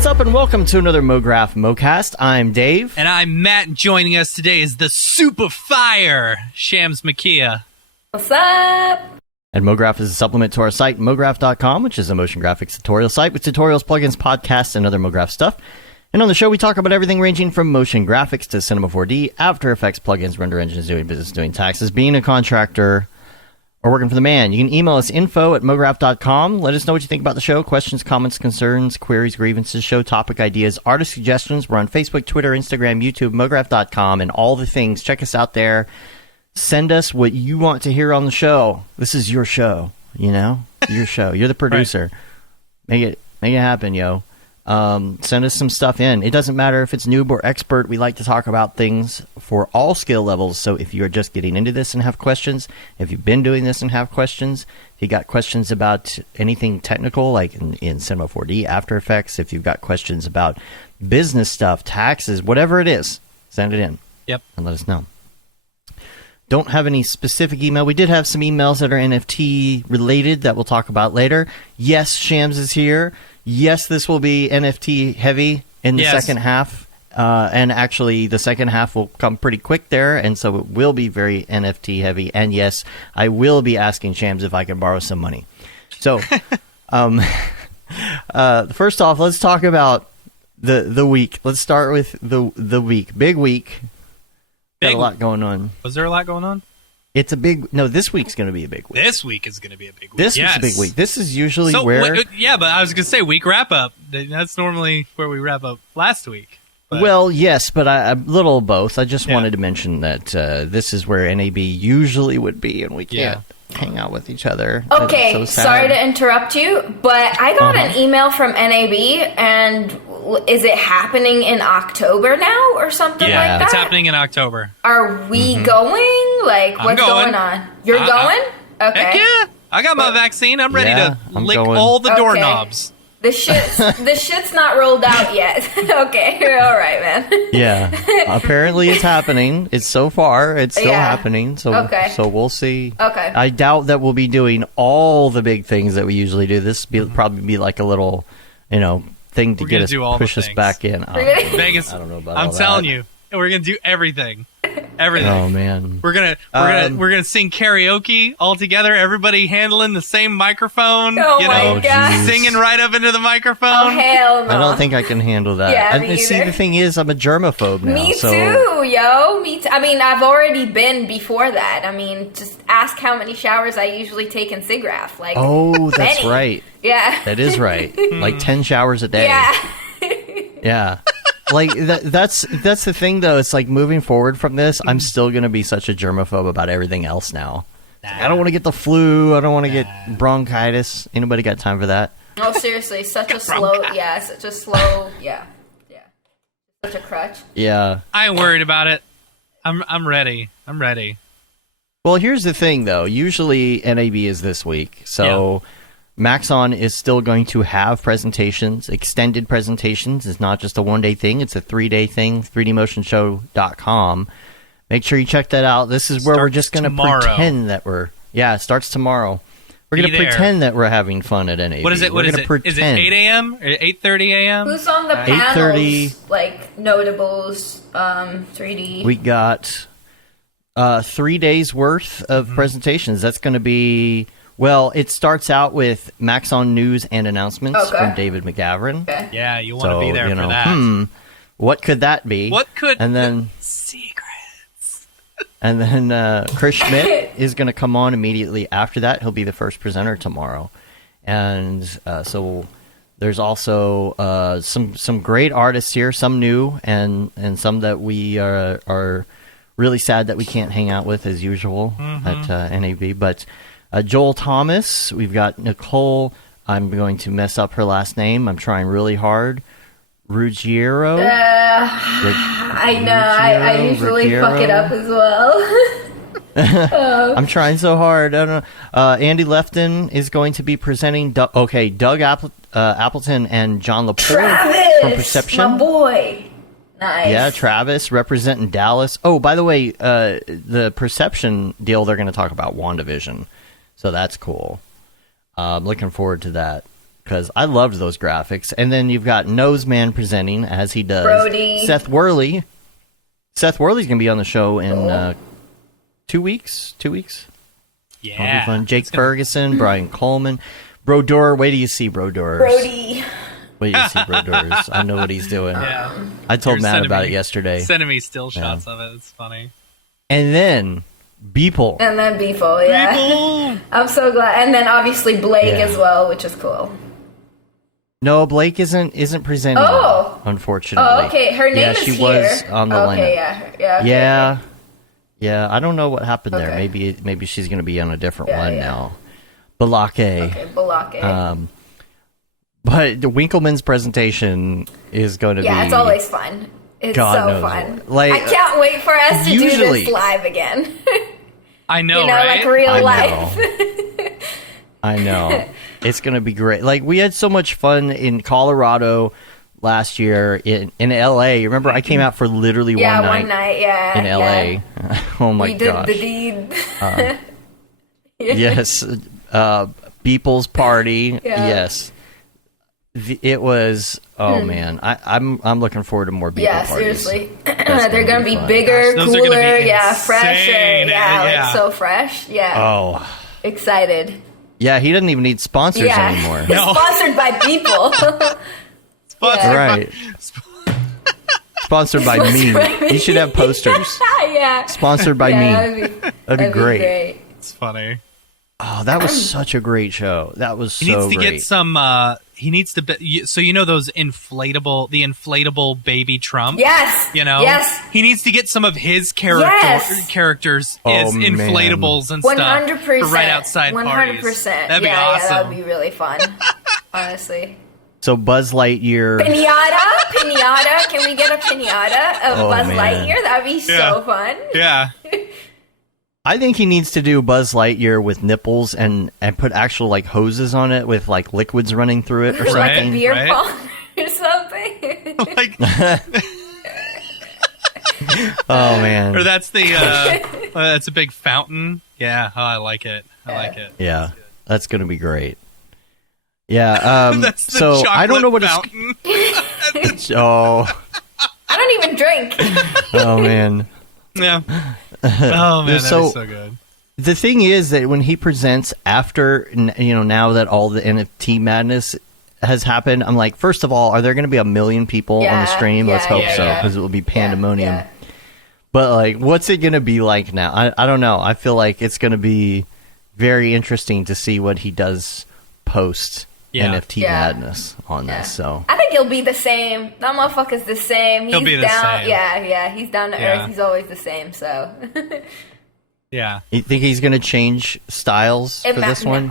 What's up, and welcome to another Mograph Mocast. I'm Dave. And I'm Matt, and joining us today is the super fire, Shams Meccea. What's up? And Mograph is a supplement to our site, mograph.com, which is a motion graphics tutorial site with tutorials, plugins, podcasts, and other Mograph stuff. And on the show, we talk about everything ranging from motion graphics to Cinema 4D, After Effects, plugins, render engines, doing business, doing taxes, being a contractor, or working for the man. You can email us info@mograph.com. Let us know what you think about the show. Questions, comments, concerns, queries, grievances, show topic ideas, artist suggestions. We're on Facebook, Twitter, Instagram, YouTube, mograph.com, and all the things. Check us out there. Send us what you want to hear on the show. This is your show, you know? Your show. You're the producer. Right. Make it happen, yo. Send us some stuff in. It doesn't matter if it's noob or expert. We like to talk about things for all skill levels. So if you're just getting into this and have questions, if you've been doing this and have questions, if you got questions about anything technical, like in Cinema 4D, After Effects, if you've got questions about business stuff, taxes, whatever it is, send it in. Yep. And let us know. Don't have any specific email. We did have some emails that are NFT related that we'll talk about later. Yes, Shams is here. Yes, this will be NFT heavy in the second half. And actually, the second half will come pretty quick there, and so it will be very NFT heavy. And yes, I will be asking Shams if I can borrow some money. So, first off, let's talk about the week. Let's start with the week. Big week. Got a lot going on. Was there a lot going on? It's a big... No, this week's going to be a big week. This week is going to be a big week. This is a big week. This is usually where... Yeah, but I was going to say week wrap-up. That's normally where we wrap up last week. But. Well, yes, but a little of both. I just wanted to mention that this is where NAB usually would be, and we can't hang out with each other. Okay, so sad. Sorry to interrupt you, but I got an email from NAB, and is it happening in October now or something like that? It's happening in October. Are we going? Like, what's going on? You're going? Okay. Heck yeah. I got my vaccine. I'm ready to lick going. all the doorknobs. The shit's not rolled out yet. Okay, all right, man. Yeah, apparently it's happening. It's so far, it's still happening. So we'll see. Okay. I doubt that we'll be doing all the big things that we usually do. This will probably be like a little, thing to get us, push us back in. Vegas. I don't know about I'm all telling that. you, we're gonna do everything. Everything. Oh man. We're gonna sing karaoke all together. Everybody handling the same microphone. Oh my god. Singing right up into the microphone. Oh hell no. I don't think I can handle that. Yeah, me see, either. the thing is, I'm a germaphobe now. Me too, yo. Me too. I mean, I've already been before that. I mean, just ask how many showers I usually take in SIGGRAPH. Like, oh, that's many. right. Yeah. That is right. Like 10 showers a day. Yeah. Yeah. Like, that's the thing, though. It's like, moving forward from this, I'm still going to be such a germaphobe about everything else now. I don't want to get the flu. I don't want to get bronchitis. Anybody got time for that? Oh, seriously. Such a slow, yeah. Such a crutch. Yeah. I ain't worried about it. I'm ready. I'm ready. Well, here's the thing, though. Usually, NAB is this week, so... Yeah. Maxon is still going to have presentations, extended presentations. It's not just a one-day thing. It's a 3-day thing, 3dmotionshow.com. Make sure you check that out. This is where we're just going to pretend that we're... Yeah, it starts tomorrow. We're going to pretend that we're having fun at NAB. What is it? Is it 8 a.m. or 8:30 a.m.? Who's on the panels? Like, notables, 3D? We got 3 days worth of presentations. That's going to be... Well, it starts out with Maxon news and announcements from David McGavran. Okay. Yeah, you want to be there for that. What could that be? And then secrets. And then Chris Schmidt is going to come on immediately after that. He'll be the first presenter tomorrow. And so there's also some great artists here, some new and some that we are really sad that we can't hang out with as usual at NAB. But... Joel Thomas, we've got Nicole, I'm going to mess up her last name, I'm trying really hard, Ruggiero? I know, I usually fuck it up as well. I'm trying so hard, I don't know. Andy Lefton is going to be presenting, Doug Appleton and John Lepore from Perception. My boy. Nice. Yeah, Travis representing Dallas. Oh, by the way, the Perception deal, they're going to talk about WandaVision. So that's cool. Looking forward to that. because I loved those graphics. And then you've got Noseman presenting, as he does. Brody. Seth Worley. Seth Worley's going to be on the show in 2 weeks. 2 weeks. Yeah. That'll be fun. Jake Ferguson, Brian Coleman. Brodeur. Wait till you see Brodeur. Brody. Wait till you see Brodeur's. I know what he's doing. Yeah. I told You're Matt sending about me- it yesterday. Sending me still shots of it. It's funny. And then Beeple. And then Beeple, yeah. Beeple! I'm so glad. And then obviously Blake Yeah. as well, which is cool. No, Blake isn't presenting. Oh. Unfortunately. Oh, okay. Her name yeah, is she here. was on the lineup. Okay, yeah. Okay, Yeah. Yeah, I don't know what happened there. Okay. Maybe she's going to be on a different Yeah, one yeah. now. Balake. Okay, Balake. But the Winkleman's presentation is going to be... Yeah, it's always fun. It's God so knows fun. what. Like, I can't wait for us to do usually- this live again. I know, you know, right? like real I life. I know. It's going to be great. Like, we had so much fun in Colorado last year, in LA. Remember, I came out for literally Yeah, one night yeah. in LA. Oh my We did gosh. the deed. Yes. Beeple's party. Yeah. Yes. It was... Oh, man. I'm looking forward to more Beeple Yeah, parties. seriously. That's They're gonna gonna be be fun. bigger, Gosh, those are gonna cooler, be fresher. insane. Yeah, Yeah. like so fresh. Yeah. Oh. Excited. Yeah, he doesn't even need sponsors Yeah. anymore. No. Sponsored by people. Sponsored Right. Sponsored by me. You should have posters. yeah. Sponsored by me. That'd be great. It's funny. Oh, that was such a great show. That was so He needs to great. get some. He needs to. So you know those the inflatable baby Trump. Yes. You know. Yes. He needs to get some of his Yes. characters Oh, as man. inflatables and 100%. stuff right outside 100%. parties. That'd be Yeah, awesome. that would be really fun. Honestly. So Buzz Lightyear. Pinata. Can we get a pinata of Oh, Buzz man. Lightyear? That'd be Yeah. so fun. Yeah. I think he needs to do Buzz Lightyear with nipples and put actual like hoses on it with like liquids running through it or Right. Like a something. beer right. pong or something. Like, Oh man. or that's the. That's a big fountain. Yeah. Oh, I like it. I like it. Yeah, that's gonna be great. Yeah. That's the so chocolate I don't know what fountain. it's. Oh. I don't even drink. Oh man. Yeah. Oh man, that'd So- be so good. The thing is that when he presents after, now that all the NFT madness has happened, I'm like, first of all, are there going to be 1 million people on the Yeah, stream? Let's yeah, hope yeah, so, yeah. because it will be pandemonium. Yeah. But like, what's it going to be like now? I don't know. I feel like it's going to be very interesting to see what he does post Yeah. NFT Yeah. madness on Yeah. this. So I think he'll be the same. That motherfucker's the same. He's He'll be the down. same. Yeah. He's down to Yeah. earth. He's always the same. So. Yeah. you think he's going to change styles for this one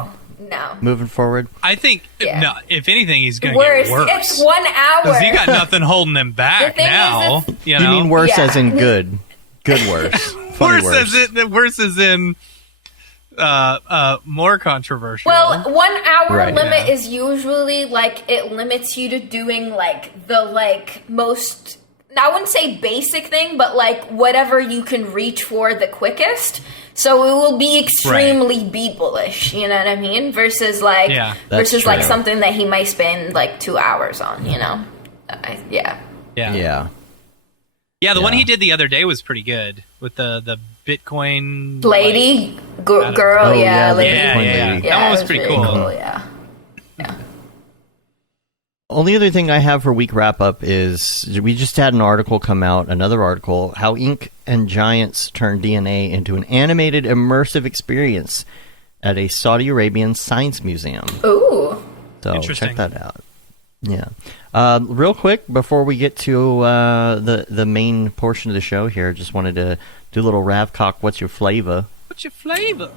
No. moving forward? I think Yeah. no. If anything, he's going to Worse. get worse. It's 1 hour. Because he got nothing holding him The back thing is, now. it's- You You know, mean worse Yeah. as in good? Good worse. Funny worse as it. Worse as in more controversial. Well, 1 hour Right. limit Yeah. is usually like it limits you to doing like the most. I wouldn't say basic thing, but like whatever you can reach for the quickest. So it will be extremely Beeple-ish, you know what I mean? Versus like Yeah. That's versus like true. something that he might spend like 2 hours on, you know? Yeah. yeah. Yeah. The one Yeah. he did the other day was pretty good with the Bitcoin Lady, don't girl, know. Oh, yeah, yeah, the lady. Yeah, Bitcoin yeah. lady. That one was it pretty really cool. Yeah. Only other thing I have for week wrap up is we just had an article come out, another article, how ink and giants turn DNA into an animated immersive experience at a Saudi Arabian science museum. Ooh. So Interesting. check that out. Yeah. Real quick before we get to the main portion of the show here, just wanted to do a little Ravcock. What's your flavor? What's your flavor?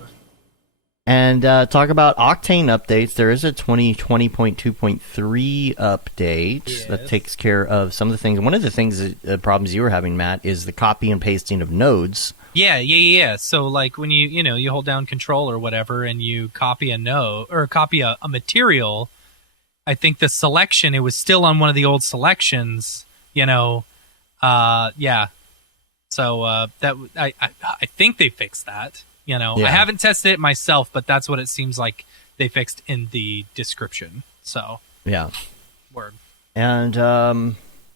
And talk about Octane updates. There is a 2020.2.3 update that takes care of some of the things. One of the things, problems you were having, Matt, is the copy and pasting of nodes. Yeah. So like when you hold down Control or whatever, and you copy a node or copy a material, I think the selection, it was still on one of the old selections. Yeah. So that I think they fixed that. Yeah. I haven't tested it myself, but that's what it seems like they fixed in the description. So Yeah. word. And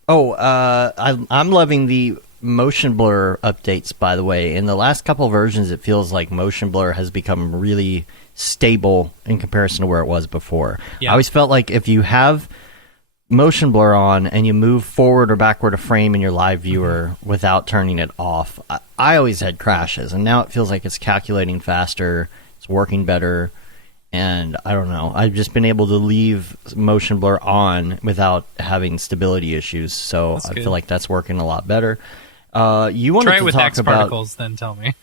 I'm loving the motion blur updates, by the way. In the last couple versions, it feels like motion blur has become really stable in comparison to where it was before. Yeah. I always felt like if you have motion blur on and you move forward or backward a frame in your live viewer without turning it off, I always had crashes, and now it feels like it's calculating faster, it's working better, and I don't know. I've just been able to leave motion blur on without having stability issues, so That's I good. feel like that's working a lot better. You wanted Try it to with talk X about particles, then tell me.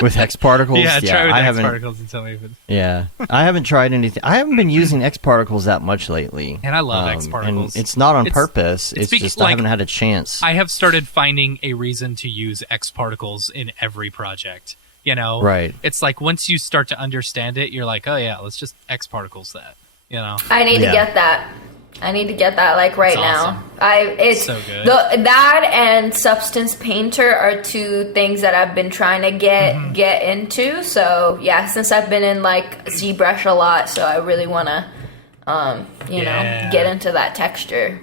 with X particles. Yeah, try with I X haven't. particles and tell me if it. Yeah, I haven't tried anything. I haven't been using X particles that much lately, And I love X particles. And it's not on It's- purpose. It's because, just I haven't had a chance. I have started finding a reason to use X particles in every project. You know, Right. It's like once you start to understand it, you're like, oh yeah, let's just X particles that. You know, I need Yeah. to get that. I need to get that like right It's now. awesome. It's So good. That and Substance Painter are two things that I've been trying to Mm-hmm. get into. So yeah, since I've been in like ZBrush a lot, so I really want to, you Yeah. know, get into that texture.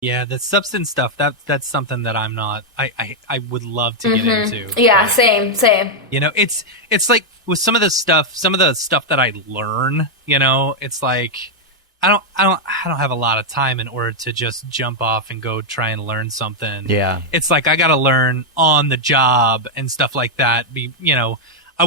yeah, the substance stuff. That's something that I'm not. I would love to get into. Yeah, but, same. You know, it's like with some of the stuff that I learn. You know, it's like. I don't have a lot of time in order to just jump off and go try and learn something. Yeah. It's like I got to learn on the job and stuff like that. I know I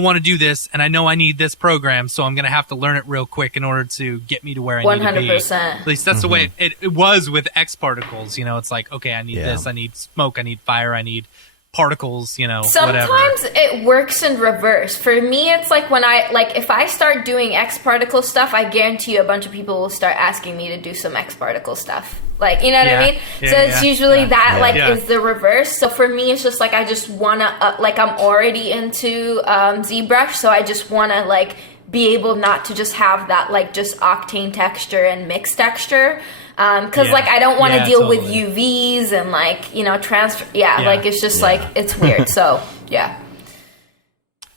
want to do this and I know I need this program, so I'm going to have to learn it real quick in order to get me to where I need to be. 100%. At least that's the way it was with X particles. You know, it's like, okay, I need Yeah. this, I need smoke, I need fire, I need particles, you know, Sometimes whatever. it works in reverse. For me, it's like when if I start doing X particle stuff, I guarantee you a bunch of people will start asking me to do some X particle stuff. Like, you know what Yeah. I mean? Yeah, So it's yeah, usually yeah. that Yeah. is the reverse. So for me, it's just like I just wanna I'm already into ZBrush, so I just wanna be able not to just have that just octane texture and mixed texture. Because Yeah. I don't want to Yeah, deal with totally. UVs and transfer. Yeah, Yeah. it's just Yeah. it's weird. So yeah.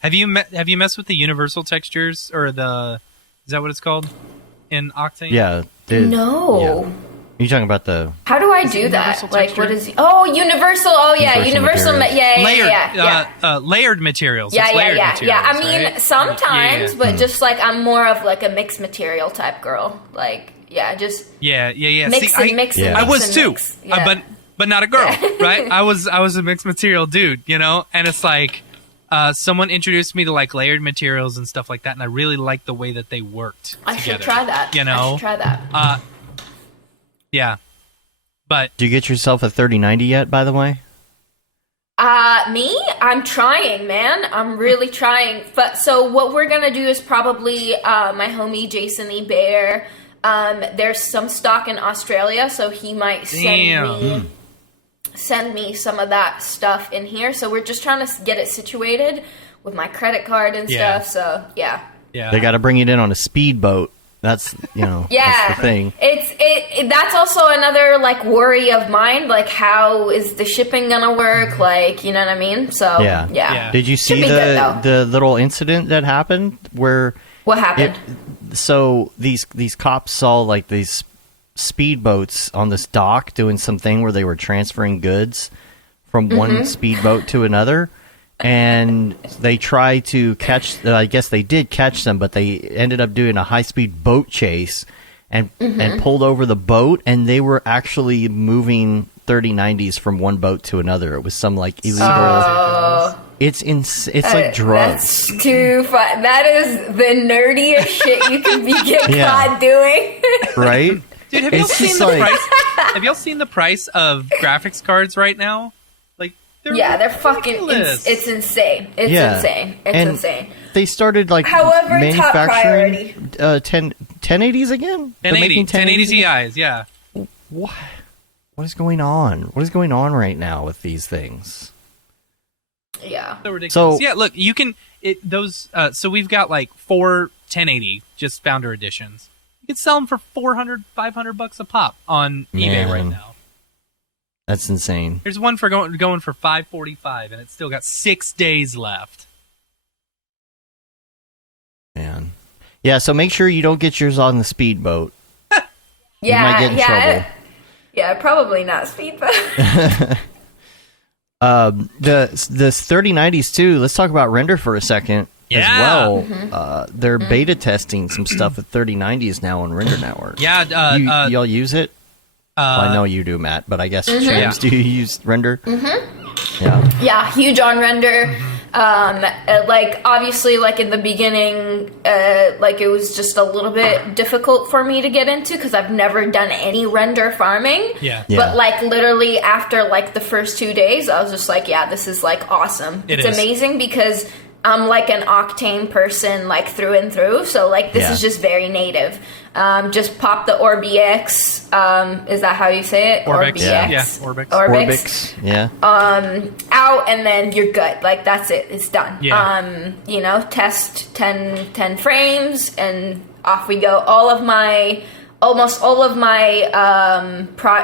Have you messed with the universal textures or is that what it's called in Octane? Yeah. No. Yeah. You talking about the? How do I Is it do that? universal Like, texture? what is? Oh, universal. Oh, yeah, Universal universal. materials. Yeah. Layered materials. Yeah, It's layered yeah. materials, I mean, right? sometimes, Yeah. but just I'm more of a mixed material type girl. Just Yeah. mix See, and mix Yeah. and I mix was and too, mix. Yeah. but not a girl, right? I was a mixed material dude, you know. And it's like someone introduced me to layered materials and stuff like that, and I really liked the way that they worked. I should together, try that. You know, I should try that. yeah. But Did you get yourself a 3090 yet? By the way. Me? I'm trying, man. I'm really trying. But so what we're gonna do is probably my homie Jason E. Bear. There's some stock in Australia, so he might send me some of that stuff in here. So we're just trying to get it situated with my credit card and Yeah. stuff. So yeah. yeah, They got to bring it in on a speedboat. That's Yeah, that's the thing. That's also another worry of mine. How is the shipping gonna work? You know what I mean? So Yeah. yeah. Did you Should see be good, though. the little incident that happened where? What happened? So these cops saw these speedboats on this dock doing something where they were transferring goods from Mm-hmm. one speedboat to another, and they tried to catch. I guess they did catch them, but they ended up doing a high-speed boat chase and pulled over the boat, and they were actually moving 3090s from one boat to another. It was some illegal. Oh. It's like drugs. That's too fun. That is the nerdiest shit you can get Yeah. caught doing. Right? dude, have y'all It's seen just the like- price? Have y'all seen the price of graphics cards right now? They're fucking. ridiculous. It's insane. It's Yeah. insane. It's And insane. They started However, top manufacturing 1080s again. They're 1080, making 1080 again? Ti's, yeah. What? What is going on? What is going on right now with these things? Yeah. So ridiculous. So- Yeah, look, you can so we've got 4 1080 just founder editions. You can sell them for $400, $500 a pop on eBay right Man. now. That's insane. There's one for going for $545, and it's still got 6 days left. Man. Yeah, so make sure you don't get yours on the speedboat. You might get in trouble. Yeah, probably not speedboat. The 3090s too. Let's talk about render for a second as well. They're beta testing some stuff with 3090s now on Render Network. Yeah, y'all use it? Well, I know you do, Matt, but I guess James, do you use Render? Yeah, huge on Render. Like obviously, like in the beginning, like it was just a little bit difficult for me to get into because I've never done any render farming. But like literally after like the first 2 days, I was just like, yeah, this is like awesome. It's amazing because I'm like an Octane person, like through and through. So like this is just very native. Just pop the Orbix. Is that how you say it? Orbix. Yeah, Orbix. Yeah. Out, and then you're good. Like that's it. It's done. Yeah. You know, test 10 frames, and off we go. Almost all of my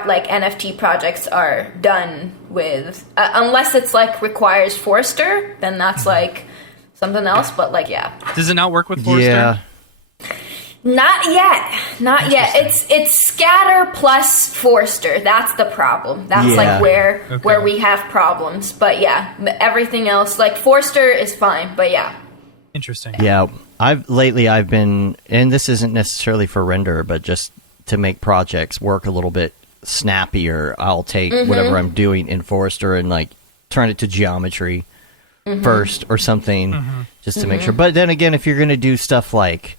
like NFT projects are done with, unless it's like requires Forester, then that's like something else. But like, yeah. Does it not work with Forester? Yeah. Not yet. It's scatter plus Forester. That's the problem. That's like where we have problems. But yeah, everything else, like Forester is fine. But yeah. Interesting. Yeah, I've been, and this isn't necessarily for render, but just to make projects work a little bit snappier, I'll take whatever I'm doing in Forester and like turn it to geometry first or something, just to make sure. But then again, if you're going to do stuff like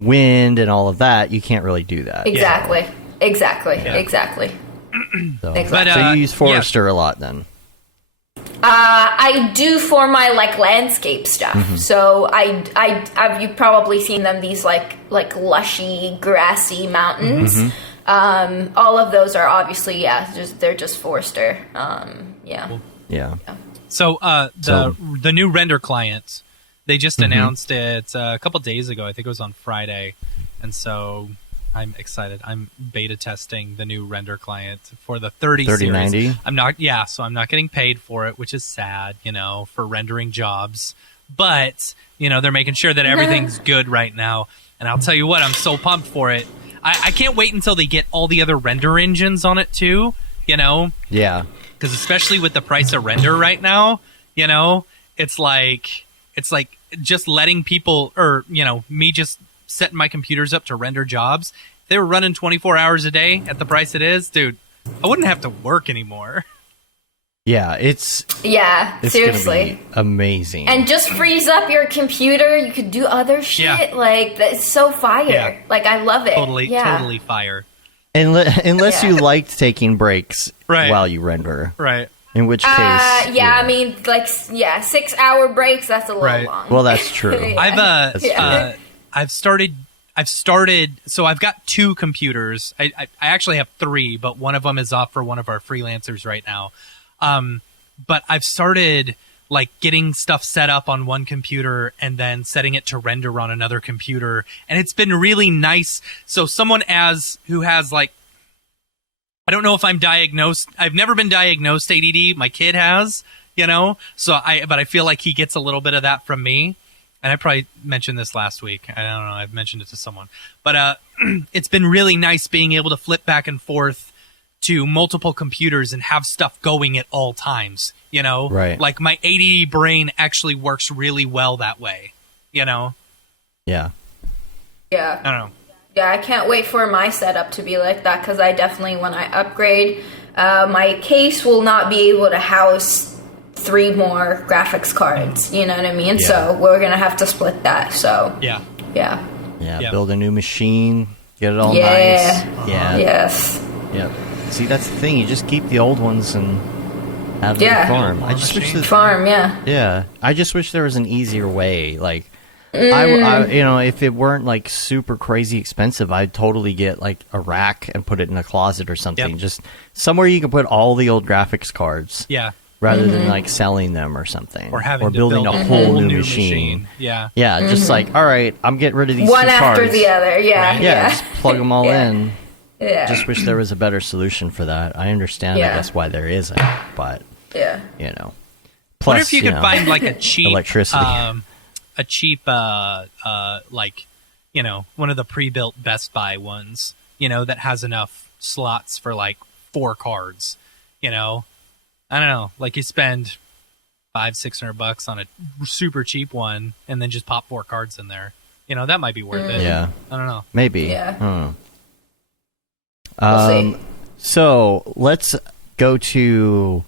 wind and all of that, you can't really do that. Exactly. So you use Forester a lot then? I do for my like landscape stuff. So you've probably seen them, these like lushy grassy mountains. All of those are obviously they're just Forester. Yeah. So the new render client, they just announced it a couple days ago. I think it was on Friday, and so I'm excited. I'm beta testing the new render client for the 3090. Series. So I'm not getting paid for it, which is sad, for rendering jobs. But, they're making sure that everything's good right now. And I'll tell you what, I'm so pumped for it. I can't wait until they get all the other render engines on it too, Yeah. Because especially with the price of render right now, it's like just letting people, or, me just setting my computers up to render jobs. If they were running 24 hours a day at the price it is, dude, I wouldn't have to work anymore. Yeah, it's seriously gonna be amazing. And just frees up your computer. You could do other shit. Yeah. Like, it's so fire. Yeah. Like, I love it. Totally fire. Unless you liked taking breaks while you render. Right. In which case... I mean, 6-hour breaks, that's a little long. Well, that's true. I've started, so I've got 2 computers. I actually have 3, but one of them is off for one of our freelancers right now. But I've started getting stuff set up on one computer and then setting it to render on another computer. And it's been really nice. So someone who has I don't know if I'm diagnosed. I've never been diagnosed ADD. My kid has, but I feel like he gets a little bit of that from me. And I probably mentioned this last week. I don't know. I've mentioned it to someone, but, it's been really nice being able to flip back and forth to multiple computers and have stuff going at all times, Right. Like my ADD brain actually works really well that way, Yeah. Yeah. I don't know. Yeah, I can't wait for my setup to be like that, because I definitely, when I upgrade, my case will not be able to house 3 more graphics cards. You know what I mean? Yeah. So we're gonna have to split that. So Yeah. Build a new machine, get it all nice. Yeah. Yes. Yep. See, that's the thing. You just keep the old ones and have them farm. I just wish farm. Yeah. I just wish there was an easier way. I if it weren't super crazy expensive, I'd totally get a rack and put it in a closet or something. Yep. Just somewhere you can put all the old graphics cards. Yeah. Rather than selling them or something, or having to building build a whole new machine. Yeah. Just all right, I'm getting rid of these one 2 after cards. the other. Yeah. Just plug them all in. Yeah. Just wish there was a better solution for that. I understand, I guess, why there isn't, but Plus, what if you could find a cheap electricity, one of the pre-built Best Buy ones, that has enough slots for like 4 cards. I don't know, like you spend $500-$600 on a super cheap one and then just pop 4 cards in there. That might be worth it. Yeah. I don't know. Maybe. Yeah. We'll see. So let's go to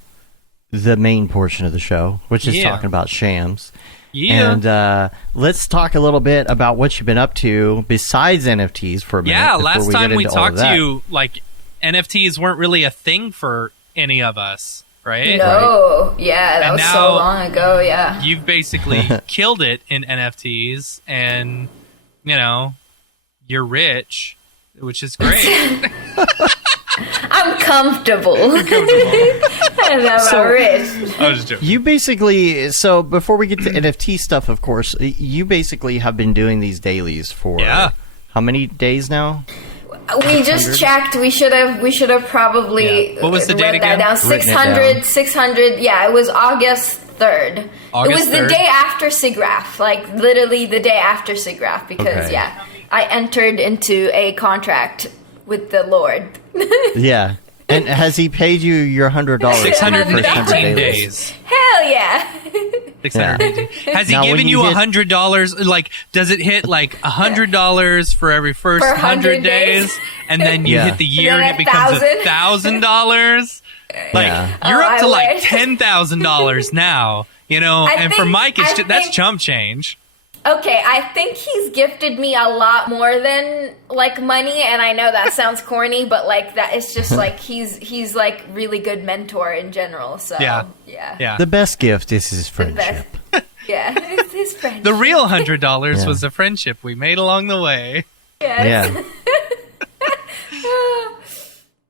the main portion of the show, which is talking about shams. Yeah. And let's talk a little bit about what you've been up to besides NFTs for a minute. Yeah, last time we talked to you, you, like, NFTs weren't really a thing for any of us, right? No, yeah, that And was now so long ago, yeah. You've basically killed it in NFTs, and, you're rich, which is great. I'm comfortable. I don't know about rich. I was just joking. You basically, so before we get to NFT stuff, of course, you basically have been doing these dailies for how many days now? We just checked. We should have probably What was the date read that again? down. Written it down. 600. Yeah, it was August 3rd. It August was the 3rd? day after SIGGRAPH, like literally the day after SIGGRAPH, because Okay. I entered into a contract with the Lord. Yeah. And has he paid you your $100? 618 days. Hell yeah. 618. Has he Now, when given you you hit- $100? Like, does it hit like $100 for every first For 100 100 days, days? and then you Yeah. hit the year And and then it becomes $1,000? $1,000? Like, Yeah. you're Oh, up to I like wish. $10,000 now. And for think- Mike, I that's think- chump change. Okay, I think he's gifted me a lot more than like money, and I know that sounds corny, but like that it's just like he's like really good mentor in general. So Yeah. yeah. The best gift is his The best. friendship. Yeah, it's his friend. The real $100 Yeah. was the friendship we made along the way. Yes. Yeah.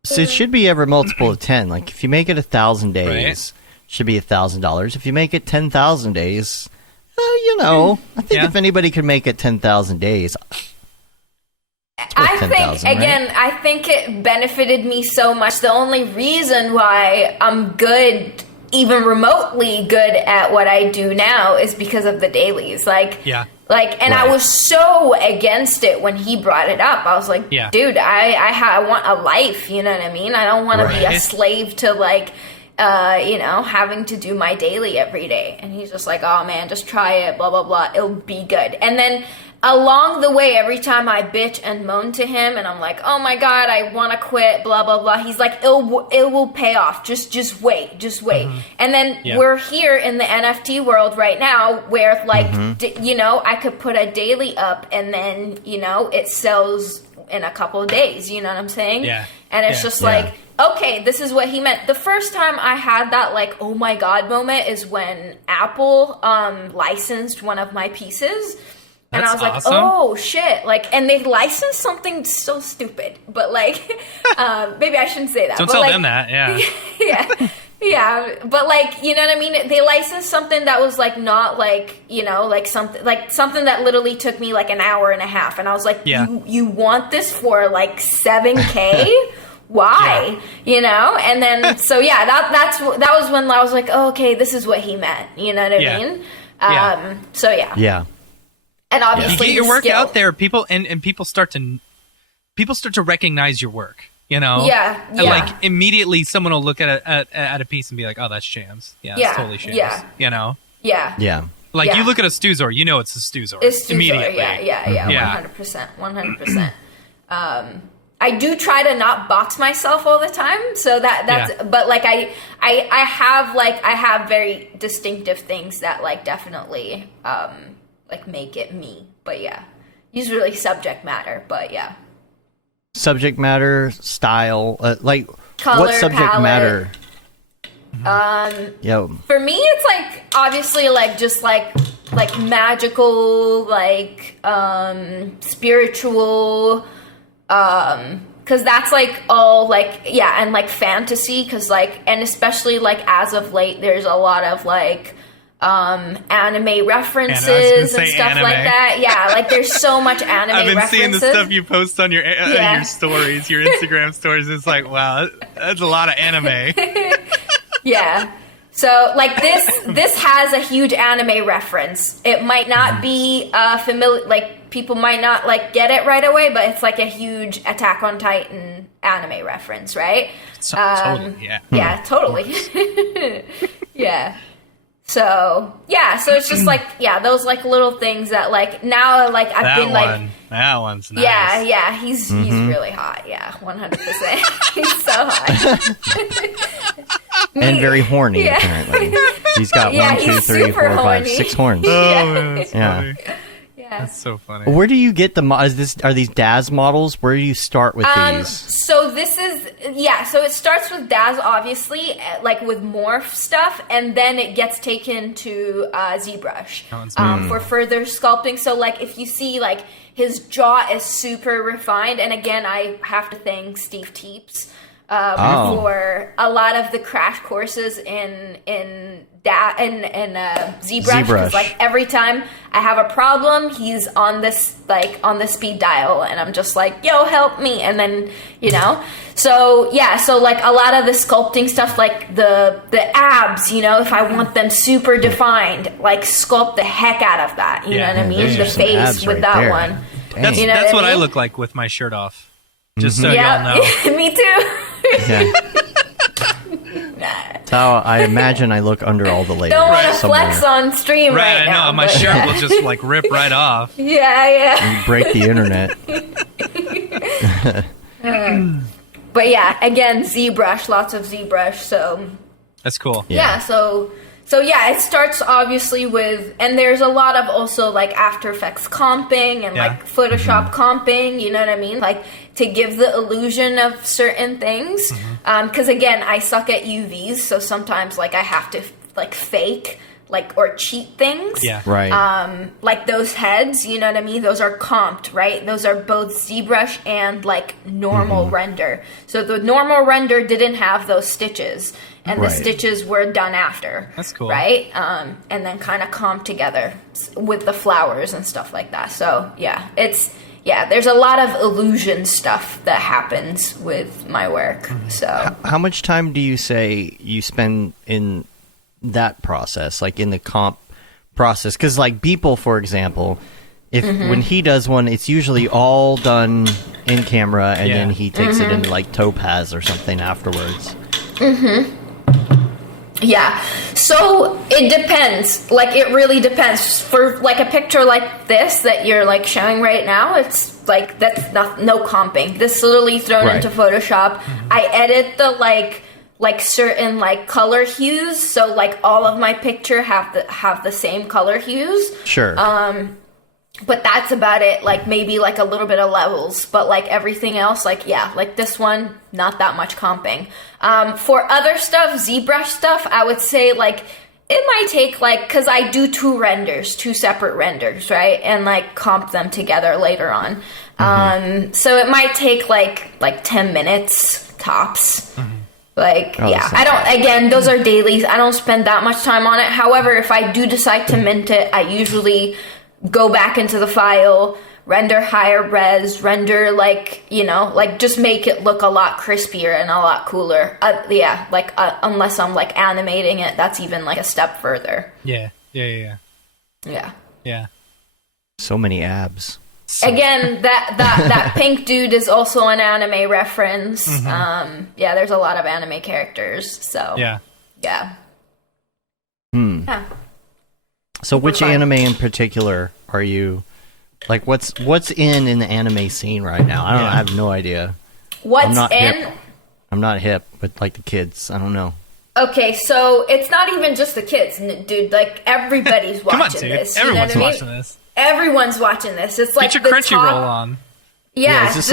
So it should be every multiple of 10. Like if you make it 1,000 days, Right. should be $1,000. If you make it 10,000 days, I think Yeah. if anybody could make it 10,000 days, I think 10,000, right? again, I think it benefited me so much. The only reason why I'm good, even remotely good at what I do now, is because of the dailies. Like, Yeah. and I Right. was so against it when he brought it up. I was like, Yeah. dude, I want a life. You know what I mean? I don't want to be a Right. slave to having to do my daily every day. And he's just like, oh man, just try it, blah, blah, blah. It'll be good. And then along the way, every time I bitch and moan to him and I'm like, oh my God, I want to quit, blah, blah, blah. He's like, it will pay off. Just wait. Mm-hmm. And then we're here in the NFT world right now where like, I could put a daily up and then, it sells in a couple of days. You know what I'm saying? Yeah. And it's Yeah. just Yeah. like, okay, this is what he meant. The first time I had that like, oh my God moment is when Apple licensed one of my pieces. And I was That's like, awesome. oh shit. Like, and they licensed something so stupid, but like, maybe I shouldn't say that. Don't but tell like, them that. Yeah. yeah. Yeah, but like, you know what I mean? They licensed something that was like not like, like something that literally took me like an hour and a half. And I was like, Yeah. you want this for like 7K? Why? And then so yeah, that was when I was like, oh, okay, this is what he meant. You know what I Yeah. mean? Yeah. So yeah. yeah. And obviously You get your the work skill. out there, people and people start to recognize your work. Yeah, And, yeah. like immediately, someone will look at a piece and be like, "Oh, that's shams. Yeah, Yeah, that's totally shams." yeah. Yeah. Yeah. Like Yeah. you look at a Stuzor, you know it's a Stuzor It's too immediately. short. Yeah, Yeah. 100%. I do try to not box myself all the time, so that's. Yeah. But like I have very distinctive things that like definitely like make it me. But yeah, usually subject matter. But yeah, Subject matter, style, like Color, what subject palette. matter? for me it's like obviously like just like magical, like spiritual. Cause that's like all like, yeah, and like fantasy, cause like, and especially like as of late, there's a lot of like, anime references and stuff like that. Yeah, like there's so much anime I've been references. seeing the stuff you post on your Yeah. your stories, your Instagram stories. It's like, wow, that's a lot of anime. Yeah. So like this has a huge anime reference. It might not be familiar, like people might not like get it right away, but it's like a huge Attack on Titan anime reference, right? Totally, yeah. Yeah, totally. Yeah. So it's just like, those like little things that like now like I've That been like, that one's nice. yeah, he's really hot. Yeah, 100%. He's so hot. And very horny, apparently. He's got one, two, he's three, super four, five, horny. 6 horns. Oh, man, that's Yeah. funny. Yeah. That's so funny. Where do you get are these Daz models? Where do you start with these? So this is, so it starts with Daz, obviously, like with morph stuff, and then it gets taken to ZBrush for further sculpting. So like if you see like his jaw is super refined, and again, I have to thank Steve Teeps for a lot of the crash courses in ZBrush, because like every time I have a problem, he's on the speed dial, and I'm just like, yo, help me. And then so like a lot of the sculpting stuff, like the abs, if I want them super defined, like sculpt the heck out of that, you know what I mean? The face with that one. That's what I look like with my shirt off, just so y'all know. Me too. Yeah. That's how I imagine I look under all the layers. Don't want to flex on stream right now. I know. My shirt will just like rip right off. Yeah. You break the internet. But yeah, again, ZBrush, lots of ZBrush. So that's cool. Yeah. So it starts obviously with, and there's a lot of also like After Effects comping and like Photoshop comping, you know what I mean? Like to give the illusion of certain things. Because again, I suck at UVs, so sometimes like I have to like fake like or cheat things. Yeah. Right. Like those heads, you know what I mean? Those are comped, right? Those are both ZBrush and like normal render. So the normal render didn't have those stitches. And the stitches were done after. That's cool. Right? And then kind of comped together with the flowers and stuff like that. So, there's a lot of illusion stuff that happens with my work. So, how much time do you say you spend in that process, like in the comp process? Because like Beeple, for example, when he does one, it's usually all done in camera, and then he takes it into like Topaz or something afterwards. Yeah, so it depends. Like, it really depends. For, like, a picture like this that you're, like, showing right now, it's, like, that's no comping. This is literally thrown into Photoshop. I edit the, like certain, like, color hues, so, like, all of my picture have the same color hues. Sure. But that's about it. Like, maybe, like, a little bit of levels. But, like, everything else, like, like this one, not that much comping. For other stuff, ZBrush stuff, I would say, like, it might take, like, because I do two separate renders, right? And, like, comp them together later on. So it might take, like 10 minutes tops. Like, again, those are dailies. I don't spend that much time on it. However, if I do decide to mint it, I usually go back into the file, render higher res, render just make it look a lot crispier and a lot cooler. Unless I'm like animating it, that's even like a step further. Yeah. So many abs. Again, that pink dude is also an anime reference. There's a lot of anime characters. So yeah. So which anime in particular are you, like, what's in the anime scene right now? I have no idea. What's I'm not hip with, like, the kids. I don't know. Okay, so it's not even just the kids, dude. Like, everybody's watching this. Everyone's watching this. Everyone's watching this. It's like get your Crunchyroll on. Yeah, it's just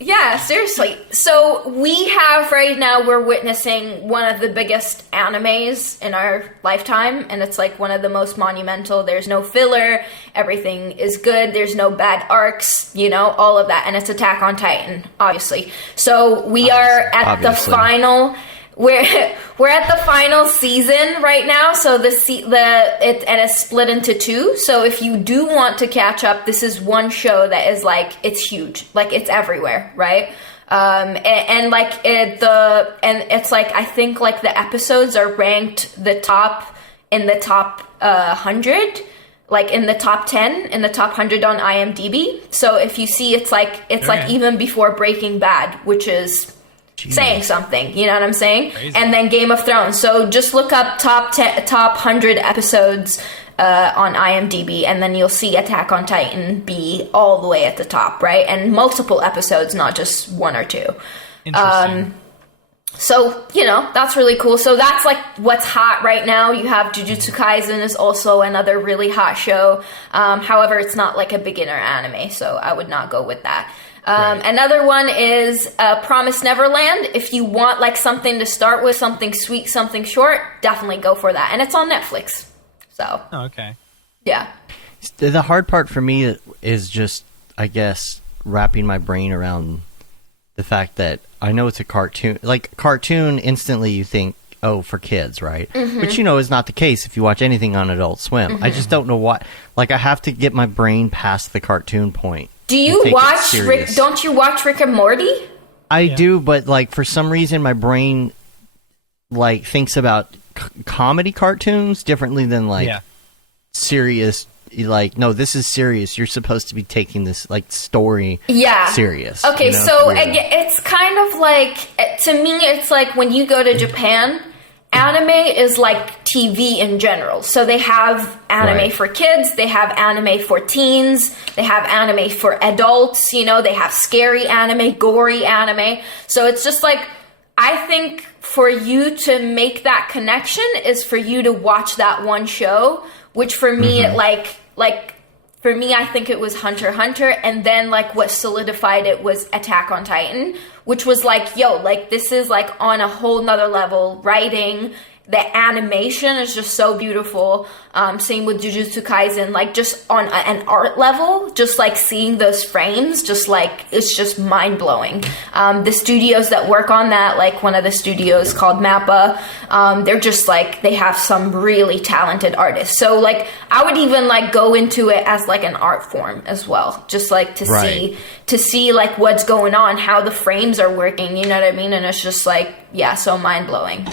Yeah, seriously. So we have right now, we're witnessing one of the biggest animes in our lifetime, and it's like one of the most monumental. There's no filler, everything is good, there's no bad arcs, all of that, and it's Attack on Titan, obviously. So we are at the final. We're at the final season right now, so it's split into two. So if you do want to catch up, this is one show that is like, it's huge, like it's everywhere, right? And it's like, I think like the episodes are ranked in the top 100 like in the top 10, in the top 100 on IMDb. So if you see, it's like even before Breaking Bad, which is saying something, you know what I'm saying? Crazy. And then Game of Thrones. So just look up top 100 episodes on IMDb, and then you'll see Attack on Titan be all the way at the top, right? And multiple episodes, not just one or two. Interesting. So, you know, that's really cool. So that's like what's hot right now. You have Jujutsu Kaisen is also another really hot show. However, it's not like a beginner anime, so I would not go with that. Right. Another one is Promised Neverland. If you want like something to start with, something sweet, something short, definitely go for that. And it's on Netflix. So, Oh, okay. yeah. The hard part for me is just, I guess, wrapping my brain around the fact that I know it's a cartoon. Like, cartoon, instantly you think, oh, for kids, right? Mm-hmm. Which, you know, is not the case if you watch anything on Adult Swim. Mm-hmm. I just don't know why. Like, I have to get my brain past the cartoon point. Do you take it watch serious. Don't you watch Rick and Morty? I do, but, like, for some reason, my brain, like, thinks about comedy cartoons differently than, like, serious. Like, no, this is serious. You're supposed to be taking this, like, story serious. Okay, you know? so Yeah. it's kind of like, to me, it's like when you go to Japan, anime is like TV in general. So they have anime Right. for kids, they have anime for teens, they have anime for adults, you know, they have scary anime, gory anime. So it's just like, I think for you to make that connection is for you to watch that one show, which for me, like for me, I think it was Hunter x Hunter, and then like what solidified it was Attack on Titan, which was like, yo, like this is like on a whole nother level. Writing, the animation is just so beautiful. Same with Jujutsu Kaisen, like just on an art level, just like seeing those frames, just like it's just mind blowing. The studios that work on that, like one of the studios called Mappa, they're just like, they have some really talented artists. So like I would even like go into it as like an art form as well, just like to see like what's going on, how the frames are working, you know what I mean? And it's just like, yeah, so mind blowing.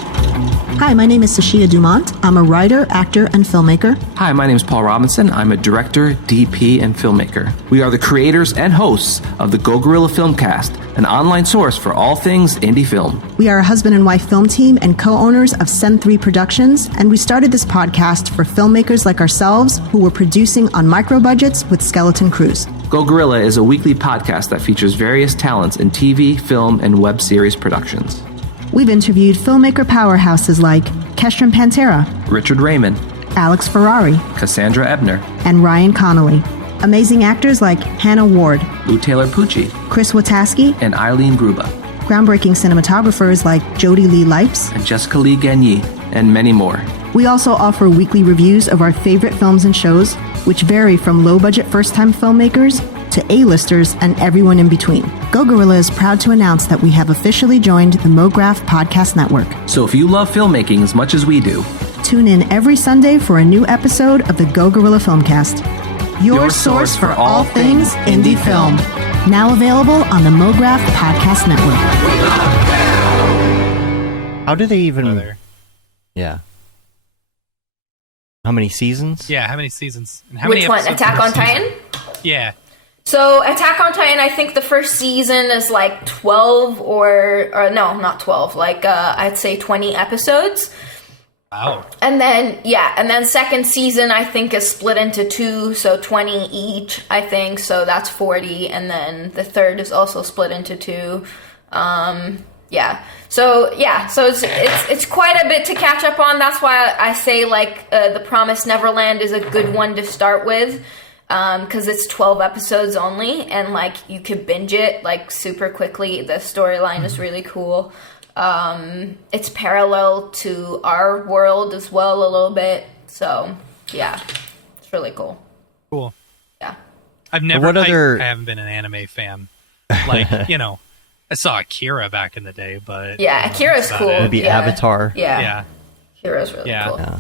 Hi, my name is Sashia Dumont. I'm a writer, actor, and filmmaker. Hi, my name is Paul Robinson. I'm a director, DP, and filmmaker. We are the creators and hosts of the Go Gorilla Filmcast, an online source for all things indie film. We are a husband and wife film team and co-owners of Send 3 Productions, and we started this podcast for filmmakers like ourselves who were producing on micro budgets with skeleton crews. Go Gorilla is a weekly podcast that features various talents in TV, film, and web series productions. We've interviewed filmmaker powerhouses like Kestrin Pantera, Richard Raymond, Alex Ferrari, Cassandra Ebner, and Ryan Connolly. Amazing actors like Hannah Ward, Lou Taylor Pucci, Chris Wataski, and Eileen Gruba, groundbreaking cinematographers like Jody Lee Lipes, and Jessica Lee Gagné, and many more. We also offer weekly reviews of our favorite films and shows, which vary from low-budget first-time filmmakers to A-listers and everyone in between. Go Gorilla is proud to announce that we have officially joined the Mograph Podcast Network. So if you love filmmaking as much as we do, tune in every Sunday for a new episode of the Go Gorilla Filmcast, your source for all things indie film. Now available on the Mograph Podcast Network. How do they even... Brother. Yeah. How many seasons? Yeah, how many seasons? And how Which many one? episodes Attack per on season? Titan? Yeah. So Attack on Titan, I think the first season is like 12 or no, not 12, like I'd say 20 episodes. Wow. And then second season I think is split into 2, so 20 each, I think. So that's 40, and then the third is also split into 2. So it's quite a bit to catch up on. That's why I say like The Promised Neverland is a good one to start with. Because it's 12 episodes only, and like you could binge it like super quickly. The storyline is really cool. It's parallel to our world as well a little bit. So yeah, it's really cool. Cool. Yeah. I've never. What other- I haven't been an anime fan. Like you know, I saw Akira back in the day, but Yeah, Akira's that's cool. about it. Maybe Yeah. Avatar. Yeah. Yeah. Akira's really Yeah. cool. Yeah.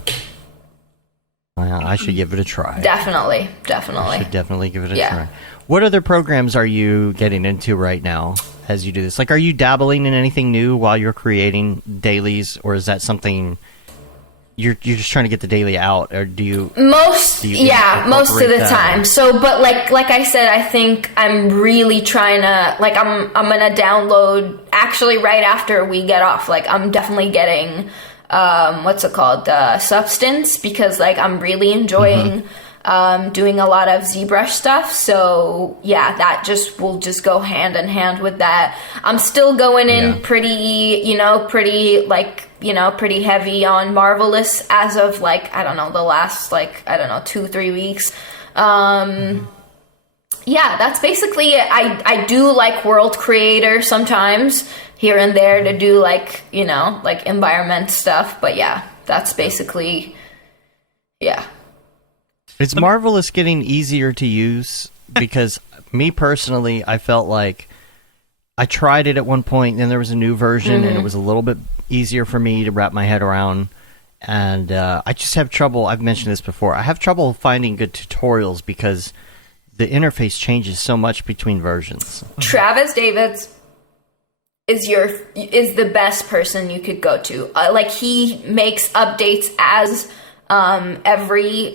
I should give it a try. Definitely. I should definitely give it a Yeah. try. What other programs are you getting into right now as you do this? Like, are you dabbling in anything new while you're creating dailies, or is that something you're just trying to get the daily out, or do you most of the that? time. So but like I said, I think I'm really trying to, like, I'm gonna download actually right after we get off. Like, I'm definitely getting Substance, because like I'm really enjoying doing a lot of ZBrush stuff. So yeah, that will just go hand in hand with that. I'm still going in pretty heavy on Marvelous as of like, I don't know, the last 2-3 weeks. Yeah, that's basically it. I do like World Creator sometimes here and there to do like environment stuff, but yeah, that's basically, yeah. Is Marvelous getting easier to use? Because me personally, I felt like I tried it at one point, and then there was a new version, and it was a little bit easier for me to wrap my head around. And I just have trouble. I've mentioned this before. I have trouble finding good tutorials because the interface changes so much between versions. Travis Davids is the best person you could go to. Like, he makes updates as every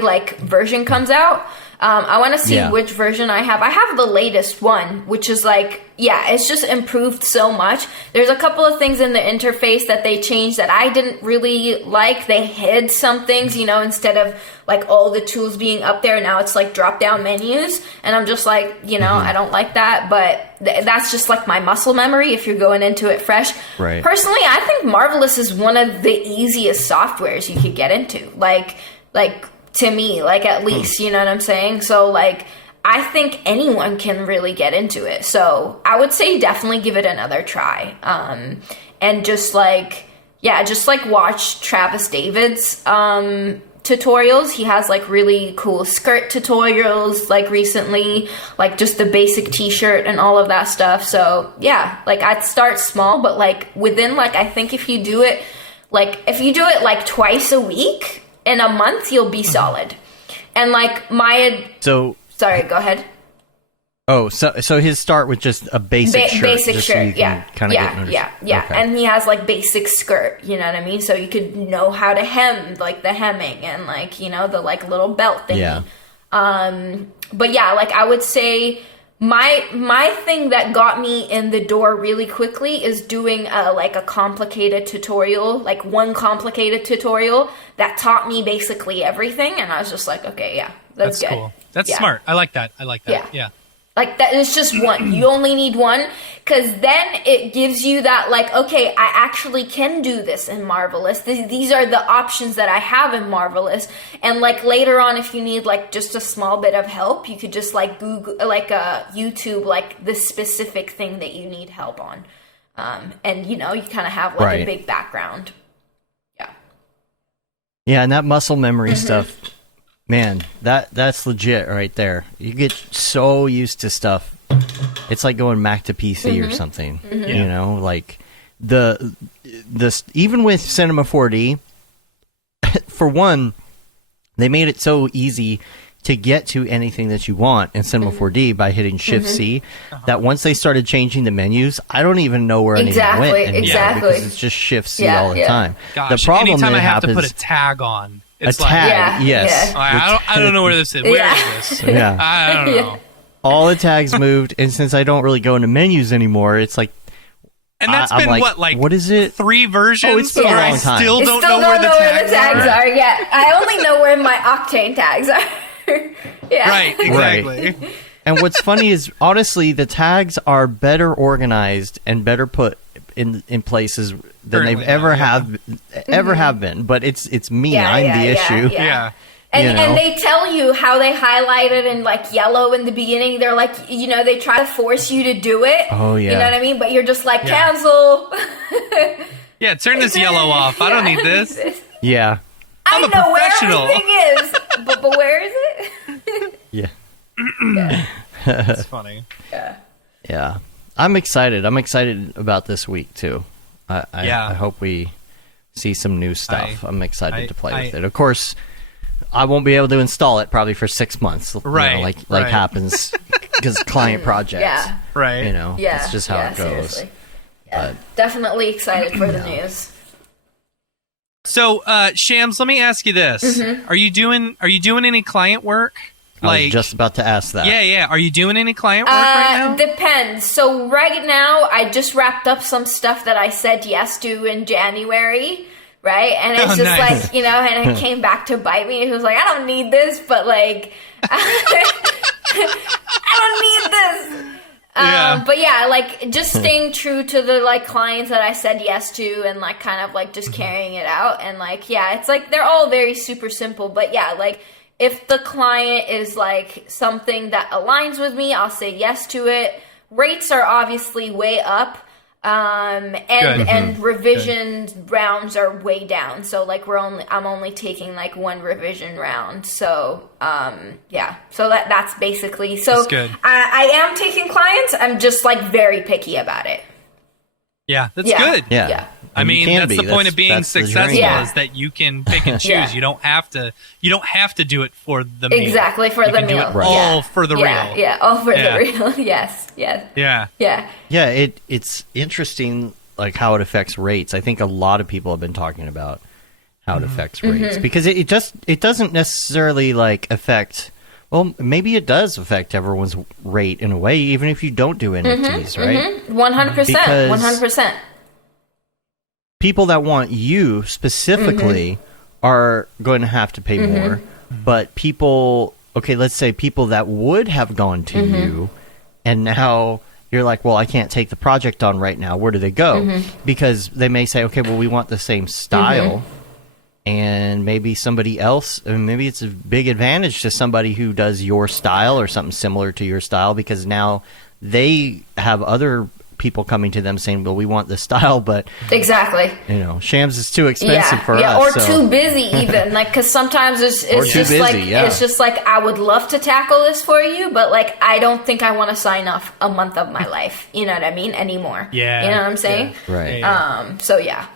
like version comes out. I want to see which version I have. I have the latest one, which is like, it's just improved so much. There's a couple of things in the interface that they changed that I didn't really like. They hid some things, instead of like all the tools being up there, now it's like drop down menus. And I'm just like, I don't like that, but that's just like my muscle memory if you're going into it fresh. Right. Personally, I think Marvelous is one of the easiest softwares you could get into. Like to me, like, at least, you know what I'm saying? So like, I think anyone can really get into it. So I would say definitely give it another try. And just like watch Travis David's tutorials. He has like really cool skirt tutorials like recently, like just the basic t-shirt and all of that stuff. So yeah, like, I'd start small, but like within, like, I think if you do it like twice a week in a month, you'll be solid. And like sorry, go ahead. Oh, so his start with just a basic shirt. Basic shirt, yeah. Okay. And he has like basic skirt, you know what I mean? So you could know how to hem, like the hemming and like, the like little belt thingy. Yeah. But yeah, like, I would say my thing that got me in the door really quickly is doing a complicated tutorial, like one complicated tutorial that taught me basically everything. And I was just like, okay, yeah, that's good. Cool. That's smart. I like that. Yeah. Like, that is just one. You only need one, because then it gives you that, like, okay, I actually can do this in Marvelous. These are the options that I have in Marvelous. And, like, later on, if you need, like, just a small bit of help, you could just, like, Google, like, YouTube, like, the specific thing that you need help on. And, you kind of have, like, a big background. Yeah. Yeah, and that muscle memory stuff... Man, that's legit right there. You get so used to stuff. It's like going Mac to PC or something. Like the even with Cinema 4D, for one, they made it so easy to get to anything that you want in Cinema 4D by hitting Shift C. That once they started changing the menus, I don't even know where anything went anymore because it's just Shift C all the time. Gosh, the problem anytime I have happens, to put a tag on. It's a tag, yes. I don't know where this is. Where is this? Yeah. I don't know. All the tags moved, and since I don't really go into menus anymore, it's like... And that's been, what is it? 3 versions? Oh, it's been a long time. I still don't know where the tags are. Yeah, I only know where my Octane tags are. Yeah. Right, exactly. Right. And what's funny is, honestly, the tags are better organized and better put in places than they've ever have been. But it's me. I'm the issue. Yeah. And they tell you how they highlighted in like yellow in the beginning. They're like, they try to force you to do it. Oh yeah. You know what I mean? But you're just like, cancel. Yeah, turn this yellow off. I don't need this. Yeah. I'm a know professional. Where everything is, but where is it? Yeah. That's funny. Yeah. I'm excited. I'm excited about this week too. I hope we see some new stuff. I'm excited to play with it. Of course, I won't be able to install it probably for 6 months. Like happens because client projects. Yeah. Right. That's just how it goes. Seriously. Yeah. Definitely excited for the news. So, Shams, let me ask you this: Are you doing any client work? I was just about to ask that. Yeah. Are you doing any client work right now? Depends. So right now, I just wrapped up some stuff that I said yes to in January, right? And it's just nice. like, and it came back to bite me. It was like, I don't need this, but like, I don't need this. But yeah, like just staying true to the like clients that I said yes to and like kind of like just carrying it out. And like, yeah, it's like they're all very super simple, but yeah, like if the client is like something that aligns with me, I'll say yes to it. Rates are obviously way up. And revision rounds are way down. So like I'm only taking like one revision round. So so that's basically that's good. I am taking clients. I'm just like very picky about it. Yeah, that's good. Yeah. I mean, that's the point of being successful is that you can pick and choose. Yeah. You don't have to do it for the meal. Exactly, for you the can meal. Do it all for the real. Yeah, all for the real. Yes. Yeah. Yeah, it's interesting like how it affects rates. I think a lot of people have been talking about how it affects rates because it doesn't necessarily like affect. Well, maybe it does affect everyone's rate in a way, even if you don't do NFTs, right? 100%. 100%. People that want you specifically are going to have to pay more, but people, let's say people that would have gone to you, and now you're like, well, I can't take the project on right now. Where do they go? Because they may say, okay, well, we want the same style. And maybe somebody else, maybe it's a big advantage to somebody who does your style or something similar to your style, because now they have other people coming to them saying, well, we want this style, but exactly, Shams is too expensive for us. Or too busy even, like, because sometimes it's just busy, it's just like, I would love to tackle this for you, but like, I don't think I want to sign off a month of my life, you know what I mean, anymore. Yeah. You know what I'm saying? Yeah. Right. So yeah.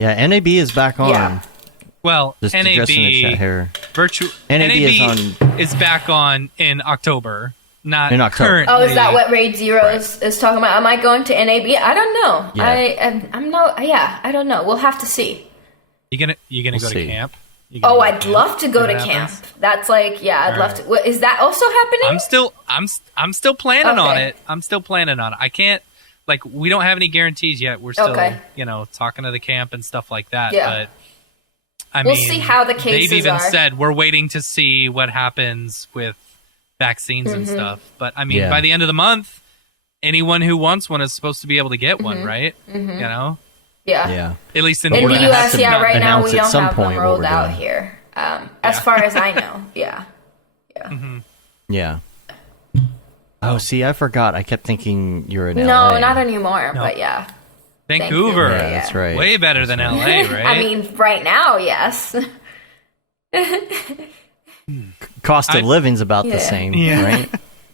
Yeah, NAB is back on. Yeah. Well, Just NAB addressing the chat here. NAB is back on in October, not in October. currently. Oh, is that what Raid Zero is talking about? Am I going to NAB? I don't know. Yeah. I'm not. Yeah, I don't know. We'll have to see. You gonna We'll go see. to camp? I'd love to go to camp. That's like, I'd love to. What, is that also happening? I'm still planning on Okay. it. I'm still planning on it. I can't. Like, we don't have any guarantees yet. We're still, talking to the camp and stuff like that. Yeah. But I We'll mean, see how the cases they've even are. said we're waiting to see what happens with vaccines and stuff. But I mean, by the end of the month, anyone who wants one is supposed to be able to get one, right? Yeah. Yeah. At least in In the US, right now announce we at don't some have them point what rolled we're out doing. here. As far as I know. Yeah. Yeah. Oh, see, I forgot. I kept thinking you're in No, LA. not anymore, but yeah. Vancouver. Yeah, that's right. Way better than LA, right? I mean, right now, yes. Cost of living's about the same, right?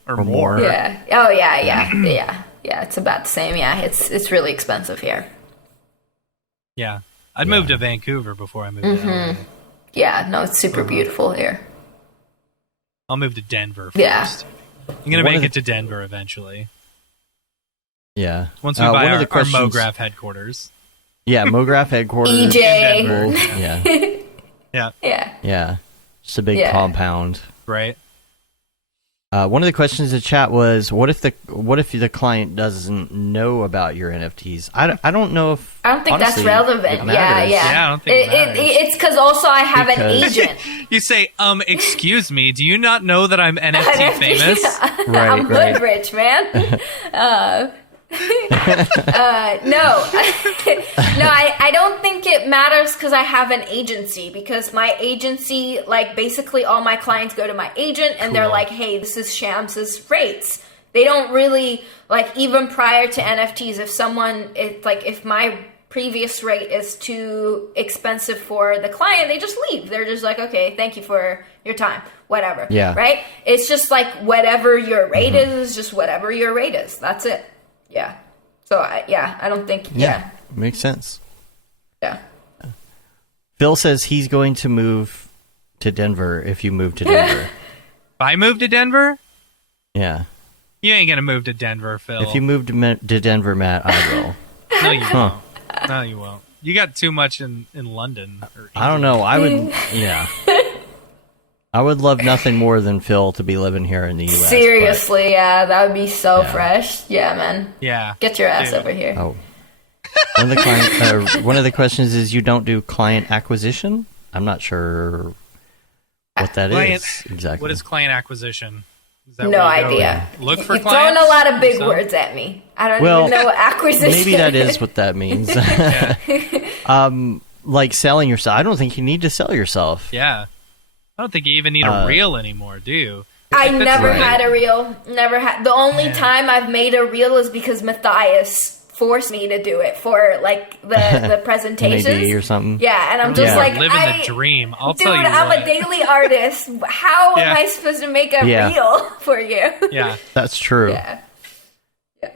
or more. Yeah. Oh, yeah. It's about the same. Yeah, it's really expensive here. Yeah. I'd move to Vancouver before I moved to LA. Yeah, no, it's super beautiful here. I'll move to Denver first. Yeah. I'm going to make it to Denver eventually. Yeah. Once we buy one of our the questions- Mograph headquarters. Yeah, Mograph headquarters. EJ. Denver. Yeah. Yeah. Yeah. Just a big compound. Right. One of the questions in the chat was, what if the client doesn't know about your NFTs? I don't know if I don't think honestly, that's relevant. it matters. Yeah, I don't think it matters. It's because also I have an agent. You say, excuse me, do you not know that I'm NFT famous? Right, I'm right. good, rich man. No, I don't think it matters because I have an agency. Because my agency, like, basically all my clients go to my agent and they're like, "Hey, this is Shams's rates." They don't really like, even prior to NFTs. If my previous rate is too expensive for the client, they just leave. They're just like, "Okay, thank you for your time." Whatever. Yeah. Right? It's just like whatever your rate is just whatever your rate is. That's it. Yeah. So, I don't think... Yeah. Makes sense. Yeah. Phil says he's going to move to Denver if you move to Denver. If I move to Denver? Yeah. You ain't going to move to Denver, Phil. If you move to Denver, Matt, I will. No, you won't. No, you won't. You got too much in London. Or I don't know. I would, yeah. I would love nothing more than Phil to be living here in the U.S. Seriously, yeah, that would be so fresh. Yeah, man. Yeah. Get your ass over here. Oh. One of the questions is you don't do client acquisition? I'm not sure what that is exactly. What is client acquisition? Is that No where you go idea. Look for You're clients? throwing a lot of big words at me. I don't even know what acquisition maybe that is what that means. Like selling yourself. I don't think you need to sell yourself. Yeah. I don't think you even need a reel anymore, do you? I Like, never right. had a reel. Never had. The only time I've made a reel is because Matthias forced me to do it for like the presentations NAD or something. Yeah, and I'm just Yeah. like, living the dream. I'll dude, tell you I'm what. a daily artist. How am Yeah. I supposed to make a Yeah. reel for you? Yeah. That's true. Yeah.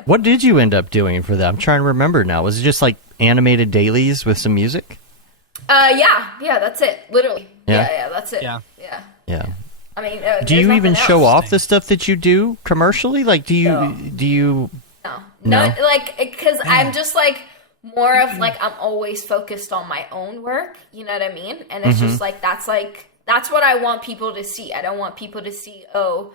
What did you end up doing for that? I'm trying to remember now. Was it just like animated dailies with some music? Yeah, that's it. Literally. Yeah? Yeah, that's it. Yeah. Yeah. I mean, Do you even show off the stuff that you do commercially? Like, do you? No, like, because I'm just like more of like I'm always focused on my own work. You know what I mean? And it's just like that's what I want people to see. I don't want people to see, oh,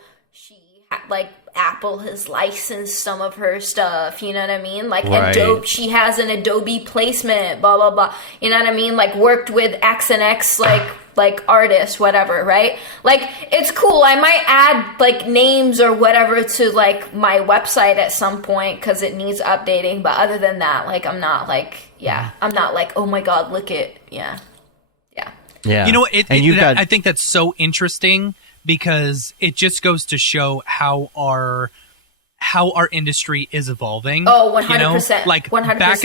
like Apple has licensed some of her stuff. You know what I mean? Like Right. Adobe, she has an Adobe placement. Blah blah blah. You know what I mean? Like worked with X and X like artists, whatever, right? Like, it's cool. I might add, like, names or whatever to, like, my website at some point because it needs updating. But other than that, like, I'm not, like, oh, my God, look at, yeah. Yeah. You know what? got I think that's so interesting because it just goes to show how our industry is evolving. Oh, 100%. You know? Like 100%. back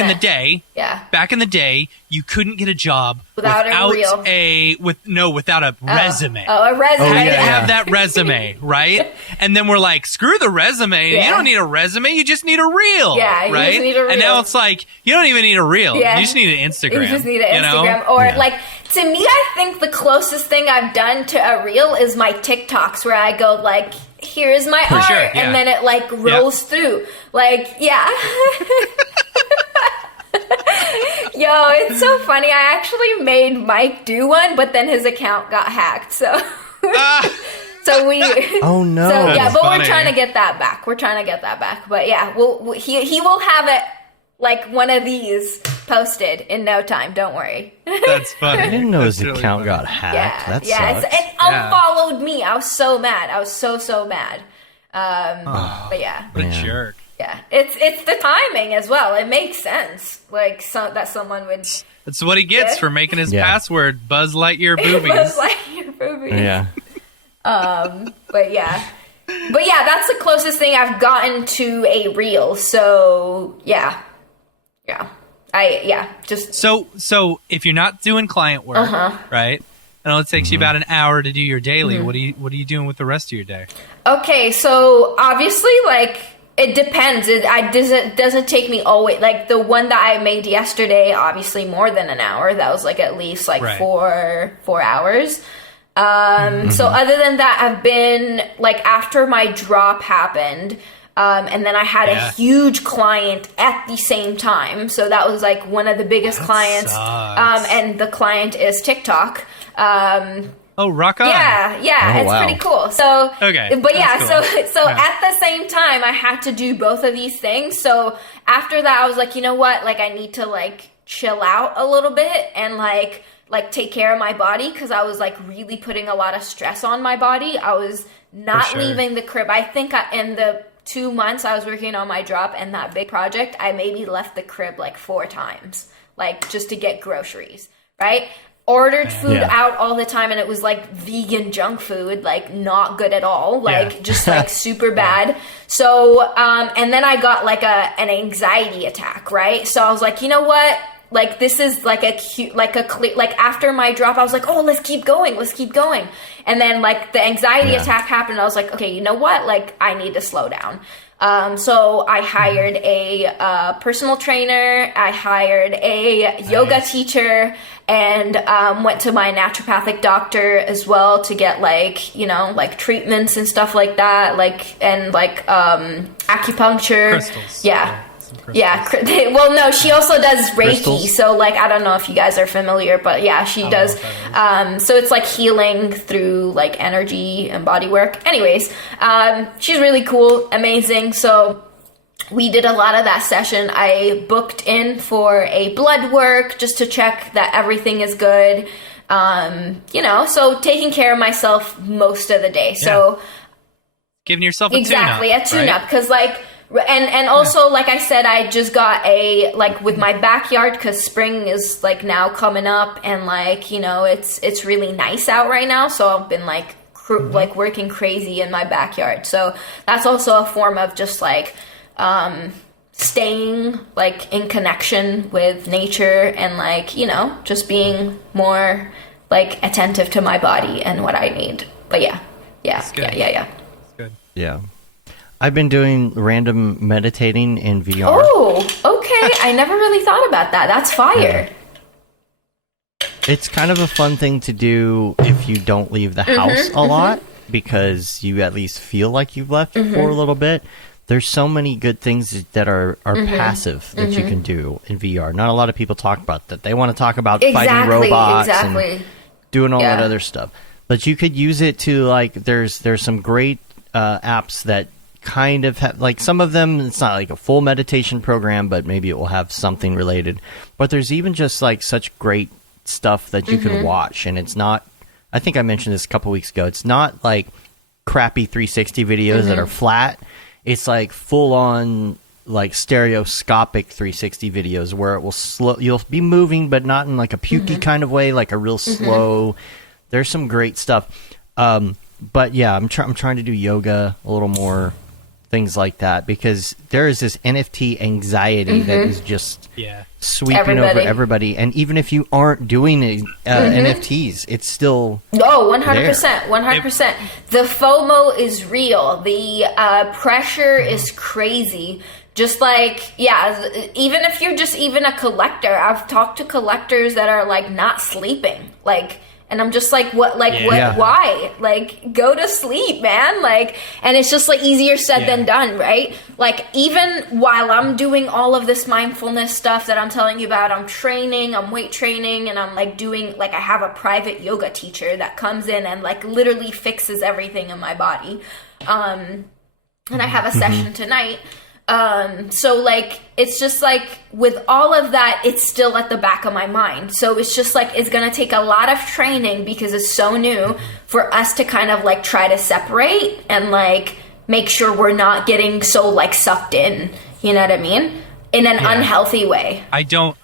in the day, you couldn't get a job without a reel. Without a resume. Oh, a resume. Had to have that resume, right? And then we're like, screw the resume. Yeah. You don't need a resume. You just need a reel. Yeah, you right? just need a And reel. now it's like, you don't even need a reel. Yeah. You just need an Instagram. You just need an you know? Instagram. Or, like, to me, I think the closest thing I've done to a reel is my TikToks where I go, like, here's my art. sure, yeah. And then it, like, rolls through. Like, yeah. Yo, it's so funny. I actually made Mike do one, but then his account got hacked. So, so we. Oh no. So yeah, That's but funny. we're trying to get that back. But yeah, he will have it like one of these posted in no time. Don't worry. That's funny. I didn't know his That's really account funny. got hacked. That yeah, sucks. and unfollowed me. I was so mad. I was so mad. But yeah. What a Man. jerk. Yeah, it's the timing as well. It makes sense, like that someone would. That's what he gets for making his password Buzz Lightyear It boobies. was like your boobies. Yeah. But yeah, that's the closest thing I've gotten to a reel. So yeah. Just So if you're not doing client work, right? And it takes you about an hour to do your daily. What are you doing with the rest of your day? okay. So obviously, like. It depends. It doesn't take me always. Like the one that I made yesterday, obviously more than an hour. That was like at least like Right. 4 hours. So other than that, I've been like after my drop happened, and then I had a huge client at the same time. So that was like one of the biggest clients. sucks. And the client is TikTok. Oh, rock on. Yeah, Oh, it's wow. pretty cool. So, Okay, but yeah, that's cool. so at the same time, I had to do both of these things. So after that, I was like, you know what? Like, I need to like chill out a little bit and like take care of my body because I was like really putting a lot of stress on my body. I was not sure. leaving the crib. I think in the 2 months I was working on my drop and that big project, I maybe left the crib like 4 times, like just to get groceries, right? Ordered food out all the time and it was like vegan junk food, like not good at all, like just like super bad. So and then I got like an anxiety attack, right? So I was like, you know what, like this is like a cute, like after my drop I was like, oh, let's keep going, and then like the anxiety attack happened. I was like, okay, you know what, like I need to slow down. So I hired a personal trainer, I hired a yoga teacher, and went to my naturopathic doctor as well to get like, you know, like treatments and stuff like that, like, and like acupuncture. Crystals. Yeah. some crystals. Yeah, well, no, she also does Reiki, Crystals? so, like, I don't know if you guys are familiar, but yeah, she does, so it's, like, healing through, like, energy and body work. Anyways, she's really cool, amazing, so we did a lot of that session. I booked in for a blood work just to check that everything is good, so taking care of myself most of the day, so... Giving yourself a exactly, tune-up, a tune-up, because, like... And also, like I said, I just got with my backyard, because spring is, like, now coming up, and, like, it's really nice out right now, so I've been, like, like, working crazy in my backyard. So that's also a form of just, like, staying, like, in connection with nature and, like, just being more, like, attentive to my body and what I need. But yeah. That's good. Yeah. That's good. Yeah. I've been doing random meditating in VR. Oh, okay. I never really thought about that. That's fire. Yeah. It's kind of a fun thing to do if you don't leave the house a lot, because you at least feel like you've left for a little bit. There's so many good things that are passive that you can do in VR. Not a lot of people talk about that. They want to talk about fighting robots and doing all that other stuff. But you could use it to, like, there's some great apps that kind of have, like, some of them, it's not like a full meditation program, but maybe it will have something related. But there's even just, like, such great stuff that you can watch, and it's not, I think I mentioned this a couple weeks ago, it's not like crappy 360 videos that are flat. It's like full on, like, stereoscopic 360 videos where it will you'll be moving, but not in like a pukey kind of way, like a real slow. There's some great stuff. But yeah, I'm trying to do yoga a little more, things like that, because there is this NFT anxiety that is just sweeping over everybody. And even if you aren't doing NFTs, it's still 100%, 100%. The FOMO is real. The pressure is crazy. Just like, even if you're just even a collector, I've talked to collectors that are, like, not sleeping, like. And I'm just like, what, why? Like, go to sleep, man. Like, and it's just, like, easier said than done, right? Like, even while I'm doing all of this mindfulness stuff that I'm telling you about, I'm training, I'm weight training, and I'm, like, doing, like, I have a private yoga teacher that comes in and, like, literally fixes everything in my body. And I have a session tonight. So, like, it's just, like, with all of that, it's still at the back of my mind. So it's just, like, it's going to take a lot of training because it's so new for us to kind of, like, try to separate and, like, make sure we're not getting so, like, sucked in, you know what I mean? In an unhealthy way. I don't,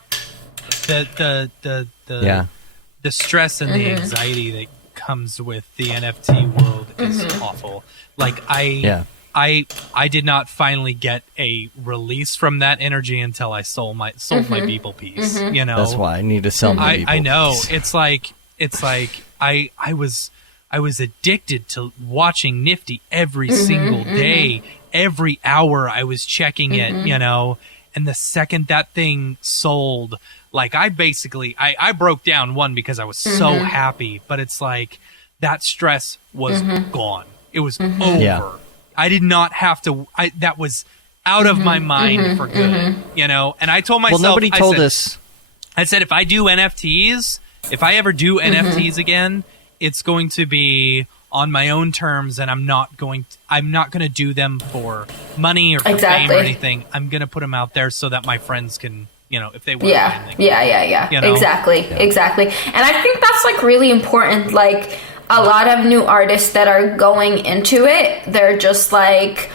the stress and the anxiety that comes with the NFT world is awful. Like, I did not finally get a release from that energy until I sold my Beeple piece. You know, that's why I need to sell my Beeple I know piece. it's like I was addicted to watching Nifty every single day, every hour I was checking it. You know, and the second that thing sold, like, I broke down because I was so happy, but it's like that stress was gone. It was over. Yeah. I did not have to. That was out of my mind for good, you know. And I told myself, well, nobody told us. I said, if I do NFTs, if I ever do NFTs again, it's going to be on my own terms, and I'm not going to do them for money or for fame or anything. I'm going to put them out there so that my friends can, you know, if they want. Yeah. You know? Exactly. And I think that's, like, really important. Like, a lot of new artists that are going into it, they're just like,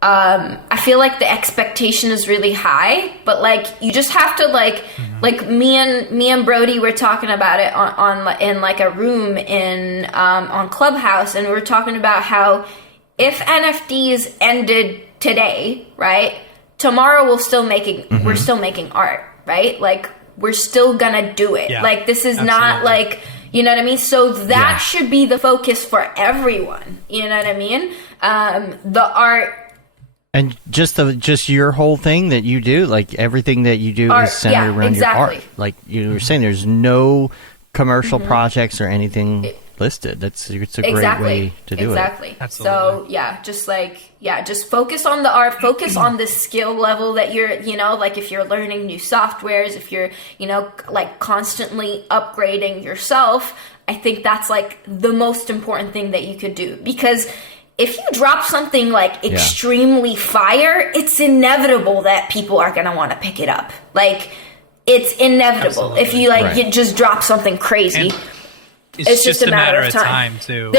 I feel like the expectation is really high, but, like, you just have to, like, like me and Brody were talking about it on in, like, a room on Clubhouse, and we were talking about how if NFTs ended today, right, tomorrow we're still making art, right? Like, we're still gonna do it. Like, this is not like. You know what I mean? So that should be the focus for everyone. You know what I mean? The art. And just your whole thing that you do, like, everything that you do is centered around your art. Like you were saying, there's no commercial projects or anything listed. It's a great way to do it. Exactly. Absolutely. So just focus on the art, focus on the skill level that you're, like if you're learning new softwares, if you're, like constantly upgrading yourself, I think that's like the most important thing that you could do, because if you drop something like extremely fire, it's inevitable that people are going to want to pick it up. Like, it's inevitable. Absolutely. If you you just drop something crazy. And it's just a matter of time too.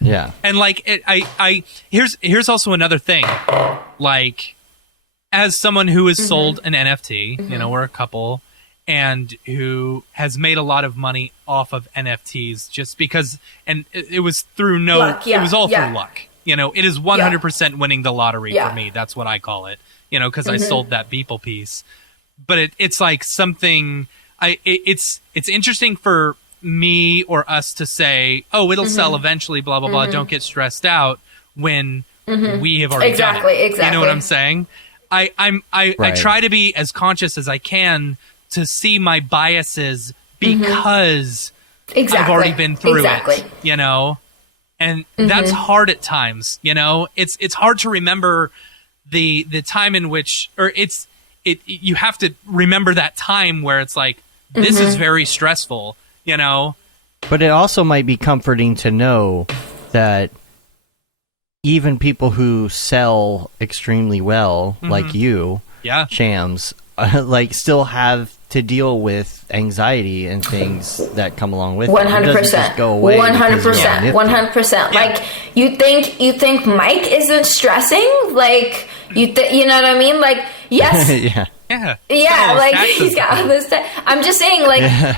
Yeah. And like here's also another thing. Like, as someone who has sold an NFT, or a couple, and who has made a lot of money off of NFTs just because, and it was through luck, it was all through luck. It is 100% winning the lottery for me. That's what I call it. Because I sold that Beeple piece. But it's like something. It's interesting for me or us to say, oh, it'll sell eventually, blah blah blah. Don't get stressed out when we have already done it. Exactly. You know what I'm saying? I try to be as conscious as I can to see my biases because I've already been through it. And that's hard at times. It's hard to remember the time in which, or you have to remember that time where it's like, this is very stressful, But it also might be comforting to know that even people who sell extremely well, like you, Shams, still have to deal with anxiety and things that come along with it. 100%. Go away 100%. 100%. Like, you think Mike isn't stressing? Like, you know what I mean? Like, yes. Yeah. Like, he's got all this stuff. I'm just saying, like,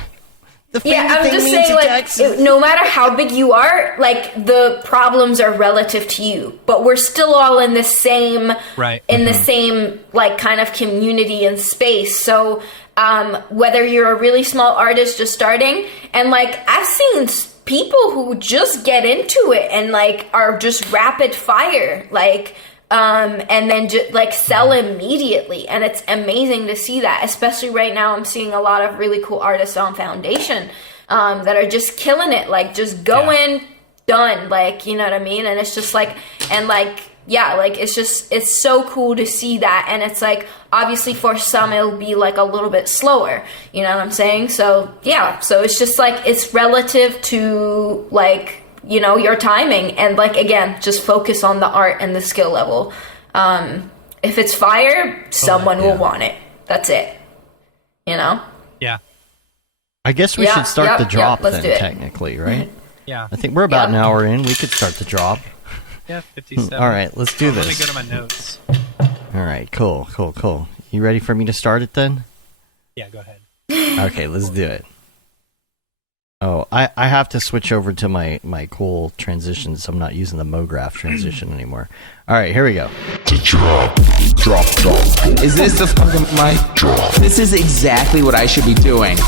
I'm just saying, like, no matter how big you are, like, the problems are relative to you, but we're still all in the same, the same, like, kind of community and space. So, whether you're a really small artist just starting, and like, I've seen people who just get into it and like are just rapid fire, like, and then just like sell immediately. And it's amazing to see that, especially right now. I'm seeing a lot of really cool artists on Foundation, that are just killing it. Like, just go in, done. Like, you know what I mean? And it's just like, and like, like, it's so cool to see that. And it's like, obviously for some, it'll be like a little bit slower, you know what I'm saying? So so it's just like, it's relative to like, your timing, and like, again, just focus on the art and the skill level. If it's fire, someone will want it. That's it. Yeah. I guess we should start the drop then, technically, right? Yeah. I think we're about an hour in. We could start the drop. Yeah, 57. All right, let's do this. Let me go to my notes. All right, cool. You ready for me to start it then? Yeah, go ahead. Okay, let's do it. Oh, I have to switch over to my cool transitions. I'm not using the Mograph transition anymore. All right, here we go. Drop. Is this the fucking mic? Drop. This is exactly what I should be doing.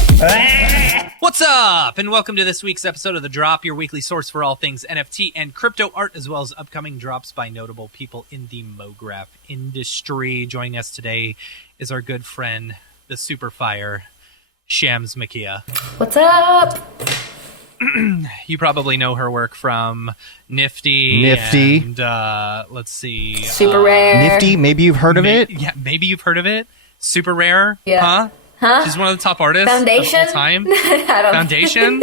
What's up? And welcome to this week's episode of The Drop, your weekly source for all things NFT and crypto art, as well as upcoming drops by notable people in the Mograph industry. Joining us today is our good friend, the super fire, Shams Meccea. What's up? You probably know her work from Nifty. And, let's see. Super Rare. Nifty, maybe you've heard of it? Yeah, maybe you've heard of it. Super Rare. Yeah. Huh? She's one of the top artists Foundation? of all time. Foundation?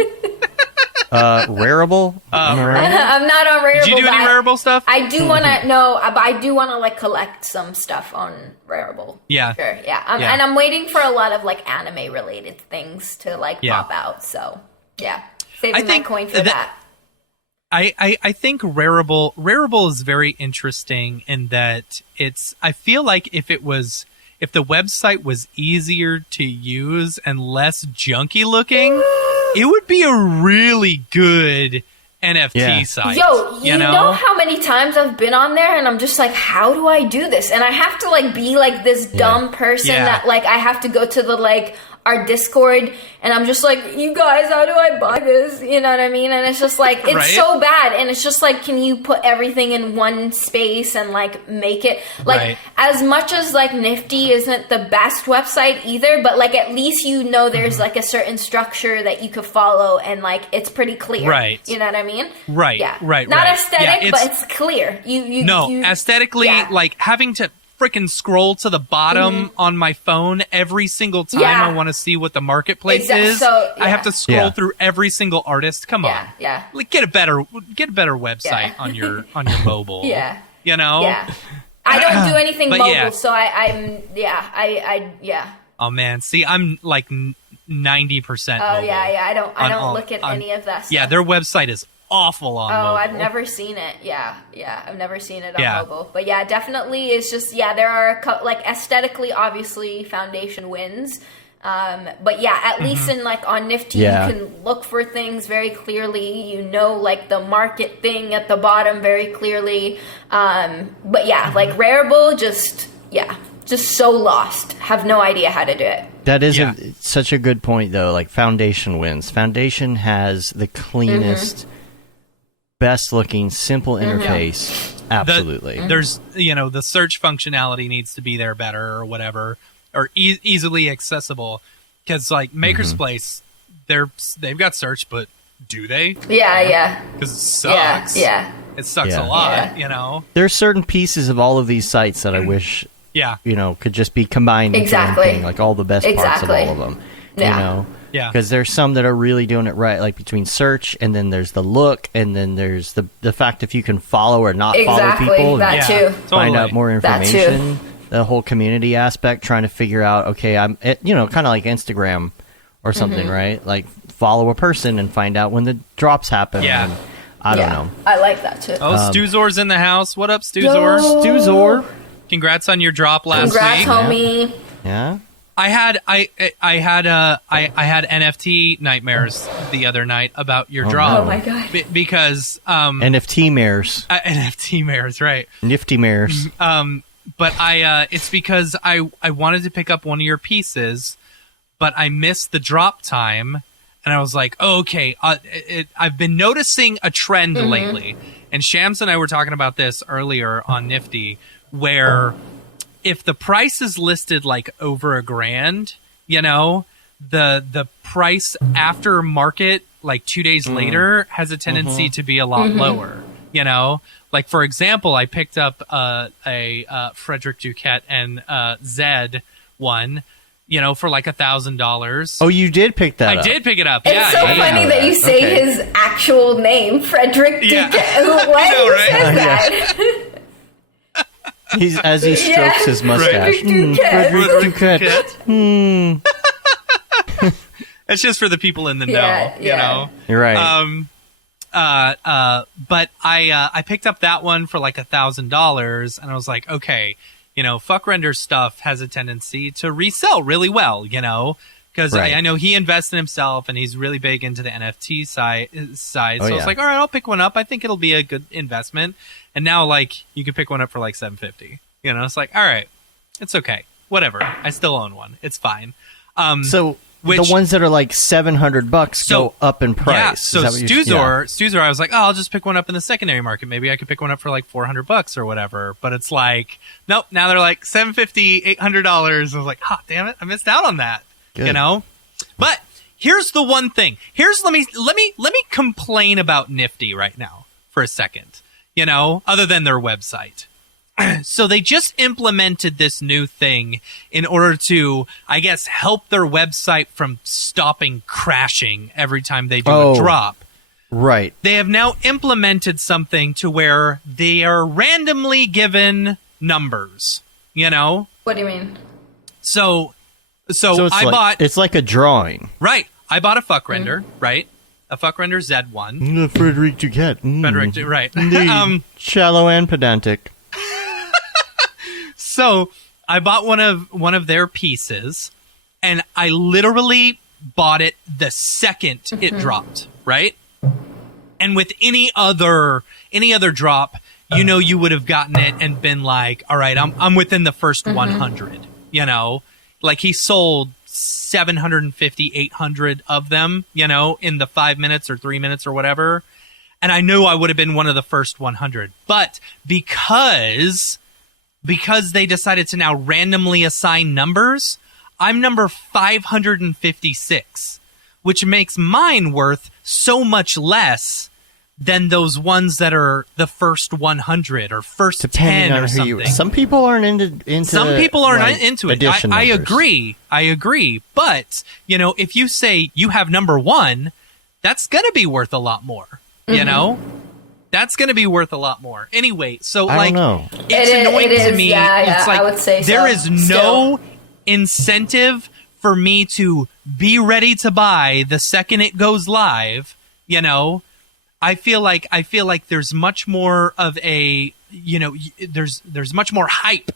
Rareable? I'm not on Rareable. Did you do any Rareable stuff? I do want to but I do want to like collect some stuff on Rareable. Yeah. Sure. Yeah. And I'm waiting for a lot of like anime related things to like pop out. So yeah, saving my coin for that. I think Rareable is very interesting in that I feel like if the website was easier to use and less junky looking, it would be a really good NFT site. Yo, you know how many times I've been on there and I'm just like, how do I do this? And I have to like be like this dumb person that like I have to go to the like our Discord, and I'm just like, you guys, how do I buy this? You know what I mean? And it's just like, it's Right? so bad. And it's just like, can you put everything in one space and like make it like Right. as much as like Nifty isn't the best website either, but like at least you know there's like a certain structure that you could follow and like it's pretty clear. Right. You know what I mean? Right, Yeah. right, Not right. aesthetic, Yeah, but it's clear. You Aesthetically, yeah. like having to freaking scroll to the bottom on my phone every single time Yeah. I want to see what the marketplace Exactly. is. So, I have yeah. to scroll Yeah. through every single artist. Come on. Yeah, yeah. Like, get a better website Yeah. on your mobile. Yeah. You know? Yeah. I don't do anything But mobile, yeah. so I Oh man, see, I'm like 90% Oh mobile. yeah. I don't on- look at on- any of that stuff. Yeah, their website is awful on mobile. Oh, I've never seen it. Yeah, I've never seen it on Yeah. mobile. But yeah, definitely, it's just there are like aesthetically, obviously, Foundation wins. But yeah, at least in like on Nifty, Yeah. you can look for things very clearly. You know, like the market thing at the bottom very clearly. But yeah, like Rarible, just so lost. Have no idea how to do it. That is Yeah. such a good point, though. Like, Foundation wins. Foundation has the cleanest, best-looking, simple interface. Absolutely. There's, the search functionality needs to be there better or whatever, or easily accessible. Because, like, Maker's Place, they've got search, but do they? Yeah. Because it sucks. Yeah. It sucks Yeah. a lot, Yeah. you know? There's certain pieces of all of these sites that I wish, Yeah. could just be combined into Exactly. one thing, like all the best parts of Exactly. all of them. Yeah. Yeah. Because there's some that are really doing it right, like between search, and then there's the look, and then there's the fact if you can follow or not Exactly. follow people, That and too. find Totally. out more That too. information. The whole community aspect, trying to figure out, okay, kind of like Instagram or something, right? Like follow a person and find out when the drops happen. Yeah. and I don't know. I like that too. Oh, Stuzor's in the house. What up, Stuzor? Yo. Stuzor. Congrats on your drop last Congrats, week. homie. Yeah. I had NFT nightmares the other night about your drop. Oh my god. Because NFT mares. NFT mares, right? Nifty mares. But it's because I wanted to pick up one of your pieces, but I missed the drop time, and I was like, oh, okay. I've been noticing a trend lately, and Shams and I were talking about this earlier on Nifty, where if the price is listed like over $1,000, the price after market, like 2 days later, has a tendency to be a lot lower. Like, for example, I picked up a Frederick Duquette and Zed one, for like $1,000. Oh, you did pick that I up. did pick it up. It's yeah, so yeah, funny know that you that. say Okay. his actual name, Frederick Yeah. Duquette. What? I know, Who right? says that? He's as he strokes Yeah. his mustache. Frederick Duquette. Frederick Duquette. It's just for the people in the Yeah, know, yeah. You're right. But I picked up that one for like $1,000, and I was like, okay, Fuck Render stuff has a tendency to resell really well, because Right. I know he invests in himself, and he's really big into the NFT side. So I yeah. was like, all right, I'll pick one up. I think it'll be a good investment. And now, like, you can pick one up for like $750. It's like, all right, it's okay, whatever. I still own one. It's fine. So which- the ones that are like $700 go up in price. Yeah, Is so that what you're- Stuzor, I was like, oh, I'll just pick one up in the secondary market. Maybe I could pick one up for like $400 or whatever. But it's like, nope. Now they're like $750, $800. I was like, ah, damn it, I missed out on that. Good. But here's the one thing. Let me complain about Nifty right now for a second. Other than their website. So they just implemented this new thing in order to, I guess, help their website from stopping crashing every time they do a drop. Right. They have now implemented something to where they are randomly given numbers, What do you mean? So it's it's like a drawing. right. I bought a fuck render, right? A fuck render Z1. Frederick Duquette. Frederick, right. Shallow and pedantic. So I bought one of their pieces, and I literally bought it the second it dropped, right? And with any other drop, you would have gotten it and been like, all right, I'm within the first 100, like he sold 750, 800 of them, you know, in the 5 minutes or 3 minutes or whatever. And I knew I would have been one of the first 100. But because they decided to now randomly assign numbers, I'm number 556, which makes mine worth so much less than those ones that are the first 100 or first Depending 10 on or who something. some people aren't into Some people aren't like, into it. addition I numbers. agree. But, you know, if you say you have number 1, that's going to be worth a lot more, you know? That's going to be worth a lot more. Anyway, so I like, don't know. it's annoying to me. Yeah, it's like, I would say there so. is no Still. incentive for me to be ready to buy the second it goes live, you know? I feel like there's much more of a, you know, there's much more hype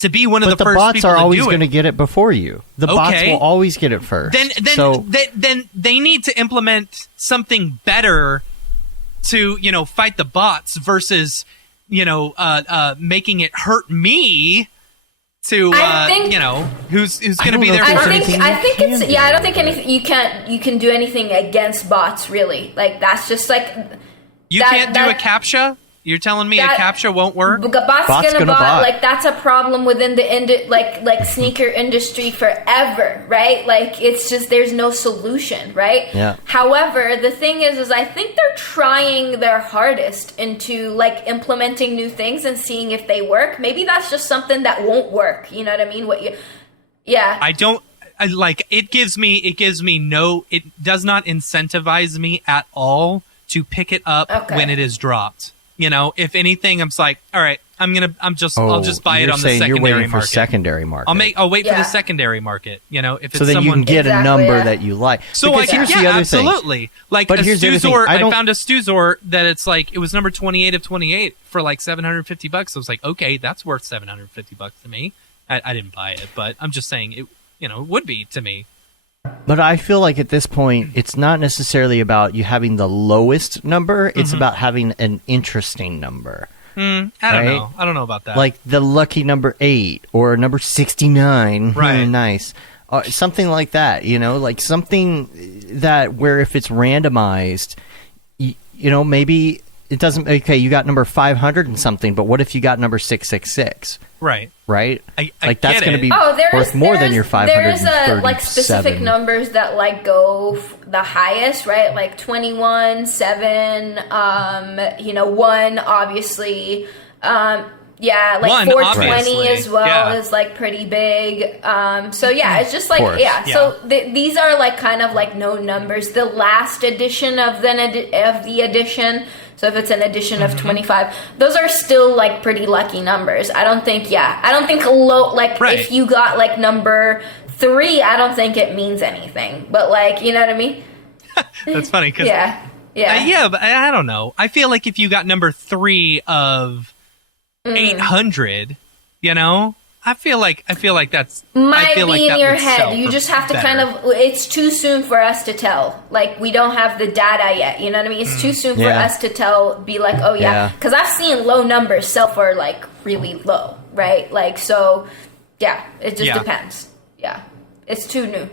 to be one of But the the first bots people are to always do going to it. get it before you. The bots Okay. will always get it first. Then they need to implement something better to, you know, fight the bots versus, you know, making it hurt me to, I think- you know, who's going to don't be know there if for there's I anything think you it's can yeah. I do. don't think anything you can do anything against bots really. Like that's just like You that- can't do that- a CAPTCHA? You're telling me that- a CAPTCHA won't work? Bots Bot's gonna gonna bot. Like that's a problem within the like sneaker industry forever, right? Like it's just there's no solution, right? Yeah. However, the thing is I think they're trying their hardest into like implementing new things and seeing if they work. Maybe that's just something that won't work. You know what I mean? Yeah. I like it does not incentivize me at all to pick it up Okay. when it is dropped. You know, if anything, I'm just like, all right, I'll just buy it you're on the saying secondary you're waiting for market. secondary market. I'll wait for Yeah. the secondary market. You know, if it's so then you someone can get Exactly, a number yeah. that you like. So Because here's the other thing. absolutely. Like But a here's the other thing. Stuzor, I I don't- found a Stuzor that it's like it was number 28 of 28 for like $750. I was like, okay, that's worth $750 to me. I didn't buy it, but I'm just saying it. You know, it would be to me. But I feel like at this point, it's not necessarily about you having the lowest number. It's about having an interesting number. I don't Right? know. I don't know about that. Like the lucky number 8 or number 69. Right. Nice. Something like that, you know, like something that where if it's randomized, you know, maybe it doesn't. Okay, you got number 500 and something, but what if you got number 666? right. Right? I like that's get going to it. be worth more than your 537. There's like specific numbers that like go the highest, right? Like 21, 7, you know, 1 obviously. Yeah, like 1, 420 obviously. as well Yeah. is like pretty big. So yeah, it's just like course. yeah. Yeah. So these are like kind of like known numbers. The last edition of the edition. So if it's an edition of 25, those are still like pretty lucky numbers. I don't think low like Right. if you got like number 3, I don't think it means anything. But like, you know what I mean? That's funny because Yeah. but I don't know. I feel like if you got number 3 of 800, you know, I feel like that's Might I feel like be in that your would sell head. You for just have to better. kind of. It's too soon for us to tell. Like we don't have the data yet. You know what I mean? It's too soon for Yeah. us to tell. Be like, oh Yeah. yeah, because I've seen low numbers sell for like really low, right? Like so, yeah. It just Yeah. depends. Yeah, it's too new.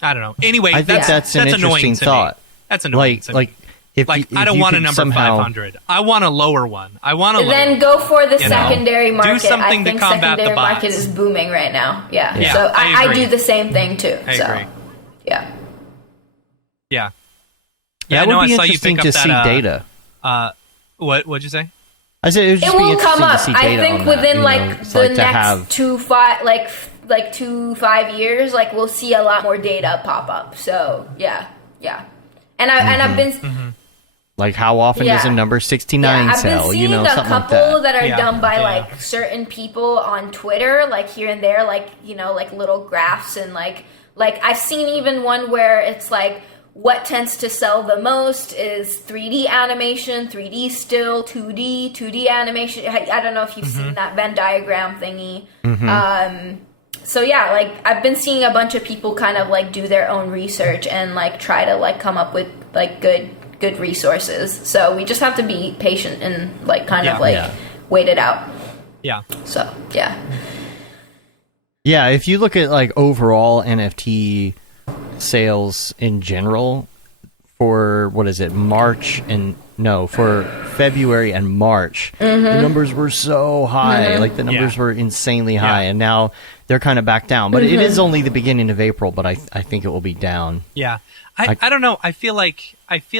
I don't know. Anyway, I think that's an annoying interesting to thought. Me. That's annoying to me. If Like you, I if don't you want a could number somehow, 500. I want a lower one. I want a lower Then one. go for the You know, secondary do market. something I to think combat the secondary bots. market is booming right now. Yeah. Yeah. So I I agree. do the same thing too. I so agree. yeah. Yeah. that I know would be I saw you interesting pick to up see that, data. What'd you say? I said it would just It be will interesting come up. to see I data think on that, within you know? like It's the like to next have 2-5 years, like we'll see a lot more data pop up. So yeah. And I've been like how often does a Yeah. number 69 I've been sell? seeing You know, a something like couple that. that are Yeah, done by yeah. like certain people on Twitter, like here and there, like you know, like little graphs and like I've seen even one where it's like what tends to sell the most is 3D animation, 3D still, 2D animation. I don't know if you've seen that Venn diagram thingy. So yeah, like I've been seeing a bunch of people kind of like do their own research and like try to like come up with like good resources. So we just have to be patient and like kind of like Yeah. wait it out. Yeah. So yeah. Yeah, if you look at like overall NFT sales in general for what is it, for February and March, the numbers were so high. Like the numbers were insanely high, and now they're kind of back down. But it is only the beginning of April, but I think it will be down. Yeah. I don't know. I feel like if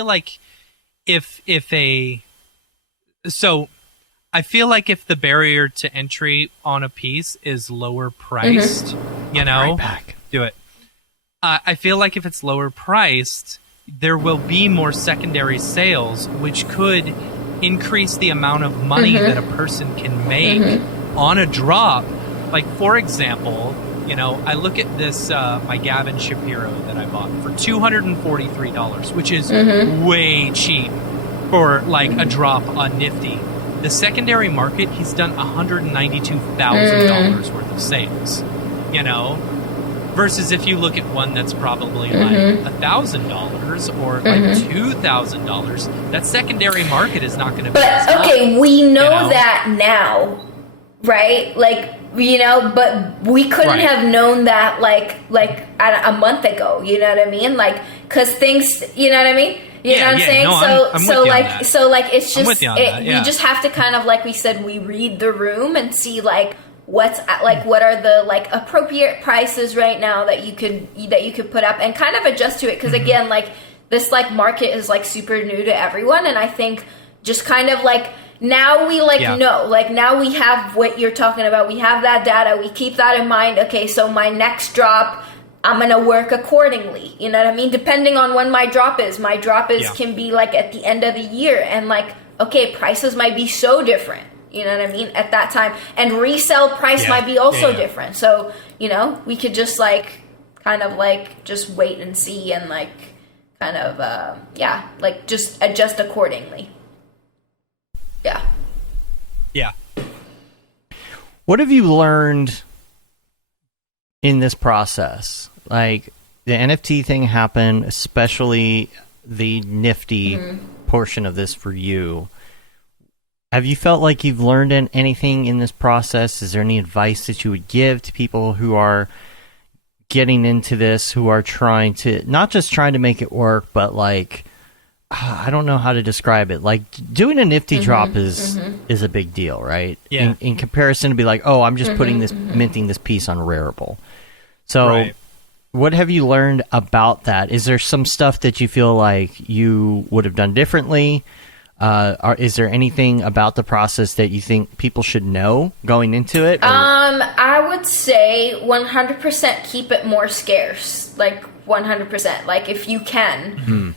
the barrier to entry on a piece is lower priced, Right back. do it. I feel like if it's lower priced, there will be more secondary sales, which could increase the amount of money that a person can make on a drop. Like, for example, I look at this, my Gavin Shapiro that I bought for $243, which is way cheap for like a drop on Nifty. The secondary market, he's done $192,000 worth of sales, versus if you look at one that's probably like $1,000 or like $2,000, that secondary market is not going to be. But okay, we know that now, right? Like, but we couldn't have known that like a month ago. You know what I mean? Like, because things, you know what I mean? You know what I'm saying? No, I'm it's just we just have to kind of, like we said, we read the room and see like what are the like appropriate prices right now that you could put up and kind of adjust to it, because again, like this like market is like super new to everyone, and I think just kind of like now we know, like now we have what you're talking about, we have that data, we keep that in mind. Okay, so my next drop, I'm going to work accordingly. You know what I mean? Depending on when my drop is can be like at the end of the year, and like, okay, prices might be so different. You know what I mean? At that time, and resale price might be also different. So, we could just like, kind of like just wait and see and like kind of, like just adjust accordingly. Yeah. Yeah. What have you learned in this process? Like, the NFT thing happened, especially the Nifty portion of this for you. Have you felt like you've learned anything in this process? Is there any advice that you would give to people who are getting into this, who are trying to, not just trying to make it work, but like, I don't know how to describe it. Like, doing a Nifty drop is a big deal, right? Yeah. In comparison to be like, oh, I'm just minting this piece on Rarible. So what have you learned about that? Is there some stuff that you feel like you would have done differently? Is there anything about the process that you think people should know going into it? I would say 100% keep it more scarce. Like 100%, like if you can.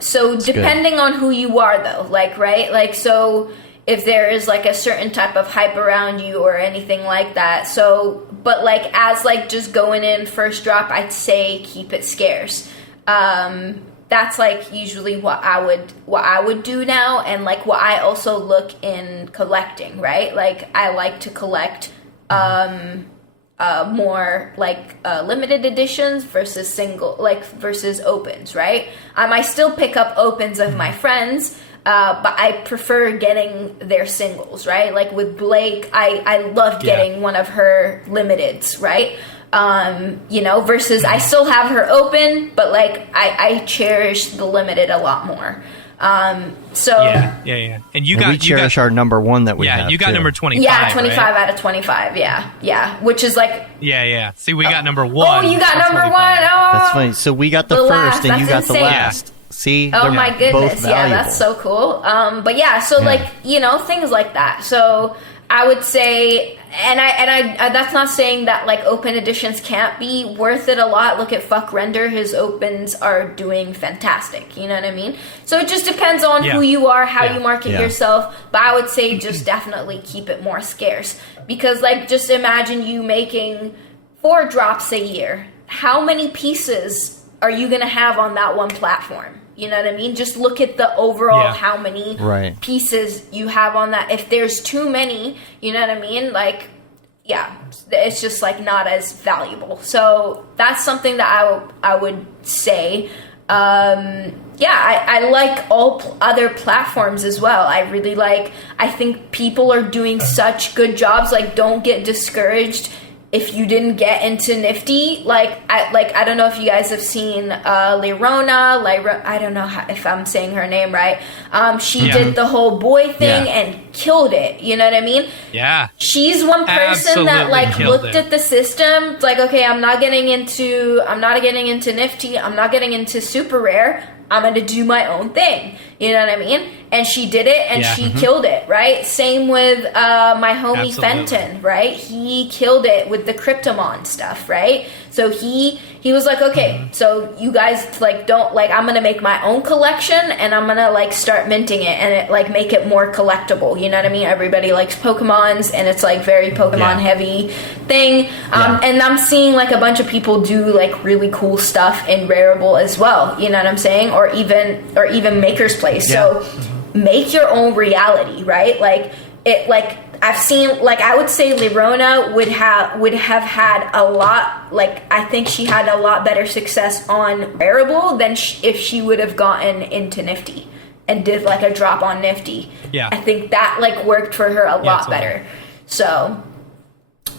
So that's depending on who you are though, like, right? Like, so if there is like a certain type of hype around you or anything like that. So, but like as like just going in first drop, I'd say keep it scarce. That's like usually what I would do now, and like what I also look in collecting, right? Like I like to collect more like limited editions versus versus opens, right? I still pick up opens of my friends, but I prefer getting their singles, right? Like with Blake, I loved getting one of her limiteds, right? Versus I still have her open, but like I cherish the limited a lot more. And we cherish our number one that we have. Yeah, you got too. number 25. Yeah, 25 right? out of 25. Yeah, which is like. Yeah. See, we got number one. Oh, you got number 25. one. Oh, that's funny. So we got the first, last. and you got insane. the last. See, oh they're my goodness, both valuable. yeah, that's so cool. But yeah, so like things like that. So I would say, and I that's not saying that like open editions can't be worth it a lot. Look at Fuck Render, his opens are doing fantastic. You know what I mean? So it just depends on who you are, how you market yourself. But I would say just definitely keep it more scarce, because like just imagine you making 4 drops a year. How many pieces are you gonna have on that one platform? You know what I mean? Just look at the overall how many pieces you have on that. If there's too many, you know what I mean? Like, it's just like not as valuable. So that's something that I would say. I like all other platforms as well. I think people are doing such good jobs. Like, don't get discouraged if you didn't get into Nifty, I don't know if you guys have seen Lyrona, I don't know if I'm saying her name right. She did the whole boy thing and killed it. You know what I mean? Yeah. She's one person that like looked at the system, like, okay, I'm not getting into Nifty, I'm not getting into super rare. I'm going to do my own thing. You know what I mean? And she did it, and she killed it, right? Same with my homie Fenton, right? He killed it with the Cryptomon stuff, right? So he was like, okay, so you guys like don't like, I'm going to make my own collection, and I'm going to like start minting it and it like make it more collectible. You know what I mean? Everybody likes Pokemons, and it's like very Pokemon heavy thing. And I'm seeing like a bunch of people do like really cool stuff in Rareable as well. You know what I'm saying? Or even Maker's Place. So make your own reality, right? Like it, like I've seen, like I would say Lyrona would have had a lot, like I think she had a lot better success on Rareable than if she would have gotten into Nifty and did like a drop on Nifty. Yeah, I think that like worked for her a lot better. So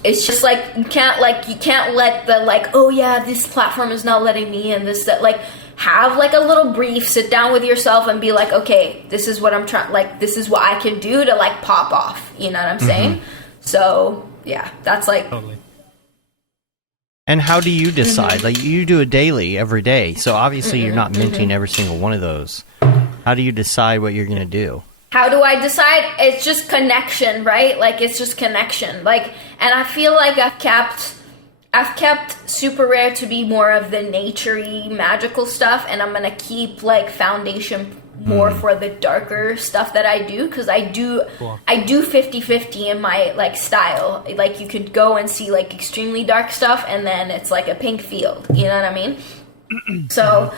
it's just like you can't let the like, oh yeah, this platform is not letting me in, this that, like have like a little brief, sit down with yourself and be like, okay, this is what I'm trying, like this is what I can do to like pop off, you know what I'm saying? So yeah, that's like totally. And how do you decide? Like you do a daily every day, so obviously you're not minting every single one of those. How do you decide what you're gonna do? How do I decide? It's just connection, right? Like it's just connection. Like, and I feel like I've kept super rare to be more of the naturey magical stuff, and I'm gonna keep like foundation more for the darker stuff that I do, because I do 50-50 in my like style. Like you could go and see like extremely dark stuff, and then it's like a pink field. You know what I mean? So.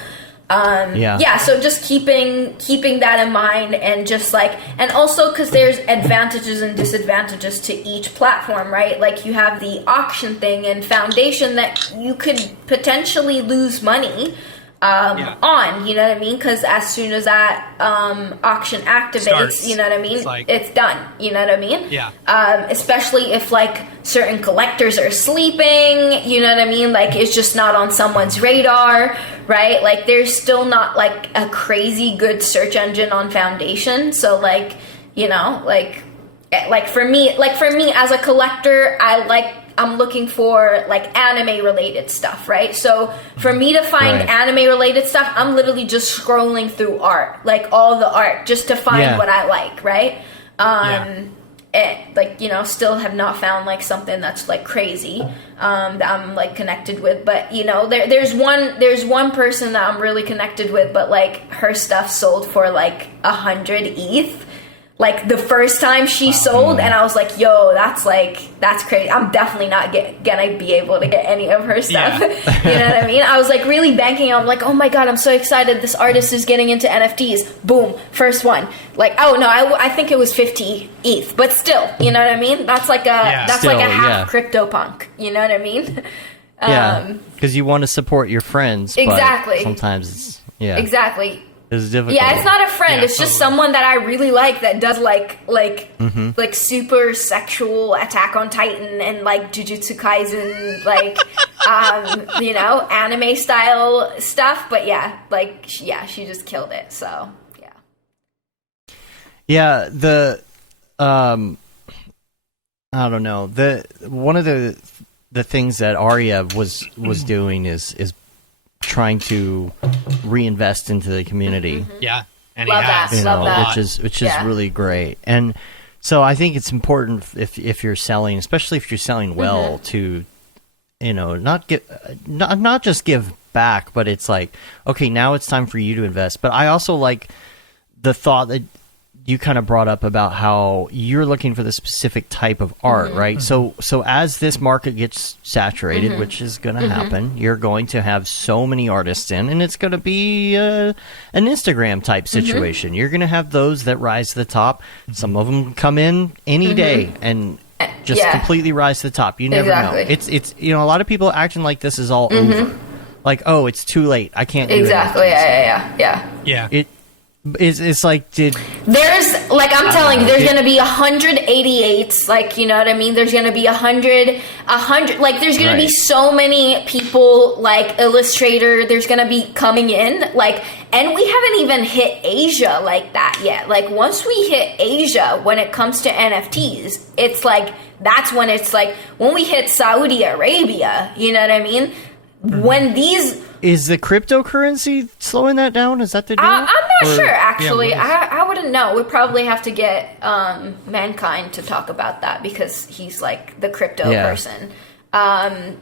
So just keeping that in mind, and just like, and also because there's advantages and disadvantages to each platform, right? Like you have the auction thing and foundation that you could potentially lose money on, you know what I mean? Because as soon as that auction activates, you know what I mean? It's done, you know what I mean? Yeah. Especially if like certain collectors are sleeping, you know what I mean? Like it's just not on someone's radar, right? Like there's still not like a crazy good search engine on Foundation. So like, you know, like for me as a collector, I'm looking for like anime related stuff, right? So for me to find anime related stuff, I'm literally just scrolling through art, like all the art, just to find what I like, right? Like, you know, still have not found like something that's like crazy that I'm like connected with. But you know, there's one person that I'm really connected with, but like her stuff sold for like 100 ETH. Like the first time she sold, and I was like, yo, that's crazy. I'm definitely not gonna be able to get any of her stuff. You know what I mean? I was like really banking on, like, oh my God, I'm so excited. This artist is getting into NFTs. Boom. First one. Like, oh no, I think it was 50 ETH, but still, you know what I mean? That's like a half CryptoPunk. You know what I mean? Because you want to support your friends. Exactly. But sometimes it's, exactly. It's difficult. Yeah, it's not a friend. It's just someone that I really like that does like super sexual Attack on Titan and like Jujutsu Kaisen, like you know, anime style stuff. But she just killed it. So yeah, the I don't know, one of the things that Arya was doing is trying to reinvest into the community. Yeah, and love that. You know, love that. which is really great. And so I think it's important if you're selling, especially if you're selling well, to, you know, not just give back, but it's like, okay, now it's time for you to invest. But I also like the thought that you kind of brought up about how you're looking for the specific type of art, right? So as this market gets saturated, which is going to happen, you're going to have so many artists in, and it's going to be an Instagram type situation. You're going to have those that rise to the top. Some of them come in any day and just completely rise to the top. You never know. It's you know, a lot of people acting like this is all over. Like, oh, it's too late. I can't do it. Exactly. Yeah. It's like, there's like, I'm telling you, there's going to be 188s, like, you know what I mean? There's going to be 100, like, there's going to be so many people, like, Illustrator, there's going to be coming in, like, and we haven't even hit Asia like that yet. Like, once we hit Asia, when it comes to NFTs, it's like, that's when it's like, when we hit Saudi Arabia, you know what I mean? When these... Is the cryptocurrency slowing that down? Is that the deal? I'm not sure, actually. Yeah, I wouldn't know. We'd probably have to get Mankind to talk about that because he's like the crypto person. I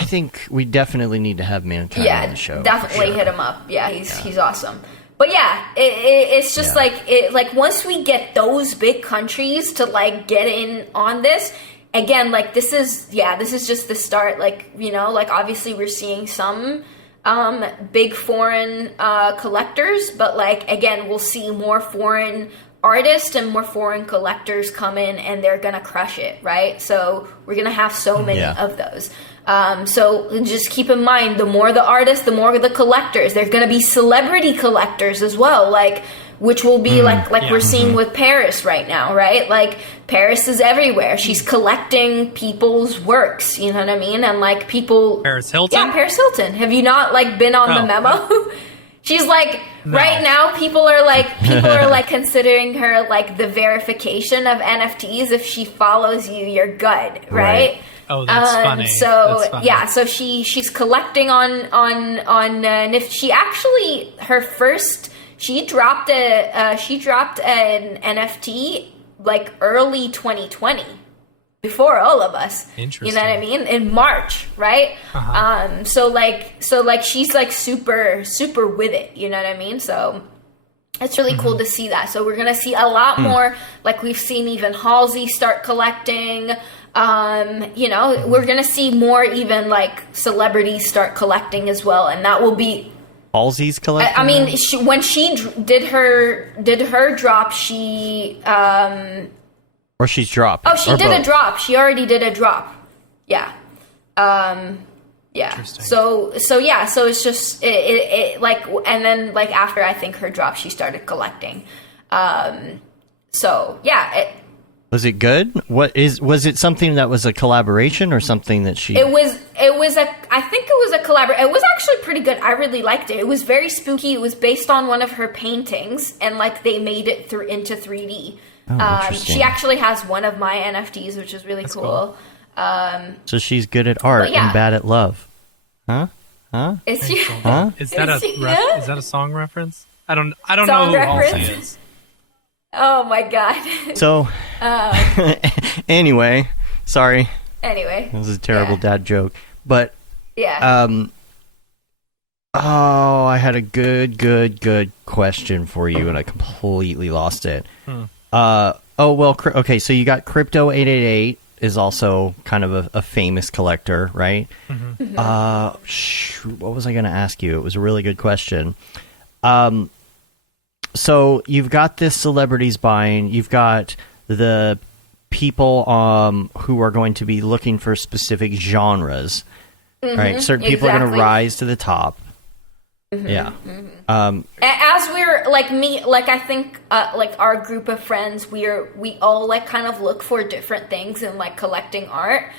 think we definitely need to have Mankind on the show. Definitely hit him up. Yeah, he's awesome. But yeah, it's just like once we get those big countries to like get in on this. Again, like this is just the start. Like, you know, like obviously we're seeing some big foreign collectors, but like again, we'll see more foreign artists and more foreign collectors come in, and they're gonna crush it, right? So we're gonna have so many of those. So just keep in mind, the more the artists, the more the collectors. There's gonna be celebrity collectors as well, like. Which will be like we're seeing with Paris right now, right? Like Paris is everywhere. She's collecting people's works, you know what I mean? And like people... Paris Hilton? Yeah, Paris Hilton. Have you not like been on the memo? She's like, right now people are like considering her like the verification of NFTs. If she follows you, you're good, right? Oh, that's funny. So that's funny. yeah, so she's collecting on if she actually her first... She dropped an NFT like early 2020, before all of us. Interesting. You know what I mean? In March, right? So she's like super with it. You know what I mean? So it's really cool to see that. So we're gonna see a lot more. Like we've seen even Halsey start collecting. You know, we're gonna see more even like celebrities start collecting as well, and that will be. Halsey's collecting. I mean, when she did her drop, she or she's dropped. Oh, she did a drop. She already did a drop. Yeah. Yeah. So it's just it like, and then like after I think her drop, she started collecting. So yeah. Was it good? Was it something that was a collaboration or something that she... I think it was a collaboration. It was actually pretty good. I really liked it. It was very spooky. It was based on one of her paintings, and like they made it into 3D. She actually has one of my NFTs, which is really cool. So she's good at art and bad at love. Huh? Is she? Huh? Is that a song reference? I don't know who Halsey is. Oh my god. So, anyway, sorry. Anyway. This is a terrible dad joke. But, yeah. I had a good question for you, and I completely lost it. Okay, so you got Crypto888 is also kind of a famous collector, right? What was I going to ask you? It was a really good question. So you've got this celebrities buying, you've got the people who are going to be looking for specific genres, right? Certain people are going to rise to the top. As we're like I think like our group of friends, we all like kind of look for different things in like collecting art.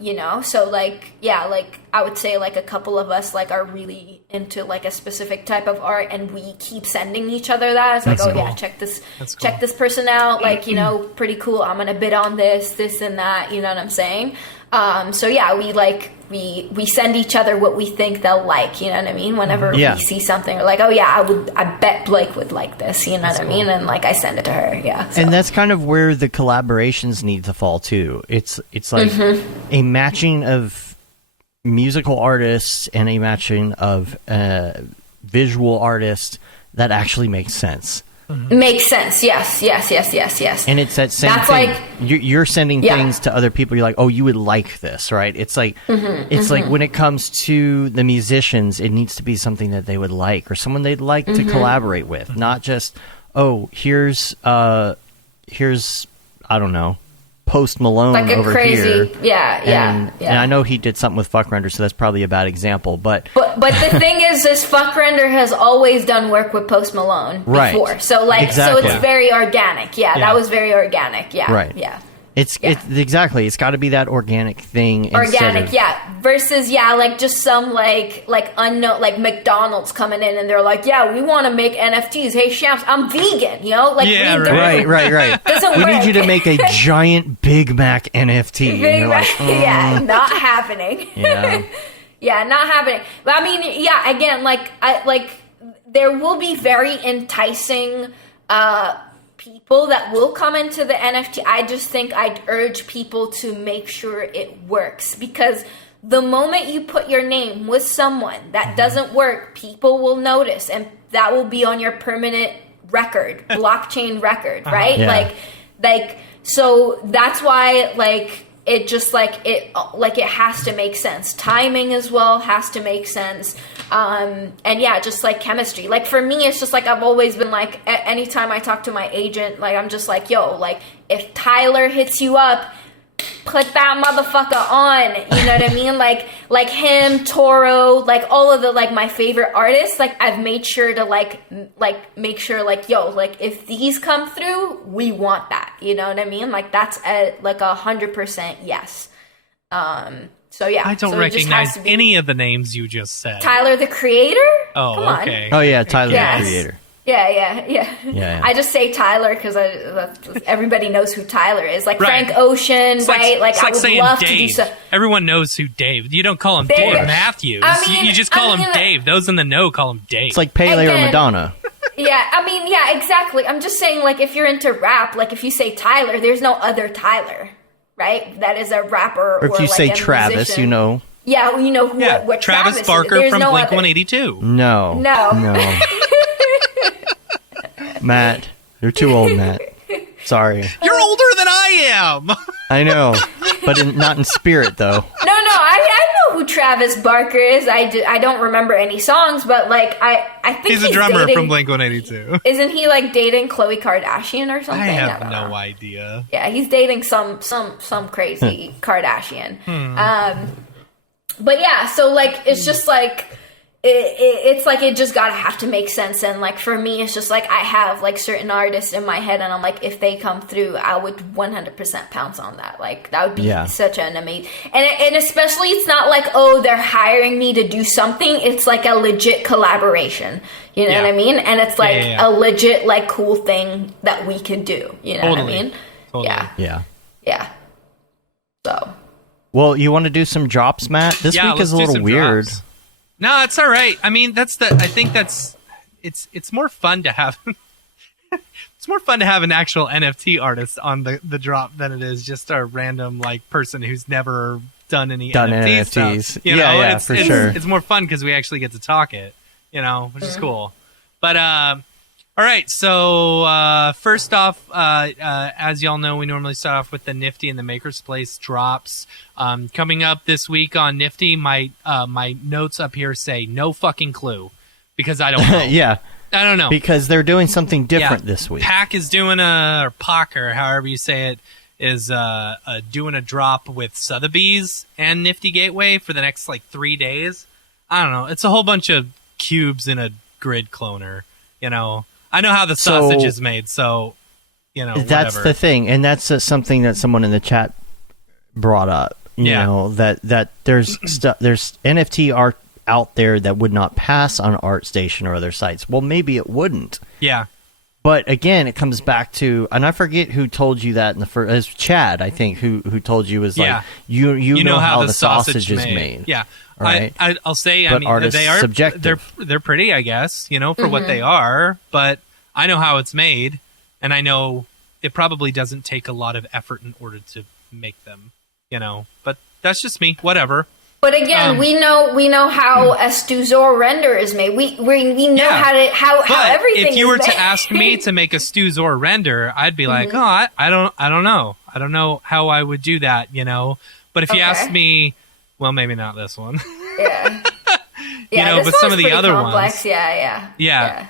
You know, so like, yeah, like I would say like a couple of us like are really into like a specific type of art, and we keep sending each other that. It's like, That's cool. Yeah, check this person out. Like, you know, pretty cool. I'm going to bid on this and that, you know what I'm saying? So yeah, we send each other what we think they'll like, you know what I mean? Whenever we see something, we're like, oh yeah, I bet Blake would like this, you know what I mean? And like I send it to her, yeah. So. And that's kind of where the collaborations need to fall too. It's like a matching of musical artists and a matching of visual artists that actually makes sense. Makes sense. Yes. And it's that same That's thing. like, you're sending things to other people. You're like, oh, you would like this, right? It's like like when it comes to the musicians, it needs to be something that they would like or someone they'd like to collaborate with, not just, oh, here's I don't know, Post Malone like a over crazy, here. yeah. And I know he did something with Fuck Render, so that's probably a bad example. But the thing is Fuck Render has always done work with Post Malone before. Right. So Exactly. so it's very organic. Yeah, that was very organic. Yeah. Right. Yeah. It's exactly. It's got to be that organic thing. Organic, versus like just some like unknown, like McDonald's coming in and they're like, yeah, we want to make NFTs. Hey Shams, I'm vegan, like right. Doesn't We work. need you to make a giant Big Mac NFT. Big and you're Mac, like, not happening. Yeah. Yeah, not happening. But I mean, again, there will be very enticing people that will come into the NFT. I just think I'd urge people to make sure it works, because the moment you put your name with someone that doesn't work, people will notice, and that will be on your permanent record, blockchain record, right? Yeah. So that's why it just it has to make sense. Timing as well has to make sense. And just like chemistry. Like for me, it's just like I've always been like, anytime I talk to my agent, like I'm just like, yo, like if Tyler hits you up, put that motherfucker on. You know what I mean? Like him, Toro, like all of the my favorite artists. Like I've made sure to make sure yo, if these come through, we want that. You know what I mean? Like that's a 100% yes. So yeah, I don't recognize any of the names you just said. Tyler the Creator? Oh, come on. okay. Oh yeah, Tyler Yes. the Creator. Yeah. I just say Tyler because everybody knows who Tyler is. Like Right. Frank Ocean, right? It's I would saying love Dave. to do so. Everyone knows who Dave. You don't call him Dave. Dave Matthews. I mean- you just call I mean, him Dave. Those in the know call him Dave. It's like Pele or Again- Madonna. Yeah, exactly. I'm just saying, if you're into rap, if you say Tyler, there's no other Tyler, right? That is a rapper. Or if you say a Travis, musician. you know. Yeah, you know what Travis is. Barker There's from no Blink other. 182. No. No. Matt, you're too old, Matt. Sorry. You're older than I am. I know, but not in spirit, though. No, I know who Travis Barker is. I don't remember any songs, but I think He's a drummer dating, from Blink 182. Isn't he dating Khloe Kardashian or something? I have don't no know. idea. Yeah, he's dating some crazy Kardashian. But yeah, so it's just it's it just gotta have to make sense. And for me, it's just I have certain artists in my head, and I'm if they come through, I would 100% pounce on that. That would be such an amazing, and especially it's not oh, they're hiring me to do something. It's a legit collaboration. You know what I mean? And it's a legit cool thing that we could do. You know what I mean? Totally. Yeah. So. Well, you want to do some drops, Matt? This week is a little weird. Drops. No, it's all right. I mean, I think it's more fun to have. It's more fun to have an actual NFT artist on the drop than it is just a random person who's never done NFTs. Stuff. Sure. It's more fun because we actually get to talk it, which is cool. But all right. So first off, as y'all know, we normally start off with the Nifty and the Maker's Place drops. Coming up this week on Nifty, my notes up here say no fucking clue because I don't know. Yeah. I don't know. Because they're doing something different this week. PAC is doing or PAC, or however you say it, is doing a drop with Sotheby's and Nifty Gateway for the next 3 days. I don't know. It's a whole bunch of cubes in a grid cloner, I know how the sausage is made, so, That's whatever. the thing, and that's something that someone in the chat brought up. You know, that there's there's NFT art out there that would not pass on ArtStation or other sites. Well, maybe it wouldn't. Yeah. But again, it comes back to, and I forget who told you that in the first. It was Chad, I think, who told you was you know how the sausage is made. Yeah, right? I'll say, But artists they are subjective. They're pretty, I guess, for what they are. But I know how it's made, and I know it probably doesn't take a lot of effort in order to make them. But that's just me. Whatever. But again, we know how a Stuzor render is made. We know how everything. If you were is made. to ask me to make a Stuzor render, I'd be like, I don't know. I don't know how I would do that, But if you asked me, well, maybe not this one. Yeah. But some of the other complex. ones. Yeah.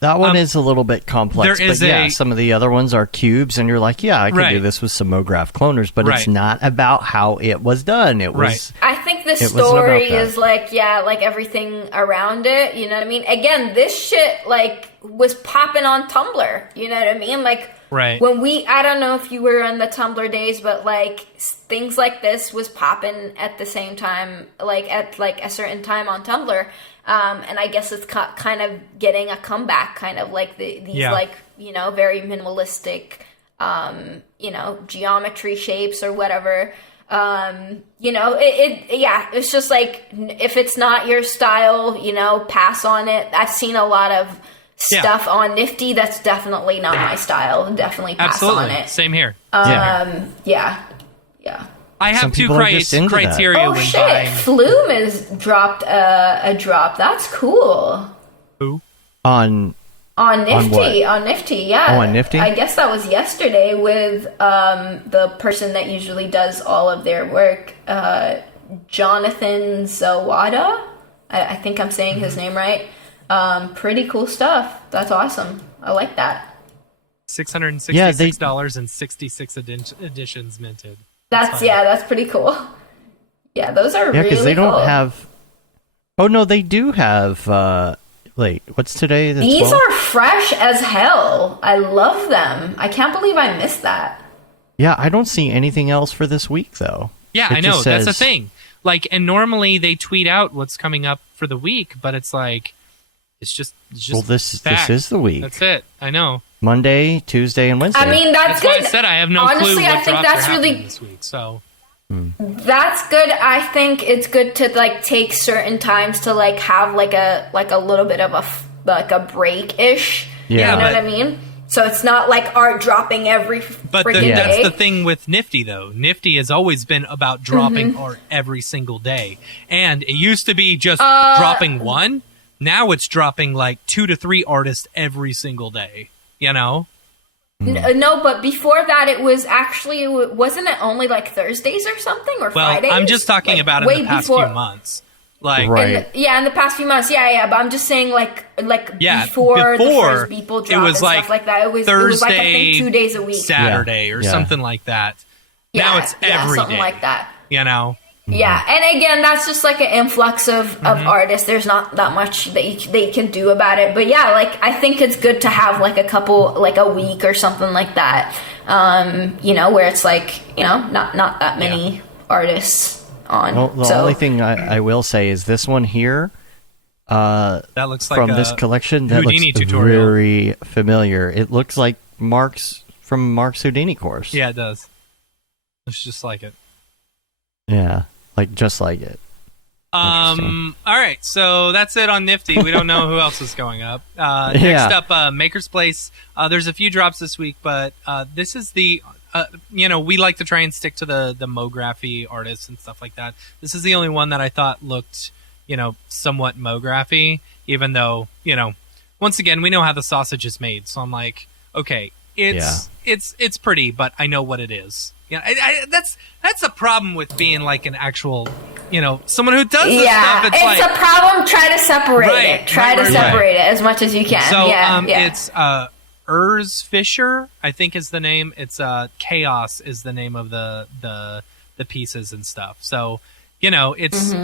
That one is a little bit complex, there is but yeah, some of the other ones are cubes, and you're like, yeah, I could do this with some Mograph cloners, but it's not about how it was done. It was. I think the story is like, like everything around it. You know what I mean? Again, this shit like was popping on Tumblr. You know what I mean? Like, when I don't know if you were on the Tumblr days, but like things like this was popping at the same time, like at like a certain time on Tumblr. And I guess it's kind of getting a comeback, kind of like these like, you know, very minimalistic, you know, geometry shapes or whatever. You know, it's just like, if it's not your style, you know, pass on it. I've seen a lot of stuff on Nifty that's definitely not my style. Definitely pass on it. Same here. Yeah. I have two criteria when buying. Flume has dropped a drop. That's cool. Who? On Nifty. On Nifty, yeah. Oh, on Nifty? I guess that was yesterday with the person that usually does all of their work, Jonathan Zawada. I think I'm saying his name right. Pretty cool stuff. That's awesome. I like that. $666 editions minted. That's pretty cool. Yeah, those are really cool. Yeah, because they don't have... Oh, no, they do have... Wait, what's today? These 12th? are fresh as hell. I love them. I can't believe I missed that. Yeah, I don't see anything else for this week, though. Yeah, I know. That's the thing. Like, and normally they tweet out what's coming up for the week, but it's like... It's just well, this is the week. That's it. I know. Monday, Tuesday, and Wednesday. I mean, that's good. Why I said I have no clue Honestly, what I think drops that's are really this week. So that's good. I think it's good to like take certain times to like have like a little bit of a break ish. Yeah, you know what I mean. So it's not like art dropping every freaking day. That's the thing with Nifty, though. Nifty has always been about dropping art every single day, and it used to be just dropping one. Now it's dropping like 2 to 3 artists every single day, you know? No, but before that, it was actually, wasn't it only like Thursdays or something, or Fridays? I'm just talking like, about in the past few months. Like, in the past few months, but I'm just saying like before the first people dropped it was and like stuff like that. It was like, I think 2 days a week. Saturday or something like that. Now it's every something day, like that. You know? Yeah, and again, that's just like an influx of artists. There's not that much they can do about it. But yeah, like I think it's good to have like a week or something like that. You know, where it's like, you know, not that many artists on. Well, the only thing I will say is this one here. That looks like from this collection. That Houdini looks tutorial. Very familiar. It looks like Mark's Houdini course. Yeah, it does. Looks just like it. Yeah. Like, just like it. All right, so that's it on Nifty. We don't know who else is going up. Next up, Maker's Place. There's a few drops this week, but this is the, you know, we like to try and stick to the Mography artists and stuff like that. This is the only one that I thought looked, you know, somewhat Mography, even though, you know, once again, we know how the sausage is made. So I'm like, okay, it's pretty, but I know what it is. Yeah, that's a problem with being like an actual, you know, someone who does this stuff. It's like, a problem. Try to separate it. Try to separate it as much as you can. So it's Urs Fisher, I think is the name. It's Chaos is the name of the pieces and stuff. So, you know, it's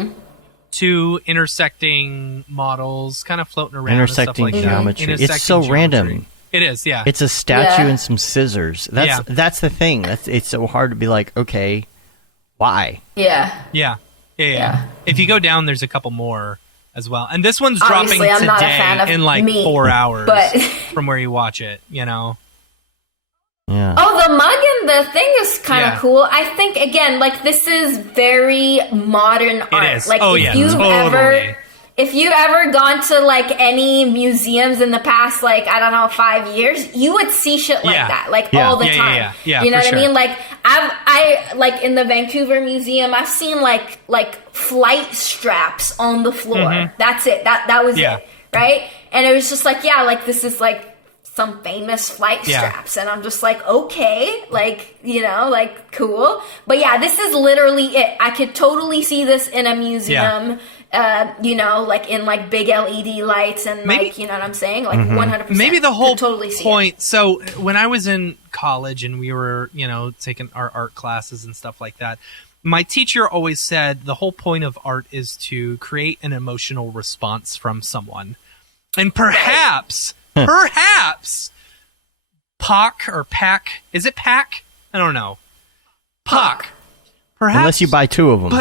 two intersecting models kind of floating around. Intersecting and stuff like geometry. That. It's so random. It is, yeah. It's a statue and some scissors. That's the thing. It's so hard to be like, okay, why? Yeah. If you go down, there's a couple more as well. And this one's dropping today in like 4 hours from where you watch it, you know? Yeah. Oh, the mug and the thing is kind of cool. I think, again, like, this is very modern art. It is. Like, if you've ever gone to like any museums in the past, like, I don't know, 5 years, you would see shit like that, like all the time. Yeah, you know what I mean? Like I like in the Vancouver Museum, I've seen like flight straps on the floor. That's it. That was it, right? And it was just like, like this is like some famous flight Yeah. straps, and I'm just like, okay, like, you know, like, cool. But yeah, this is literally it. I could totally see this in a museum, you know, like in like big LED lights and Maybe- like, you know what I'm saying? Like 100%. Maybe the whole Could totally see point. So when I was in college and we were, you know, taking our art classes and stuff like that, my teacher always said the whole point of art is to create an emotional response from someone. And perhaps, Pac or Pac, is it Pac? I don't know. Pac. Perhaps. Unless you buy two of them.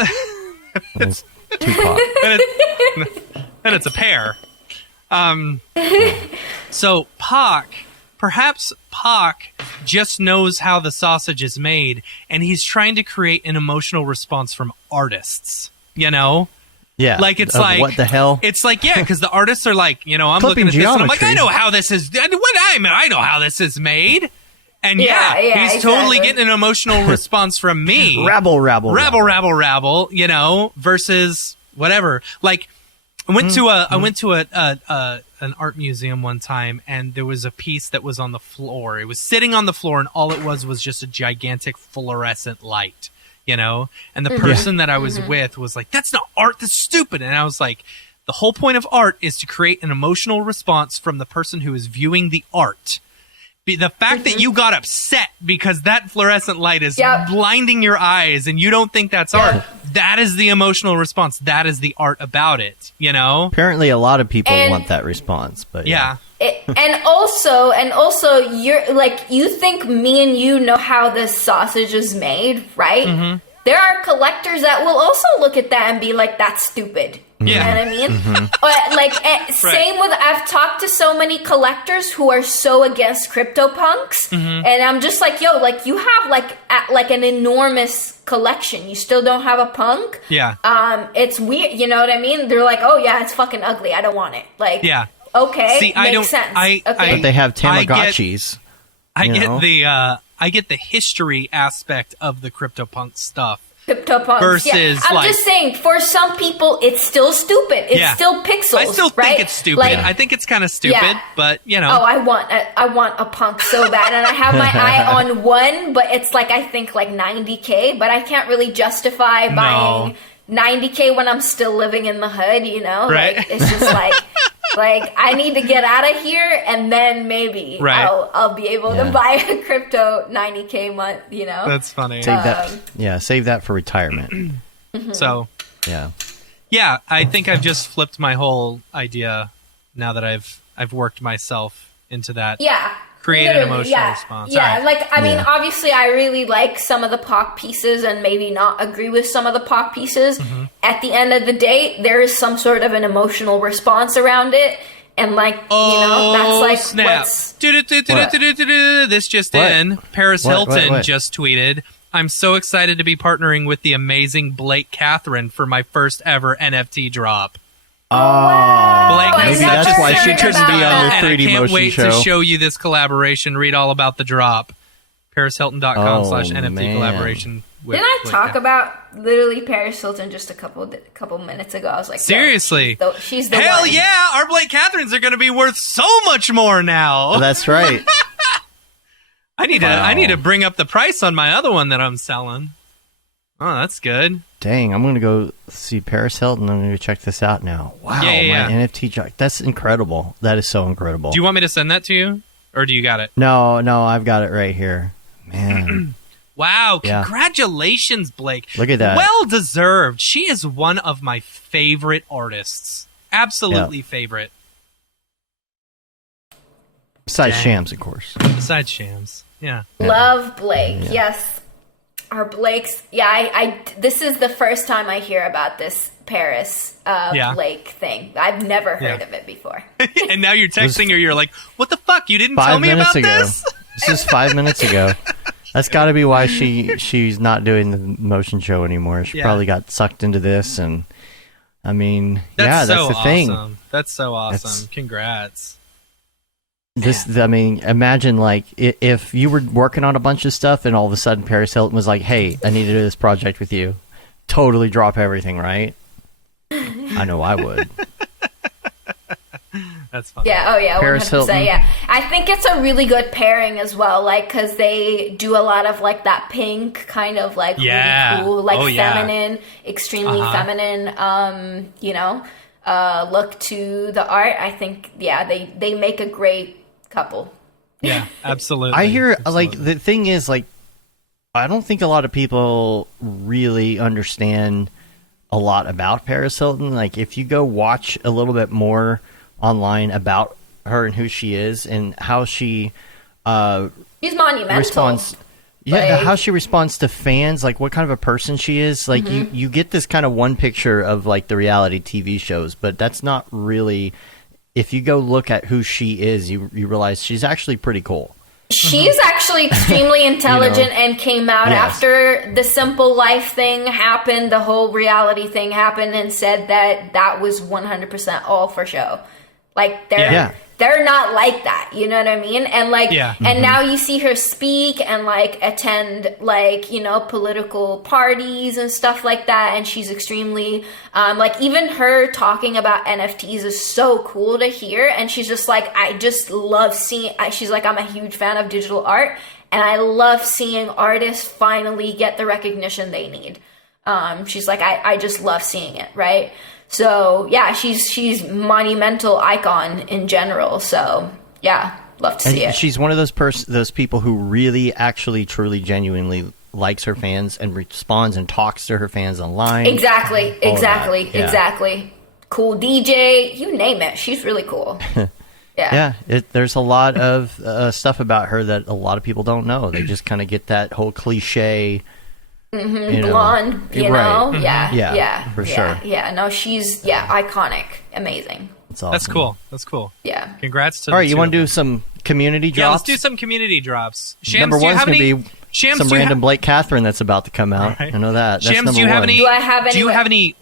It's Tupac. Then it's a pair. So perhaps Pac just knows how the sausage is made, and he's trying to create an emotional response from artists. You know, Yeah. like it's Of like what the hell? It's like, yeah, because the artists are like, you know, I'm Clipping looking at this and I'm like, geometry. I know how this is. I know how this is made. And yeah, Yeah, he's totally exactly. getting an emotional response from me. Rabble. You know, versus whatever. Like, I went to an art museum one time, and there was a piece that was on the floor. It was sitting on the floor, and all it was just a gigantic fluorescent light, you know? And the person that I was with was like, that's not art, that's stupid. And I was like, the whole point of art is to create an emotional response from the person who is viewing the art. The fact that you got upset because that fluorescent light is Yep. blinding your eyes and you don't think that's art, that is the emotional response. That is the art about it, you know? Apparently, a lot of people And- want that response, but Yeah. And also, you're like, you think me and you know how this sausage is made, right? Mm-hmm. There are collectors that will also look at that and be like, "That's stupid." Yeah. You know what I mean? But like, same with, I've talked to so many collectors who are so against CryptoPunks, Mm-hmm. and I'm just like, yo, like, you have like an enormous collection. You still don't have a punk? Yeah. It's weird. You know what I mean? They're like, oh yeah, it's fucking ugly. I don't want it. Like, Yeah. okay, See, I makes don't- sense. I- Okay. But they have I get- Tamagotchis. I you get know? I get the history aspect of the CryptoPunk stuff. CryptoPunks. Versus, I'm like- just saying, for some people, it's still stupid. It's Yeah. still pixels. I still right? think it's stupid. Like, I think it's kind of stupid, Yeah. but you know. oh, I want a punk so bad, and I have my eye on one, but it's like, I think like 90K, but I can't really justify buying 90K when I'm still living in the hood. You know, Right. Like, it's just like I need to get out of here, and then maybe Right. I'll be able to Yeah. buy a crypto 90K month. You know, That's funny. Save that. Yeah, save that for retirement. So, Yeah. yeah, I think I've just flipped my whole idea now that I've worked myself into that. yeah. Create an Literally, emotional yeah. response. Yeah, All right. like, I mean, Yeah. obviously, I really like some of the POC pieces and maybe not agree with some of the POC pieces. Mm-hmm. At the end of the day, there is some sort of an emotional response around it. And, like, you know, that's like snap. what's... This just What? in. Paris What? Hilton What? just tweeted, I'm so excited to be partnering with the amazing Blake Catherine for my first ever NFT drop. Blake I is Maybe such that's a why she heard couldn't about be on that. the and I 3D can't motion wait show. to show you this collaboration. Read all about the drop. ParisHilton.com Oh, /NFT man. collaboration. With Didn't I Blake talk Catherine. about literally Paris Hilton just a couple minutes ago? I was like, yo, Seriously? she's the Hell one. yeah! Our Blake Catherines are going to be worth so much more now. That's right. I need to bring up the price on my other one that I'm selling. Oh, that's good. Dang, I'm going to go see Paris Hilton. I'm going to check this out now. Wow, Yeah. my NFT jock. That's incredible. That is so incredible. Do you want me to send that to you, or do you got it? No, I've got it right here. Man, Wow! Yeah. Congratulations, Blake. Look at that. Well deserved. She is one of my favorite artists. Absolutely favorite. besides Dang. Shams, of course. Besides Shams. Yeah. Love Blake. Yeah. Yes. Our Blake's. Yeah, I this is the first time I hear about this Paris Yeah. Blake thing. I've never heard Yeah. of it before. And now you're texting her. You're like, "What the fuck? You didn't tell 5 me minutes about ago. this." This is 5 minutes ago. That's got to be why she's not doing the motion show anymore. She Yeah. probably got sucked into this, and I mean, That's that's so the thing. awesome. That's so awesome. That's- Congrats. I mean, imagine like if you were working on a bunch of stuff, and all of a sudden Paris Hilton was like, "Hey, I need to do this project with you." Totally drop everything, right? I know I would. That's funny. Yeah, oh yeah, Paris 100%. Hilton. Yeah, I think it's a really good pairing as well, like, because they do a lot of, like, that pink kind of, like, Yeah. really cool, like, Oh, yeah. feminine, extremely feminine, look to the art. I think, yeah, they make a great couple. Yeah, absolutely. I hear, like, Absolutely. the thing is, like, I don't think a lot of people really understand a lot about Paris Hilton. Like, if you go watch a little bit more online about her and who she is and how she She's monumental. responds, Like- how she responds to fans, like what kind of a person she is. Like, you get this kind of one picture of, like, the reality TV shows, but that's not really. If you go look at who she is, you realize she's actually pretty cool. She's actually extremely intelligent and came out after the Simple Life thing happened, the whole reality thing happened, and said that was 100% all for show. Like, they're not like that, you know what I mean? And, like, and now you see her speak and, like, attend, like, political parties and stuff like that, and she's extremely, like, even her talking about NFTs is so cool to hear, and she's just like, I just love seeing, she's like, I'm a huge fan of digital art, and I love seeing artists finally get the recognition they need. She's like, I just love seeing it, right? So yeah, she's monumental icon in general. So yeah, love to see it. She's one of those people who really, actually, truly, genuinely likes her fans and responds and talks to her fans online. Exactly. Yeah. Cool DJ, you name it. She's really cool. Yeah. There's a lot of stuff about her that a lot of people don't know. They just kind of get that whole cliche. Blonde, right. Yeah, for sure. Yeah, no, she's iconic, amazing. That's awesome. That's cool. Yeah. Congrats to All the right, you two want of to do them. some community drops? Yeah, let's do some community drops. Shams, Number do you one's have going any? to be Shams, some do you random ha- Blake Catherine that's about to come out. Right. I know that. That's Shams, number do you have one. any? Do I have any? Do you have any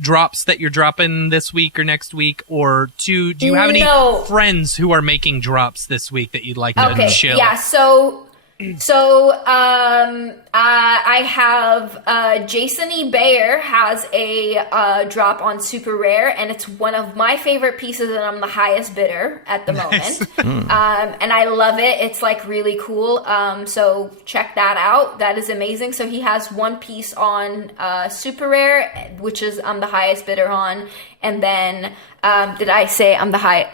drops that you're dropping this week or next week, or two? Do you have any No. friends who are making drops this week that you'd like to Okay, chill? yeah, I have Jason E. Bayer has a drop on Super Rare, and it's one of my favorite pieces, and I'm the highest bidder at the moment. And I love it. It's, like, really cool. So check that out. That is amazing. So he has one piece on Super Rare, which is I'm the highest bidder on, and then did I say I'm the high?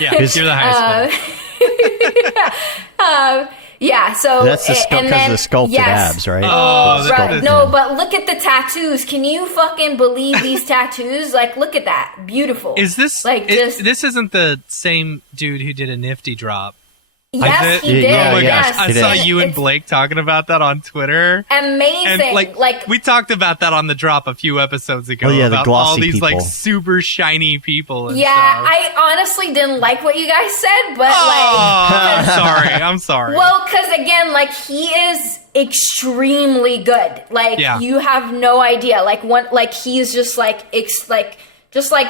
Yeah, you're the highest bidder. Yeah, so That's because of the sculpted abs, right? Oh, Right. No, but look at the tattoos. Can you fucking believe these tattoos? Like, look at that. Beautiful. Is this like this isn't the same dude who did a nifty drop? Yes, he did. Yeah, Oh my yes. gosh, I saw you and It's Blake talking about that on Twitter. amazing. And like we talked about that on the drop a few episodes ago. Oh, yeah, the about glossy all these like people. super shiny people. And yeah, stuff. I honestly didn't like what you guys said, but I'm sorry. well, because again, like, he is extremely good. Like, Yeah. you have no idea. Like he's just like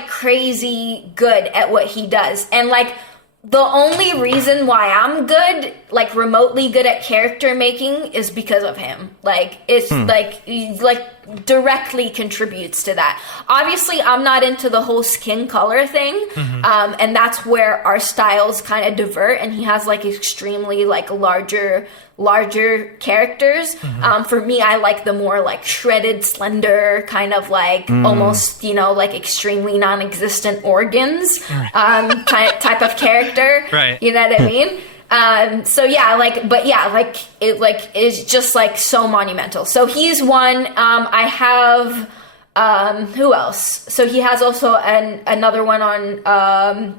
crazy good at what he does, and like. The only reason why I'm good, like remotely good at character making, is because of him. Like, it's like directly contributes to that. Obviously, I'm not into the whole skin color thing, and that's where our styles kind of divert. And he has like extremely like larger characters. For me, I like the more like shredded, slender, kind of like almost, like extremely non-existent organs type of character. Right. You know what I mean? So yeah, it is just like so monumental. So he's one. I have who else? So he has also another one on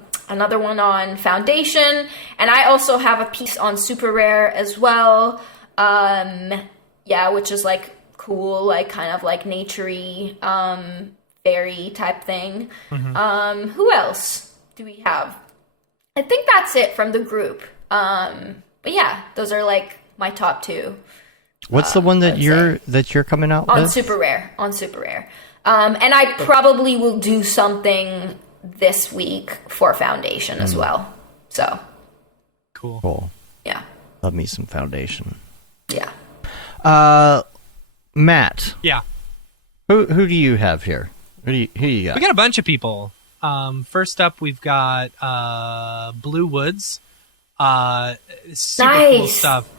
Foundation, and I also have a piece on Super Rare as well. Which is like cool, like kind of like naturey, fairy type thing. Who else do we have? I think that's it from the group. But yeah, those are like my top two. What's the one that you're coming out on with? Super Rare. And I probably will do something this week for Foundation as well. So cool. yeah. Love me some Foundation. Yeah. Matt. Yeah. Who do you have here? Who you got? We got a bunch of people. First up, we've got Blue Woods. Super cool stuff.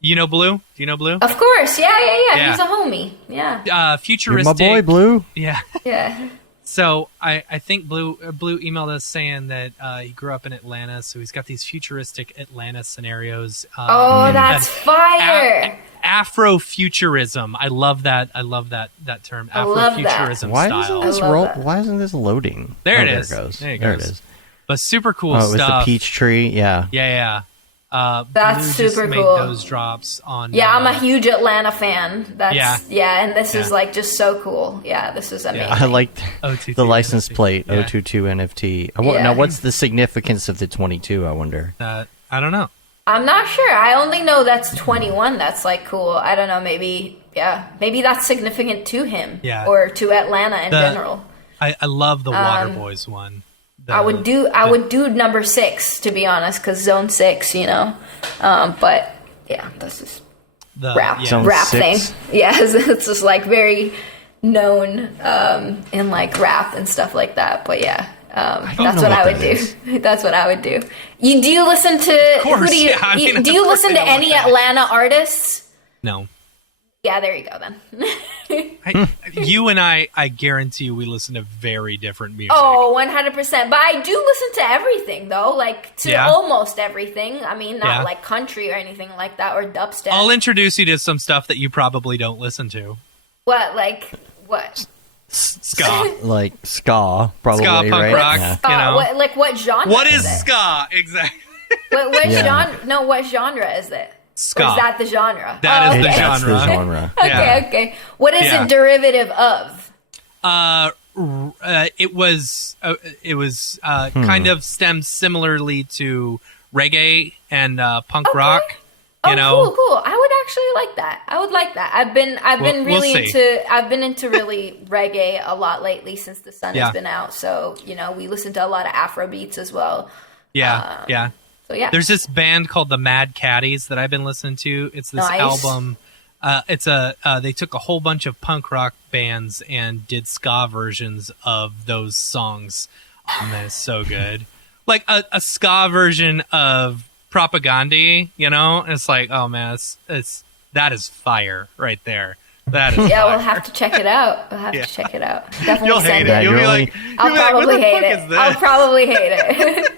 You know Blue? Do you know Blue? Of course, yeah. He's a homie. Yeah. Futuristic. You're my boy, Blue. Yeah. Yeah. So I think Blue emailed us saying that he grew up in Atlanta, so he's got these futuristic Atlanta scenarios. That's fire! Afrofuturism. I love that. I love that term. Afrofuturism style. Why isn't this loading? There it is. There it goes. There it is. But super cool stuff. Oh, stuff. it's the peach tree. Yeah. Yeah. That's Blue super just cool. Made those drops on. Yeah, I'm a huge Atlanta fan. That's and this is Yeah. like just so cool. Yeah, this is amazing. I liked 022 the license NFT. plate Yeah. 022 NFT. Yeah. Now, what's the significance of the 22? I wonder. I don't know. I'm not sure. I only know that's 21. That's like cool. I don't know. Maybe that's significant to him. Yeah. Or to Atlanta in general. I love the Water Boys one. I would do number 6 to be honest, because Zone 6, you know. But yeah, this is the rap Zone rap 6? thing. Yeah, it's just like very known in like rap and stuff like that. But yeah, that's what I would do. That's what I would do. Do you listen to? Of course, do you listen to any Atlanta artists? No. Yeah, there you go then. You and I guarantee you we listen to very different music. Oh, 100%. But I do listen to everything, though. Like, to almost everything. I mean, not like country or anything like that, or dubstep. I'll introduce you to some stuff that you probably don't listen to. What? Like, what? Ska. Like ska, probably, Ska, punk right? rock. Yeah. You know? What genre What is it? ska? Exactly. What Yeah. genre? No, what genre is it? Ska. Or is that the genre? That is the okay. That's genre. the genre. Okay. What is Yeah. it derivative of? It was kind of stemmed similarly to reggae and punk rock. You know, cool. I would actually like that. I would like that. I've been We'll really see. I've been into really reggae a lot lately since the sun Yeah. has been out. So, you know, we listen to a lot of Afro beats as well. yeah. So yeah. There's this band called the Mad Caddies that I've been listening to. It's this Nice. album. They took a whole bunch of punk rock bands and did ska versions of those songs. Oh man, it's so good. Like a ska version of Propaganda, you know? And it's like, oh man, it's that is fire right there. That is Yeah, fire. we'll have to check it out. Definitely You'll send hate it. it. You'll be You're like, I'll you'll be like, what probably the hate fuck it. is this? I'll probably hate it.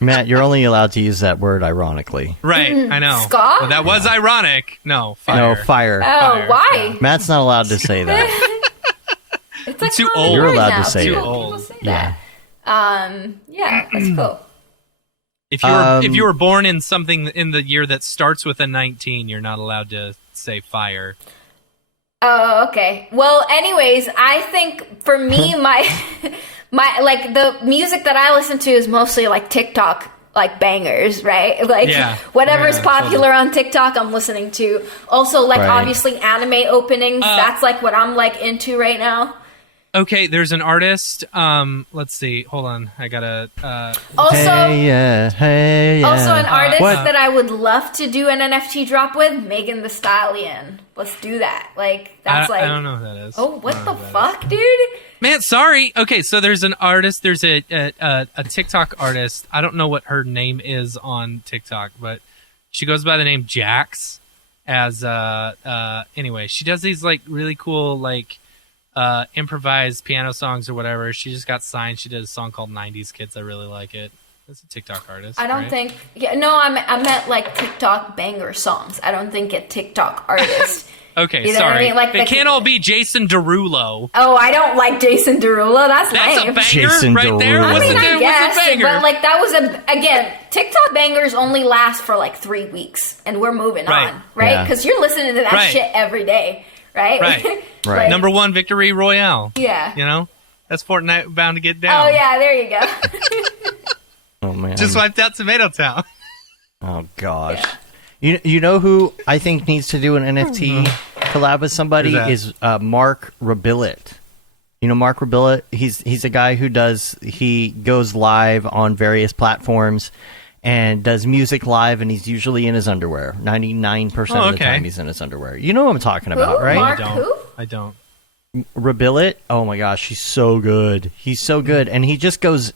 Matt, you're only allowed to use that word ironically. Right, I know. Ska? But that was ironic. No, fire. No, fire. Oh, Fire. why? Matt's not allowed to say that. It's like too common old. You're word allowed now. to say Too it. old people say Yeah. that. Yeah, that's cool. If you were born in something in the year that starts with a 19, you're not allowed to say fire. Oh, okay. Well, anyways, I think for me, my like the music that I listen to is mostly like TikTok like bangers, right? Like whatever's popular on TikTok, I'm listening to. Also, like obviously anime openings. That's like what I'm like into right now. Okay, there's an artist. Let's see. Hold on. I gotta. Also, Hey, yeah. also an artist What? that I would love to do an NFT drop with, Megan Thee Stallion. Let's do that. Like that's I don't know who that is. Oh, what I don't the know who that fuck, dude? Man, sorry. Okay, so there's an artist. There's a TikTok artist. I don't know what her name is on TikTok, but she goes by the name Jax. As anyway, she does these like really cool like improvised piano songs or whatever. She just got signed. She did a song called "90s Kids." I really like it. That's a TikTok artist. I don't right? think. Yeah, no, I meant like TikTok banger songs. I don't think a TikTok artist. Okay, You know what I sorry. mean? Like they can't all be Jason Derulo. Oh, I don't like Jason Derulo. That's That's lame. a banger Jason right there. Derulo. I What's mean, the I what's guess, a banger? but like that was again, TikTok bangers only last for like 3 weeks, and we're moving Right. on, right? Yeah. Because you're listening to that Right. shit every day, right? Right. Right. Like, Number one victory royale. Yeah. You know, that's Fortnite bound to get down. Oh yeah, there you go. Oh man. Just wiped out Tomato Town. Oh gosh. You know who I think needs to do an NFT collab with somebody Who's is Mark Rabillet. You know Mark Rabillet? He's a guy who he goes live on various platforms and does music live, and he's usually in his underwear. 99% of the okay. time he's in his underwear. You know what I'm talking about, Who? right? Mark I don't. who? I don't. Rebillet, oh my gosh, he's so good. He's so good, and he just goes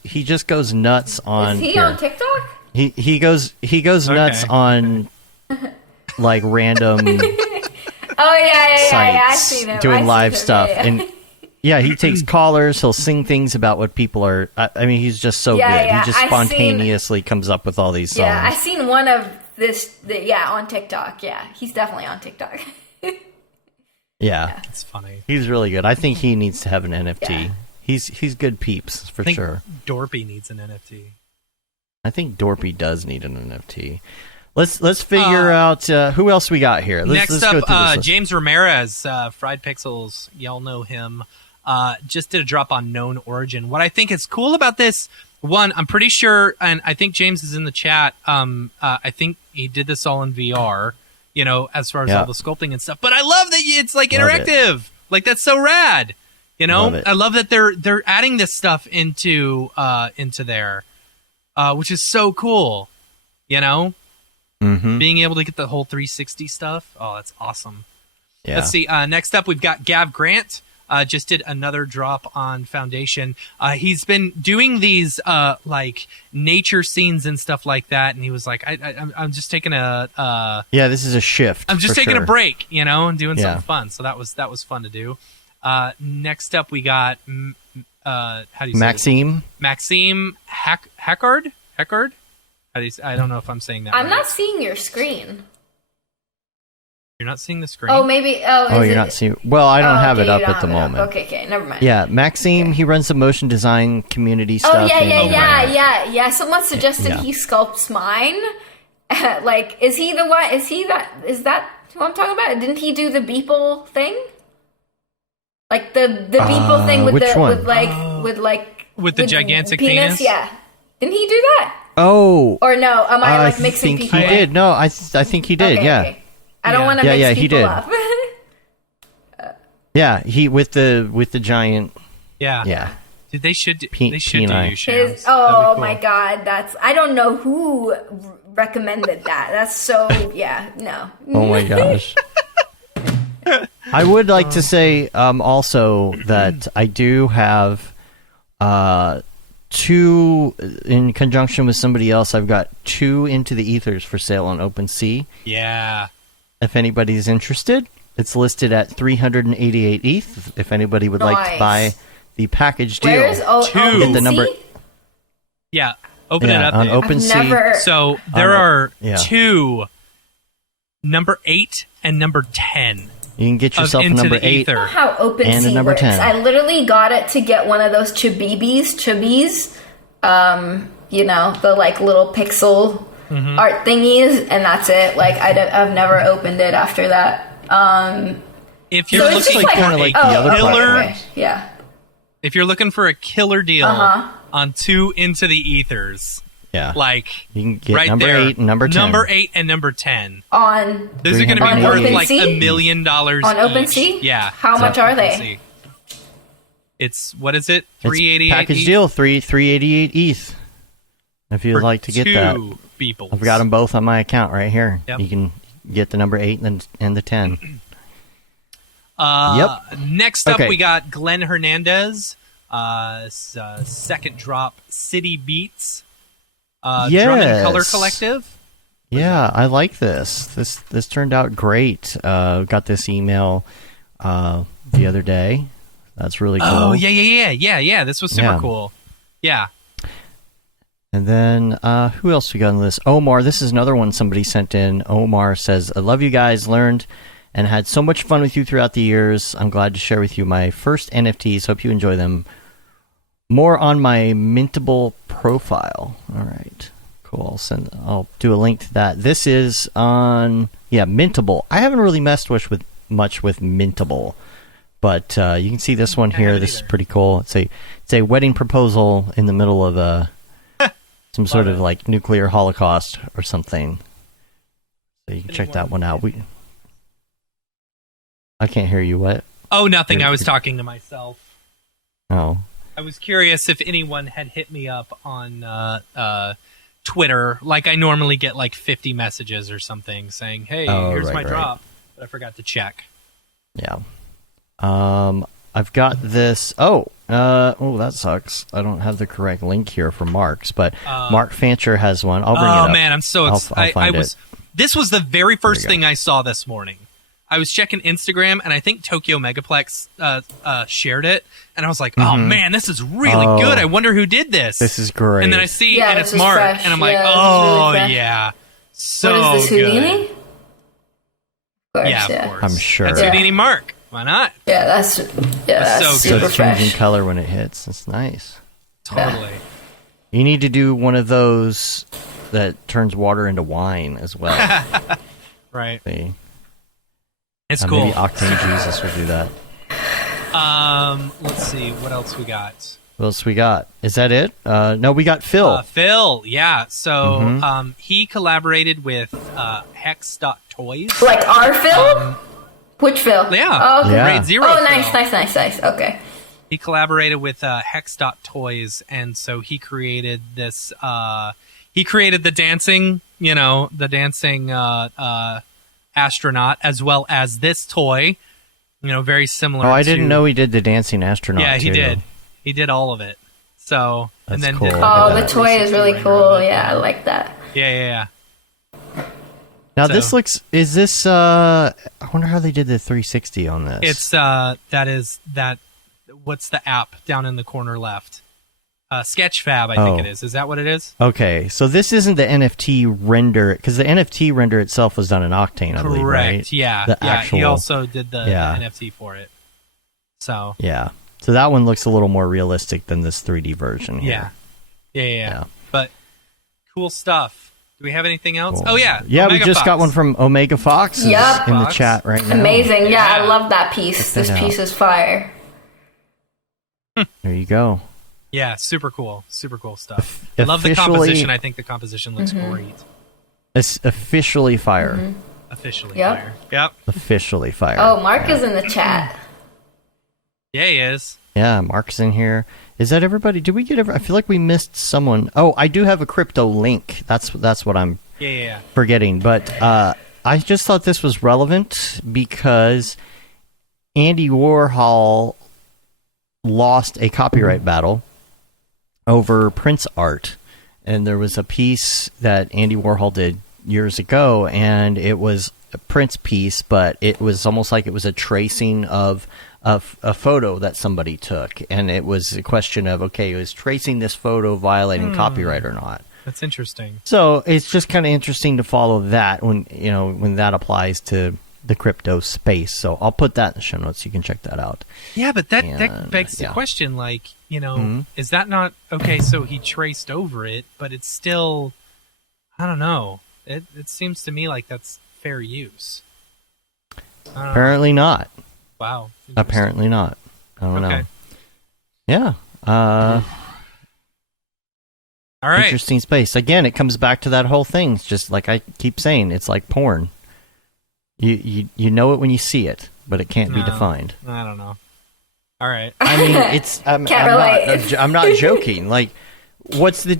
nuts on. Is he here. on TikTok? He goes nuts on like random Oh yeah, sites I've seen him. doing I've live seen him, stuff, yeah. and yeah, he takes callers. He'll sing things about what people are. I mean, he's just so Yeah, good. yeah, He just I've spontaneously comes up with all these songs. Yeah, I've seen one of on TikTok. Yeah, he's definitely on TikTok. Yeah, It's funny. he's really good. I think he needs to have an NFT. Yeah. He's good peeps for I think sure. Dorpy needs an NFT. I think Dorpy does need an NFT. Let's figure out who else we got here. Let's Next go up, through this list. James Ramirez, Fried Pixels. Y'all know him. Just did a drop on Known Origin. What I think is cool about this, one, I'm pretty sure, and I think James is in the chat. I think he did this all in VR. You know, as far as all the sculpting and stuff. But I love that it's like interactive. Like that's so rad. You know, I love that they're adding this stuff into there, which is so cool. You know, being able to get the whole 360 stuff. Oh, that's awesome. Yeah. Let's see. Next up, we've got Gav Grant. Just did another drop on Foundation. He's been doing these like nature scenes and stuff like that, and he was like, "I'm just taking a this is a shift. I'm just for taking sure. a break, you know, and doing Yeah. something fun." So that was fun to do. Next up, we got how do you say Maxime. it? Maxime Heckard. Heckard. How do you say, I don't know if I'm saying that. I'm right. not seeing your screen. You're not seeing the screen. Oh, maybe. Oh, you're not seeing. Well, I don't have okay, it up you don't at the have it up. moment. Okay, never mind. Yeah, Maxime. He runs the motion design community stuff. Oh and- yeah. Someone suggested Yeah. he sculpts mine. Like, is he the one? Is that who I'm talking about? Didn't he do the Beeple thing? Like the Beeple thing with which the one? With the gigantic penis? Yeah. Didn't he do that? Oh, Or no? Am I I like mixing think people? he did. No, I think he did. Okay, yeah, okay. I don't want to Yeah, mix he people did. up. yeah. He with the giant. Yeah. Yeah. Dude, they should do Peni. you, His, Shams. oh That'd be cool. my god, I don't know who recommended that. That's so no. Oh my gosh. I would like to say also that I do have two, in conjunction with somebody else, I've got 2 Into the Ethers for sale on OpenSea. Yeah. If anybody's interested, it's listed at 388 ETH. If anybody would like to Nice. buy the package deal. Where's Two. OpenSea? Get the number- Yeah. Open it up. on Dave. OpenSea. Never. So there are yeah. 2, number 8 and number 10 You can get of yourself a Into number the 8. Ether. How And a OpenSea number works. 10. I literally got it to get one of those chubbies, you know, the like little pixel art thingies, and that's it. Like I've never opened it after that. If So you're it's just looking like, for kinda like a the other killer, platform. okay, yeah. if you're looking for a killer deal on 2 Into the Ethers, Yeah. like You can get right number there, 8 and number 10. Number 8 and number 10. On Those are going to be On worth like OpenSea? $1 million On OpenSea? each. Yeah. How much are they? OpenSea. It's what is it? It's 388 package each deal, 388 ETH. If you'd for like to get that. 2 people. I've got them both on my account right here. Yep. You can get the number 8 and the 10. Next up, Okay. we got Glenn Hernandez. Second drop, City Beats. Drum and Color Yes. Collective. Yeah, I like this. This turned out great. Got this email the other day. That's really cool. Oh yeah. This was super Yeah. cool. Yeah. And then who else we got on this? Omar. This is another one somebody sent in. Omar says, "I love you guys. Learned and had so much fun with you throughout the years. I'm glad to share with you my first NFTs. Hope you enjoy them. More on my Mintable profile." All right, cool. I'll do a link to that. This is on Mintable. I haven't really messed with much with Mintable, but you can see this one here. haven't This is either. pretty cool. It's a wedding proposal in the middle of some sort of like nuclear holocaust or something. So you can check that one out. I can't hear you. What? Oh, nothing. I was talking to myself. Oh. I was curious if anyone had hit me up on Twitter. Like I normally get like 50 messages or something saying, "Hey, Oh, here's right, my right. drop," but I forgot to check. Yeah. I've got this. Oh, that sucks. I don't have the correct link here for Mark's, but Mark Fancher has one. I'll bring it up. Oh man, I'm so excited. I'll find it. This was the very first thing I saw this morning. I was checking Instagram, and I think Tokyo Megaplex shared it, and I was like, "Oh man, this is really good. I wonder who did this." This is great. And then I see, and it's Mark, fresh. and I'm like, "Oh yeah, so what is this, Houdini? good." Of course. I'm sure. That's Houdini Mark. Why not? Yeah, that's so super good. It's changing fresh. color when it hits. It's nice. Totally. You need to do one of those that turns water into wine as well. Right. See? It's cool. Maybe Octane Jesus will do that. Let's see what else we got. What else we got? Is that it? No, we got Phil. Phil, yeah. So he collaborated with Hex.toys. Like our Phil? Which Phil? Yeah. Oh, okay. Yeah. Grade Zero. Oh, Phil. nice. Okay. He collaborated with Hex.toys, and so he created this. He created the dancing, the dancing astronaut, as well as this toy. Very similar. Oh, I didn't know he did the dancing astronaut. Yeah, he too. did. He did all of it. So That's and then cool. did The toy is really cool. Yeah, I like that. Yeah. Now So- this looks. Is this? I wonder how they did the 360 on this. It's that. What's the app down in the corner left? Sketchfab, I think it is. Is that what it is? Okay, so this isn't the NFT render, because the NFT render itself was done in Octane, I believe, right? Correct. Yeah. The actual, he also did the NFT for it. So. Yeah. So that one looks a little more realistic than this 3D version here. Yeah. But cool stuff. Do we have anything else? Cool. Oh yeah. Yeah, Omega we just Fox. got one from Omega Fox in Yup. the chat right now. Amazing. Yeah, I Yeah. love that piece. Check This that piece out. is fire. There you go. Yeah, super cool stuff. I love the Officially- composition. I think the composition looks great. It's officially fire. Officially Yep. fire. Yep. Officially fire. Oh, Mark is in the chat. Yeah, he is. Yeah, Mark's in here. Is that everybody? Did we get I feel like we missed someone. Oh, I do have a crypto link. That's what I'm Yeah. forgetting. But I just thought this was relevant because Andy Warhol lost a copyright battle over Prince art. And there was a piece that Andy Warhol did years ago, and it was a Prince piece, but it was almost like it was a tracing of a photo that somebody took. And it was a question of, okay, is tracing this photo violating copyright or not? That's interesting. So it's just kind of interesting to follow that when that applies to the crypto space. So I'll put that in the show notes. You can check that out. Yeah, but that And, begs the yeah. question, is that not okay? So he traced over it, but it's still, I don't know. It seems to me like that's fair use. I don't know. Apparently not. Wow. Apparently not. I don't know. Okay. Yeah. All right. Interesting space. Again, it comes back to that whole thing. It's just like I keep saying, it's like porn. You know it when you see it, but it can't be No. defined. I don't know. All right. I mean, it's I'm relate. not joking. Like, what's the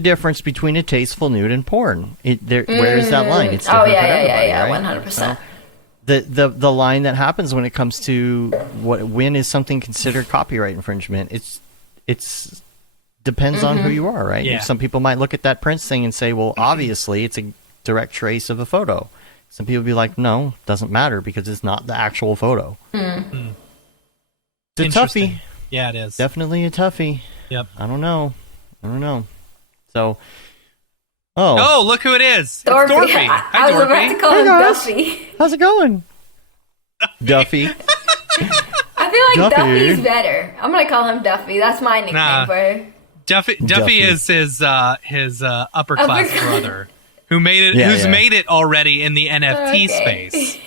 difference between a tasteful nude and porn? Where is that line? It's different for everybody, right? 100%. The line that happens when it comes to when is something considered copyright infringement? It's depends on who you are, right? Yeah. Some people might look at that Prince thing and say, well, obviously it's a direct trace of a photo. Some people be like, no, doesn't matter because it's not the actual photo. It's a Interesting. toughie. Yeah, it is. Definitely a toughie. Yep. I don't know. So, Oh, look who it is. Dorpy. It's Dorpy. I Hi, was about Dorpy. to call Hey, him guys. Duffy. how's it going? Duffy. I feel like Duffy. Duffy's better. I'm gonna call him Duffy. That's my nickname Nah. for her. Duffy is his upper class Upper- brother who made it. Yeah, who's yeah. made it already in the NFT Okay. space.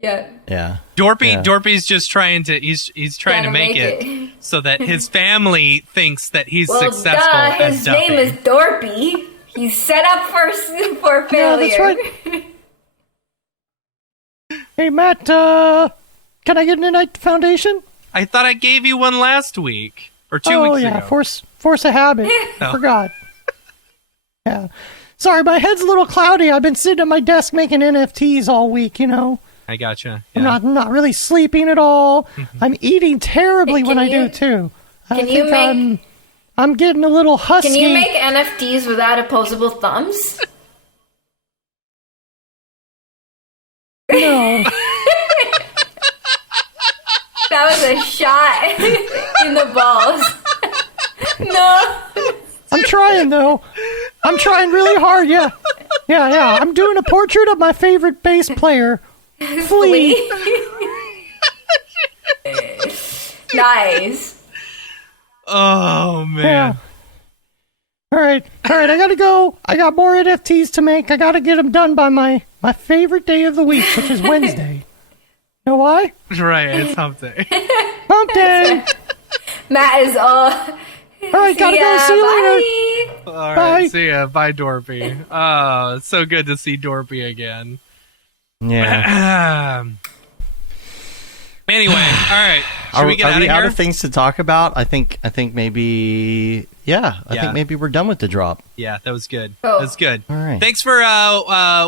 Yeah. Yeah. Dorpy's just trying to. He's trying to Gotta make make it it. so that his family thinks that he's Well, successful duh, as his Duffy. name is Dorpy. He's set up for failure. Yeah, that's Hey, Matt, can I get an Ignite Foundation? I thought I gave you one last week or 2 Oh, weeks yeah, ago. force a habit. I forgot. Yeah. Sorry, my head's a little cloudy. I've been sitting at my desk making NFTs all week, I gotcha. I'm not really sleeping at all. I'm eating terribly when I do too. I'm getting a little husky. Can you make NFTs without opposable thumbs? No. That was a shot in the balls. No. I'm trying though. I'm trying really hard. Yeah. I'm doing a portrait of my favorite bass player, Flea. Nice. Oh man. Yeah. All right. I gotta go. I got more NFTs to make. I gotta get them done by my favorite day of the week, which is Wednesday. You know why? Right, it's hump day. Hump day. Matt is all. All right, gotta go. See you later. Bye. All right, Bye. see ya. Bye, Dorpy. Oh, it's so good to see Dorpy again. Yeah. Anyway, all right. Should we get out of here? Out of things to talk about? I think maybe. Yeah, I think maybe we're done with the drop. Yeah, that was good. Cool. That's good. All right. Thanks for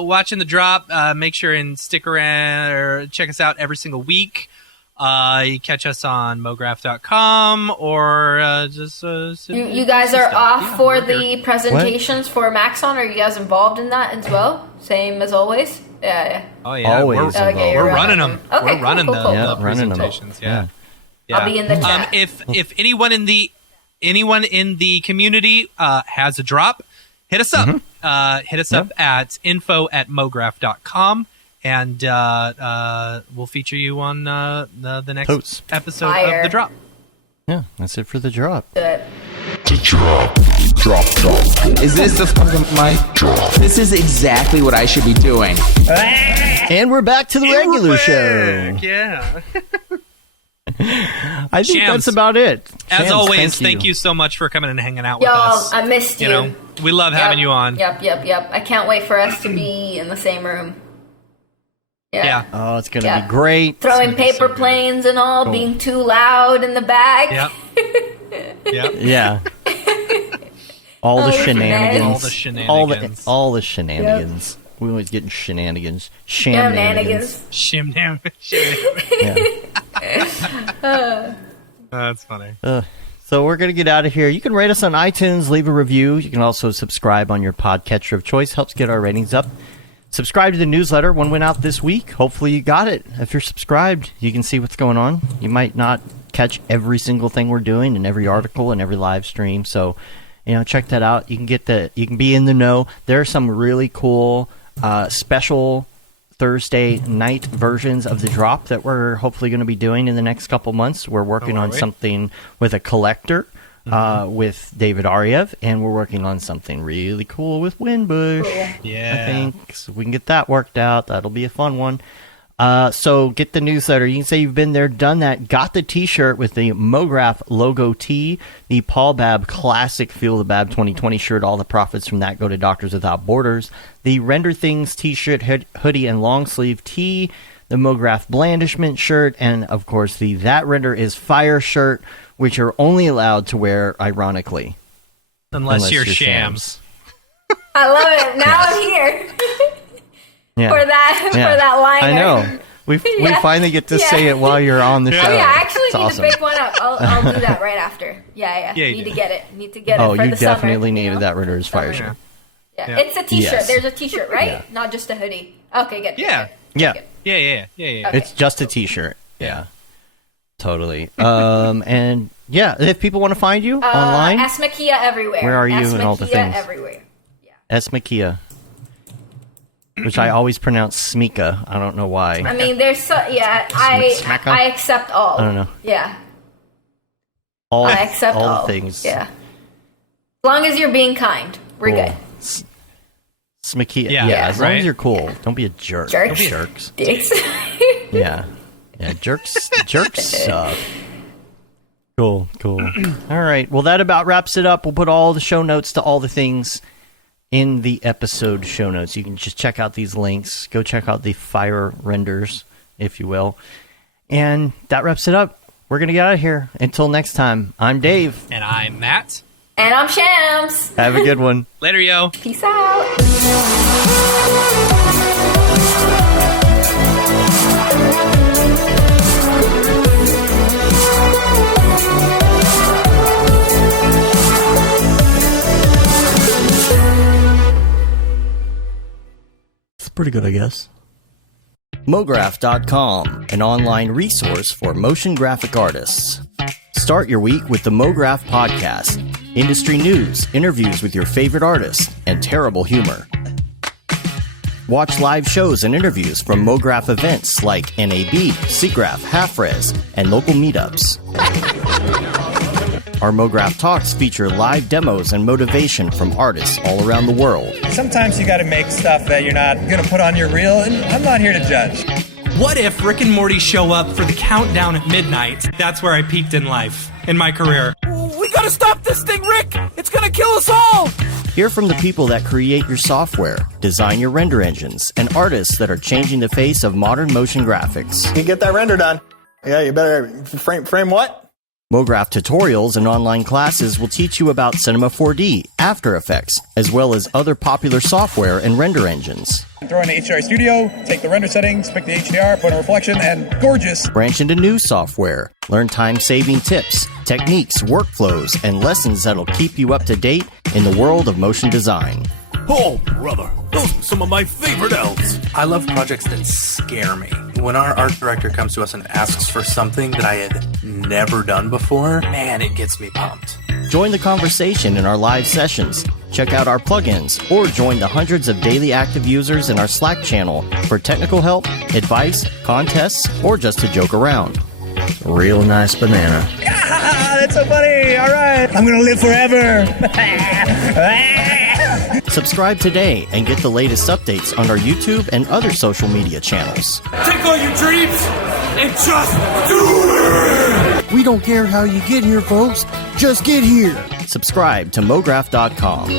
watching the drop. Make sure and stick around or check us out every single week. You catch us on Mograph.com or just... You guys are off for we're the here. presentations for Maxon. Are you guys involved in that as well? Same as always? Yeah. Oh, yeah. Always We're, involved. Okay, you're we're right. running them. Okay, we're cool, running cool, the, cool. the running them. presentations. Yeah. I'll be in the chat. If anyone in the community has a drop, hit us up. Hit us up at info@mograph.com, and we'll feature you on the next Totes. episode Fire. of the drop. Yeah, that's it for the drop. Good. Is this the fucking mic? This is exactly what I should be doing. And we're back to the regular show. Yeah. I think Shams. that's about it. As Shams, always, thank you so much for coming and hanging out with Y'all, us. I missed you. You know, we love having you on. Yep. I can't wait for us to be in the same room. Yeah. Oh, it's gonna Yeah. be great. Throwing It's gonna be paper so good. planes and all, Cool. being too loud in the back. Yep. Yep. Yeah. All the shenanigans. All the shenanigans. All the shenanigans. We always getting shenanigans. Shenanigans. Shimnam. Yeah. That's funny. So we're going to get out of here. You can rate us on iTunes, leave a review. You can also subscribe on your podcatcher of choice. Helps get our ratings up. Subscribe to the newsletter. One went out this week. Hopefully you got it. If you're subscribed, you can see what's going on. You might not catch every single thing we're doing and every article and every live stream. So, check that out. You can be in the know. There are some really cool special Thursday night versions of the drop that we're hopefully going to be doing in the next couple months. We're working on something with a collector with David Ariev, and we're working on something really cool with Windbush. Yeah. I think so. We can get that worked out. That'll be a fun one. So get the newsletter. You can say you've been there, done that. Got the T-shirt with the Mograph logo tee, the Paul Babb Classic Feel the Babb 2020 shirt. All the profits from that go to Doctors Without Borders. The Render Things T-shirt, hoodie, and long sleeve tee. The Mograph Blandishment shirt, and of course the That Render is Fire shirt, which are only allowed to wear, ironically, Unless you're Shams. I love it. Now I'm here. Yeah. For that liner. I know. We finally get to say it while you're on the show. Oh yeah, I actually It's need awesome. to pick one up. I'll do that right after. Yeah. Yeah, you Need do. to get it. Need to get it Oh, for you the summer. definitely needed you know? that Render's Fire Summer. shirt. Yeah. Yeah. It's a T-shirt. Yes. There's a T-shirt, right? Yeah. Not just a hoodie. Okay, good. Yeah. Yeah. Good. Yeah. Okay. It's just a T-shirt. Yeah. Totally. And yeah, if people want to find you online, Ask Meccea everywhere. Where are you Ask and all the Meccea things? everywhere. S. Meccea, which I always pronounce Smeka. I don't know why. I mean, there's Smecca? I accept all. I don't know. Yeah. All I accept all. the things. Yeah. As long as you're being kind, we're Cool. good. Smekea. Yeah, Yeah, as long right? as you're cool. Don't be a jerk. Jerks. Don't be jerks. Dicks. Yeah. Yeah, jerks suck. Cool. All right. Well, that about wraps it up. We'll put all the show notes to all the things in the episode show notes. You can just check out these links. Go check out the fire renders, if you will. And that wraps it up. We're going to get out of here. Until next time, I'm Dave. And I'm Matt. And I'm Shams. Have a good one. Later, yo. Peace out. pretty good, I guess. Mograph.com, an online resource for motion graphic artists. Start your week with the Mograph podcast. Industry news, interviews with your favorite artists, and terrible humor. Watch live shows and interviews from Mograph events like NAB, SIGGRAPH, Half-Res, and local meetups. Our Mograph Talks feature live demos and motivation from artists all around the world. Sometimes you gotta make stuff that you're not gonna put on your reel, and I'm not here to judge. What if Rick and Morty show up for the countdown at midnight? That's where I peaked in life, in my career. We gotta stop this thing, Rick! It's gonna kill us all! Hear from the people that create your software, design your render engines, and artists that are changing the face of modern motion graphics. You get that render done. Yeah, you better frame what? Mograph tutorials and online classes will teach you about Cinema 4D, After Effects, as well as other popular software and render engines. Throw in the HDR Studio, take the render settings, pick the HDR, put in a reflection, and gorgeous. Branch into new software. Learn time-saving tips, techniques, workflows, and lessons that'll keep you up to date in the world of motion design. Oh, brother, those are some of my favorite elves. I love projects that scare me. When our art director comes to us and asks for something that I had never done before, man, it gets me pumped. Join the conversation in our live sessions. Check out our plugins, or join the hundreds of daily active users in our Slack channel for technical help, advice, contests, or just to joke around. Real nice banana. Ah, that's so funny! All right, I'm gonna live forever! Subscribe today and get the latest updates on our YouTube and other social media channels. Take all your dreams and just do it! We don't care how you get here, folks. Just get here. Subscribe to Mograph.com.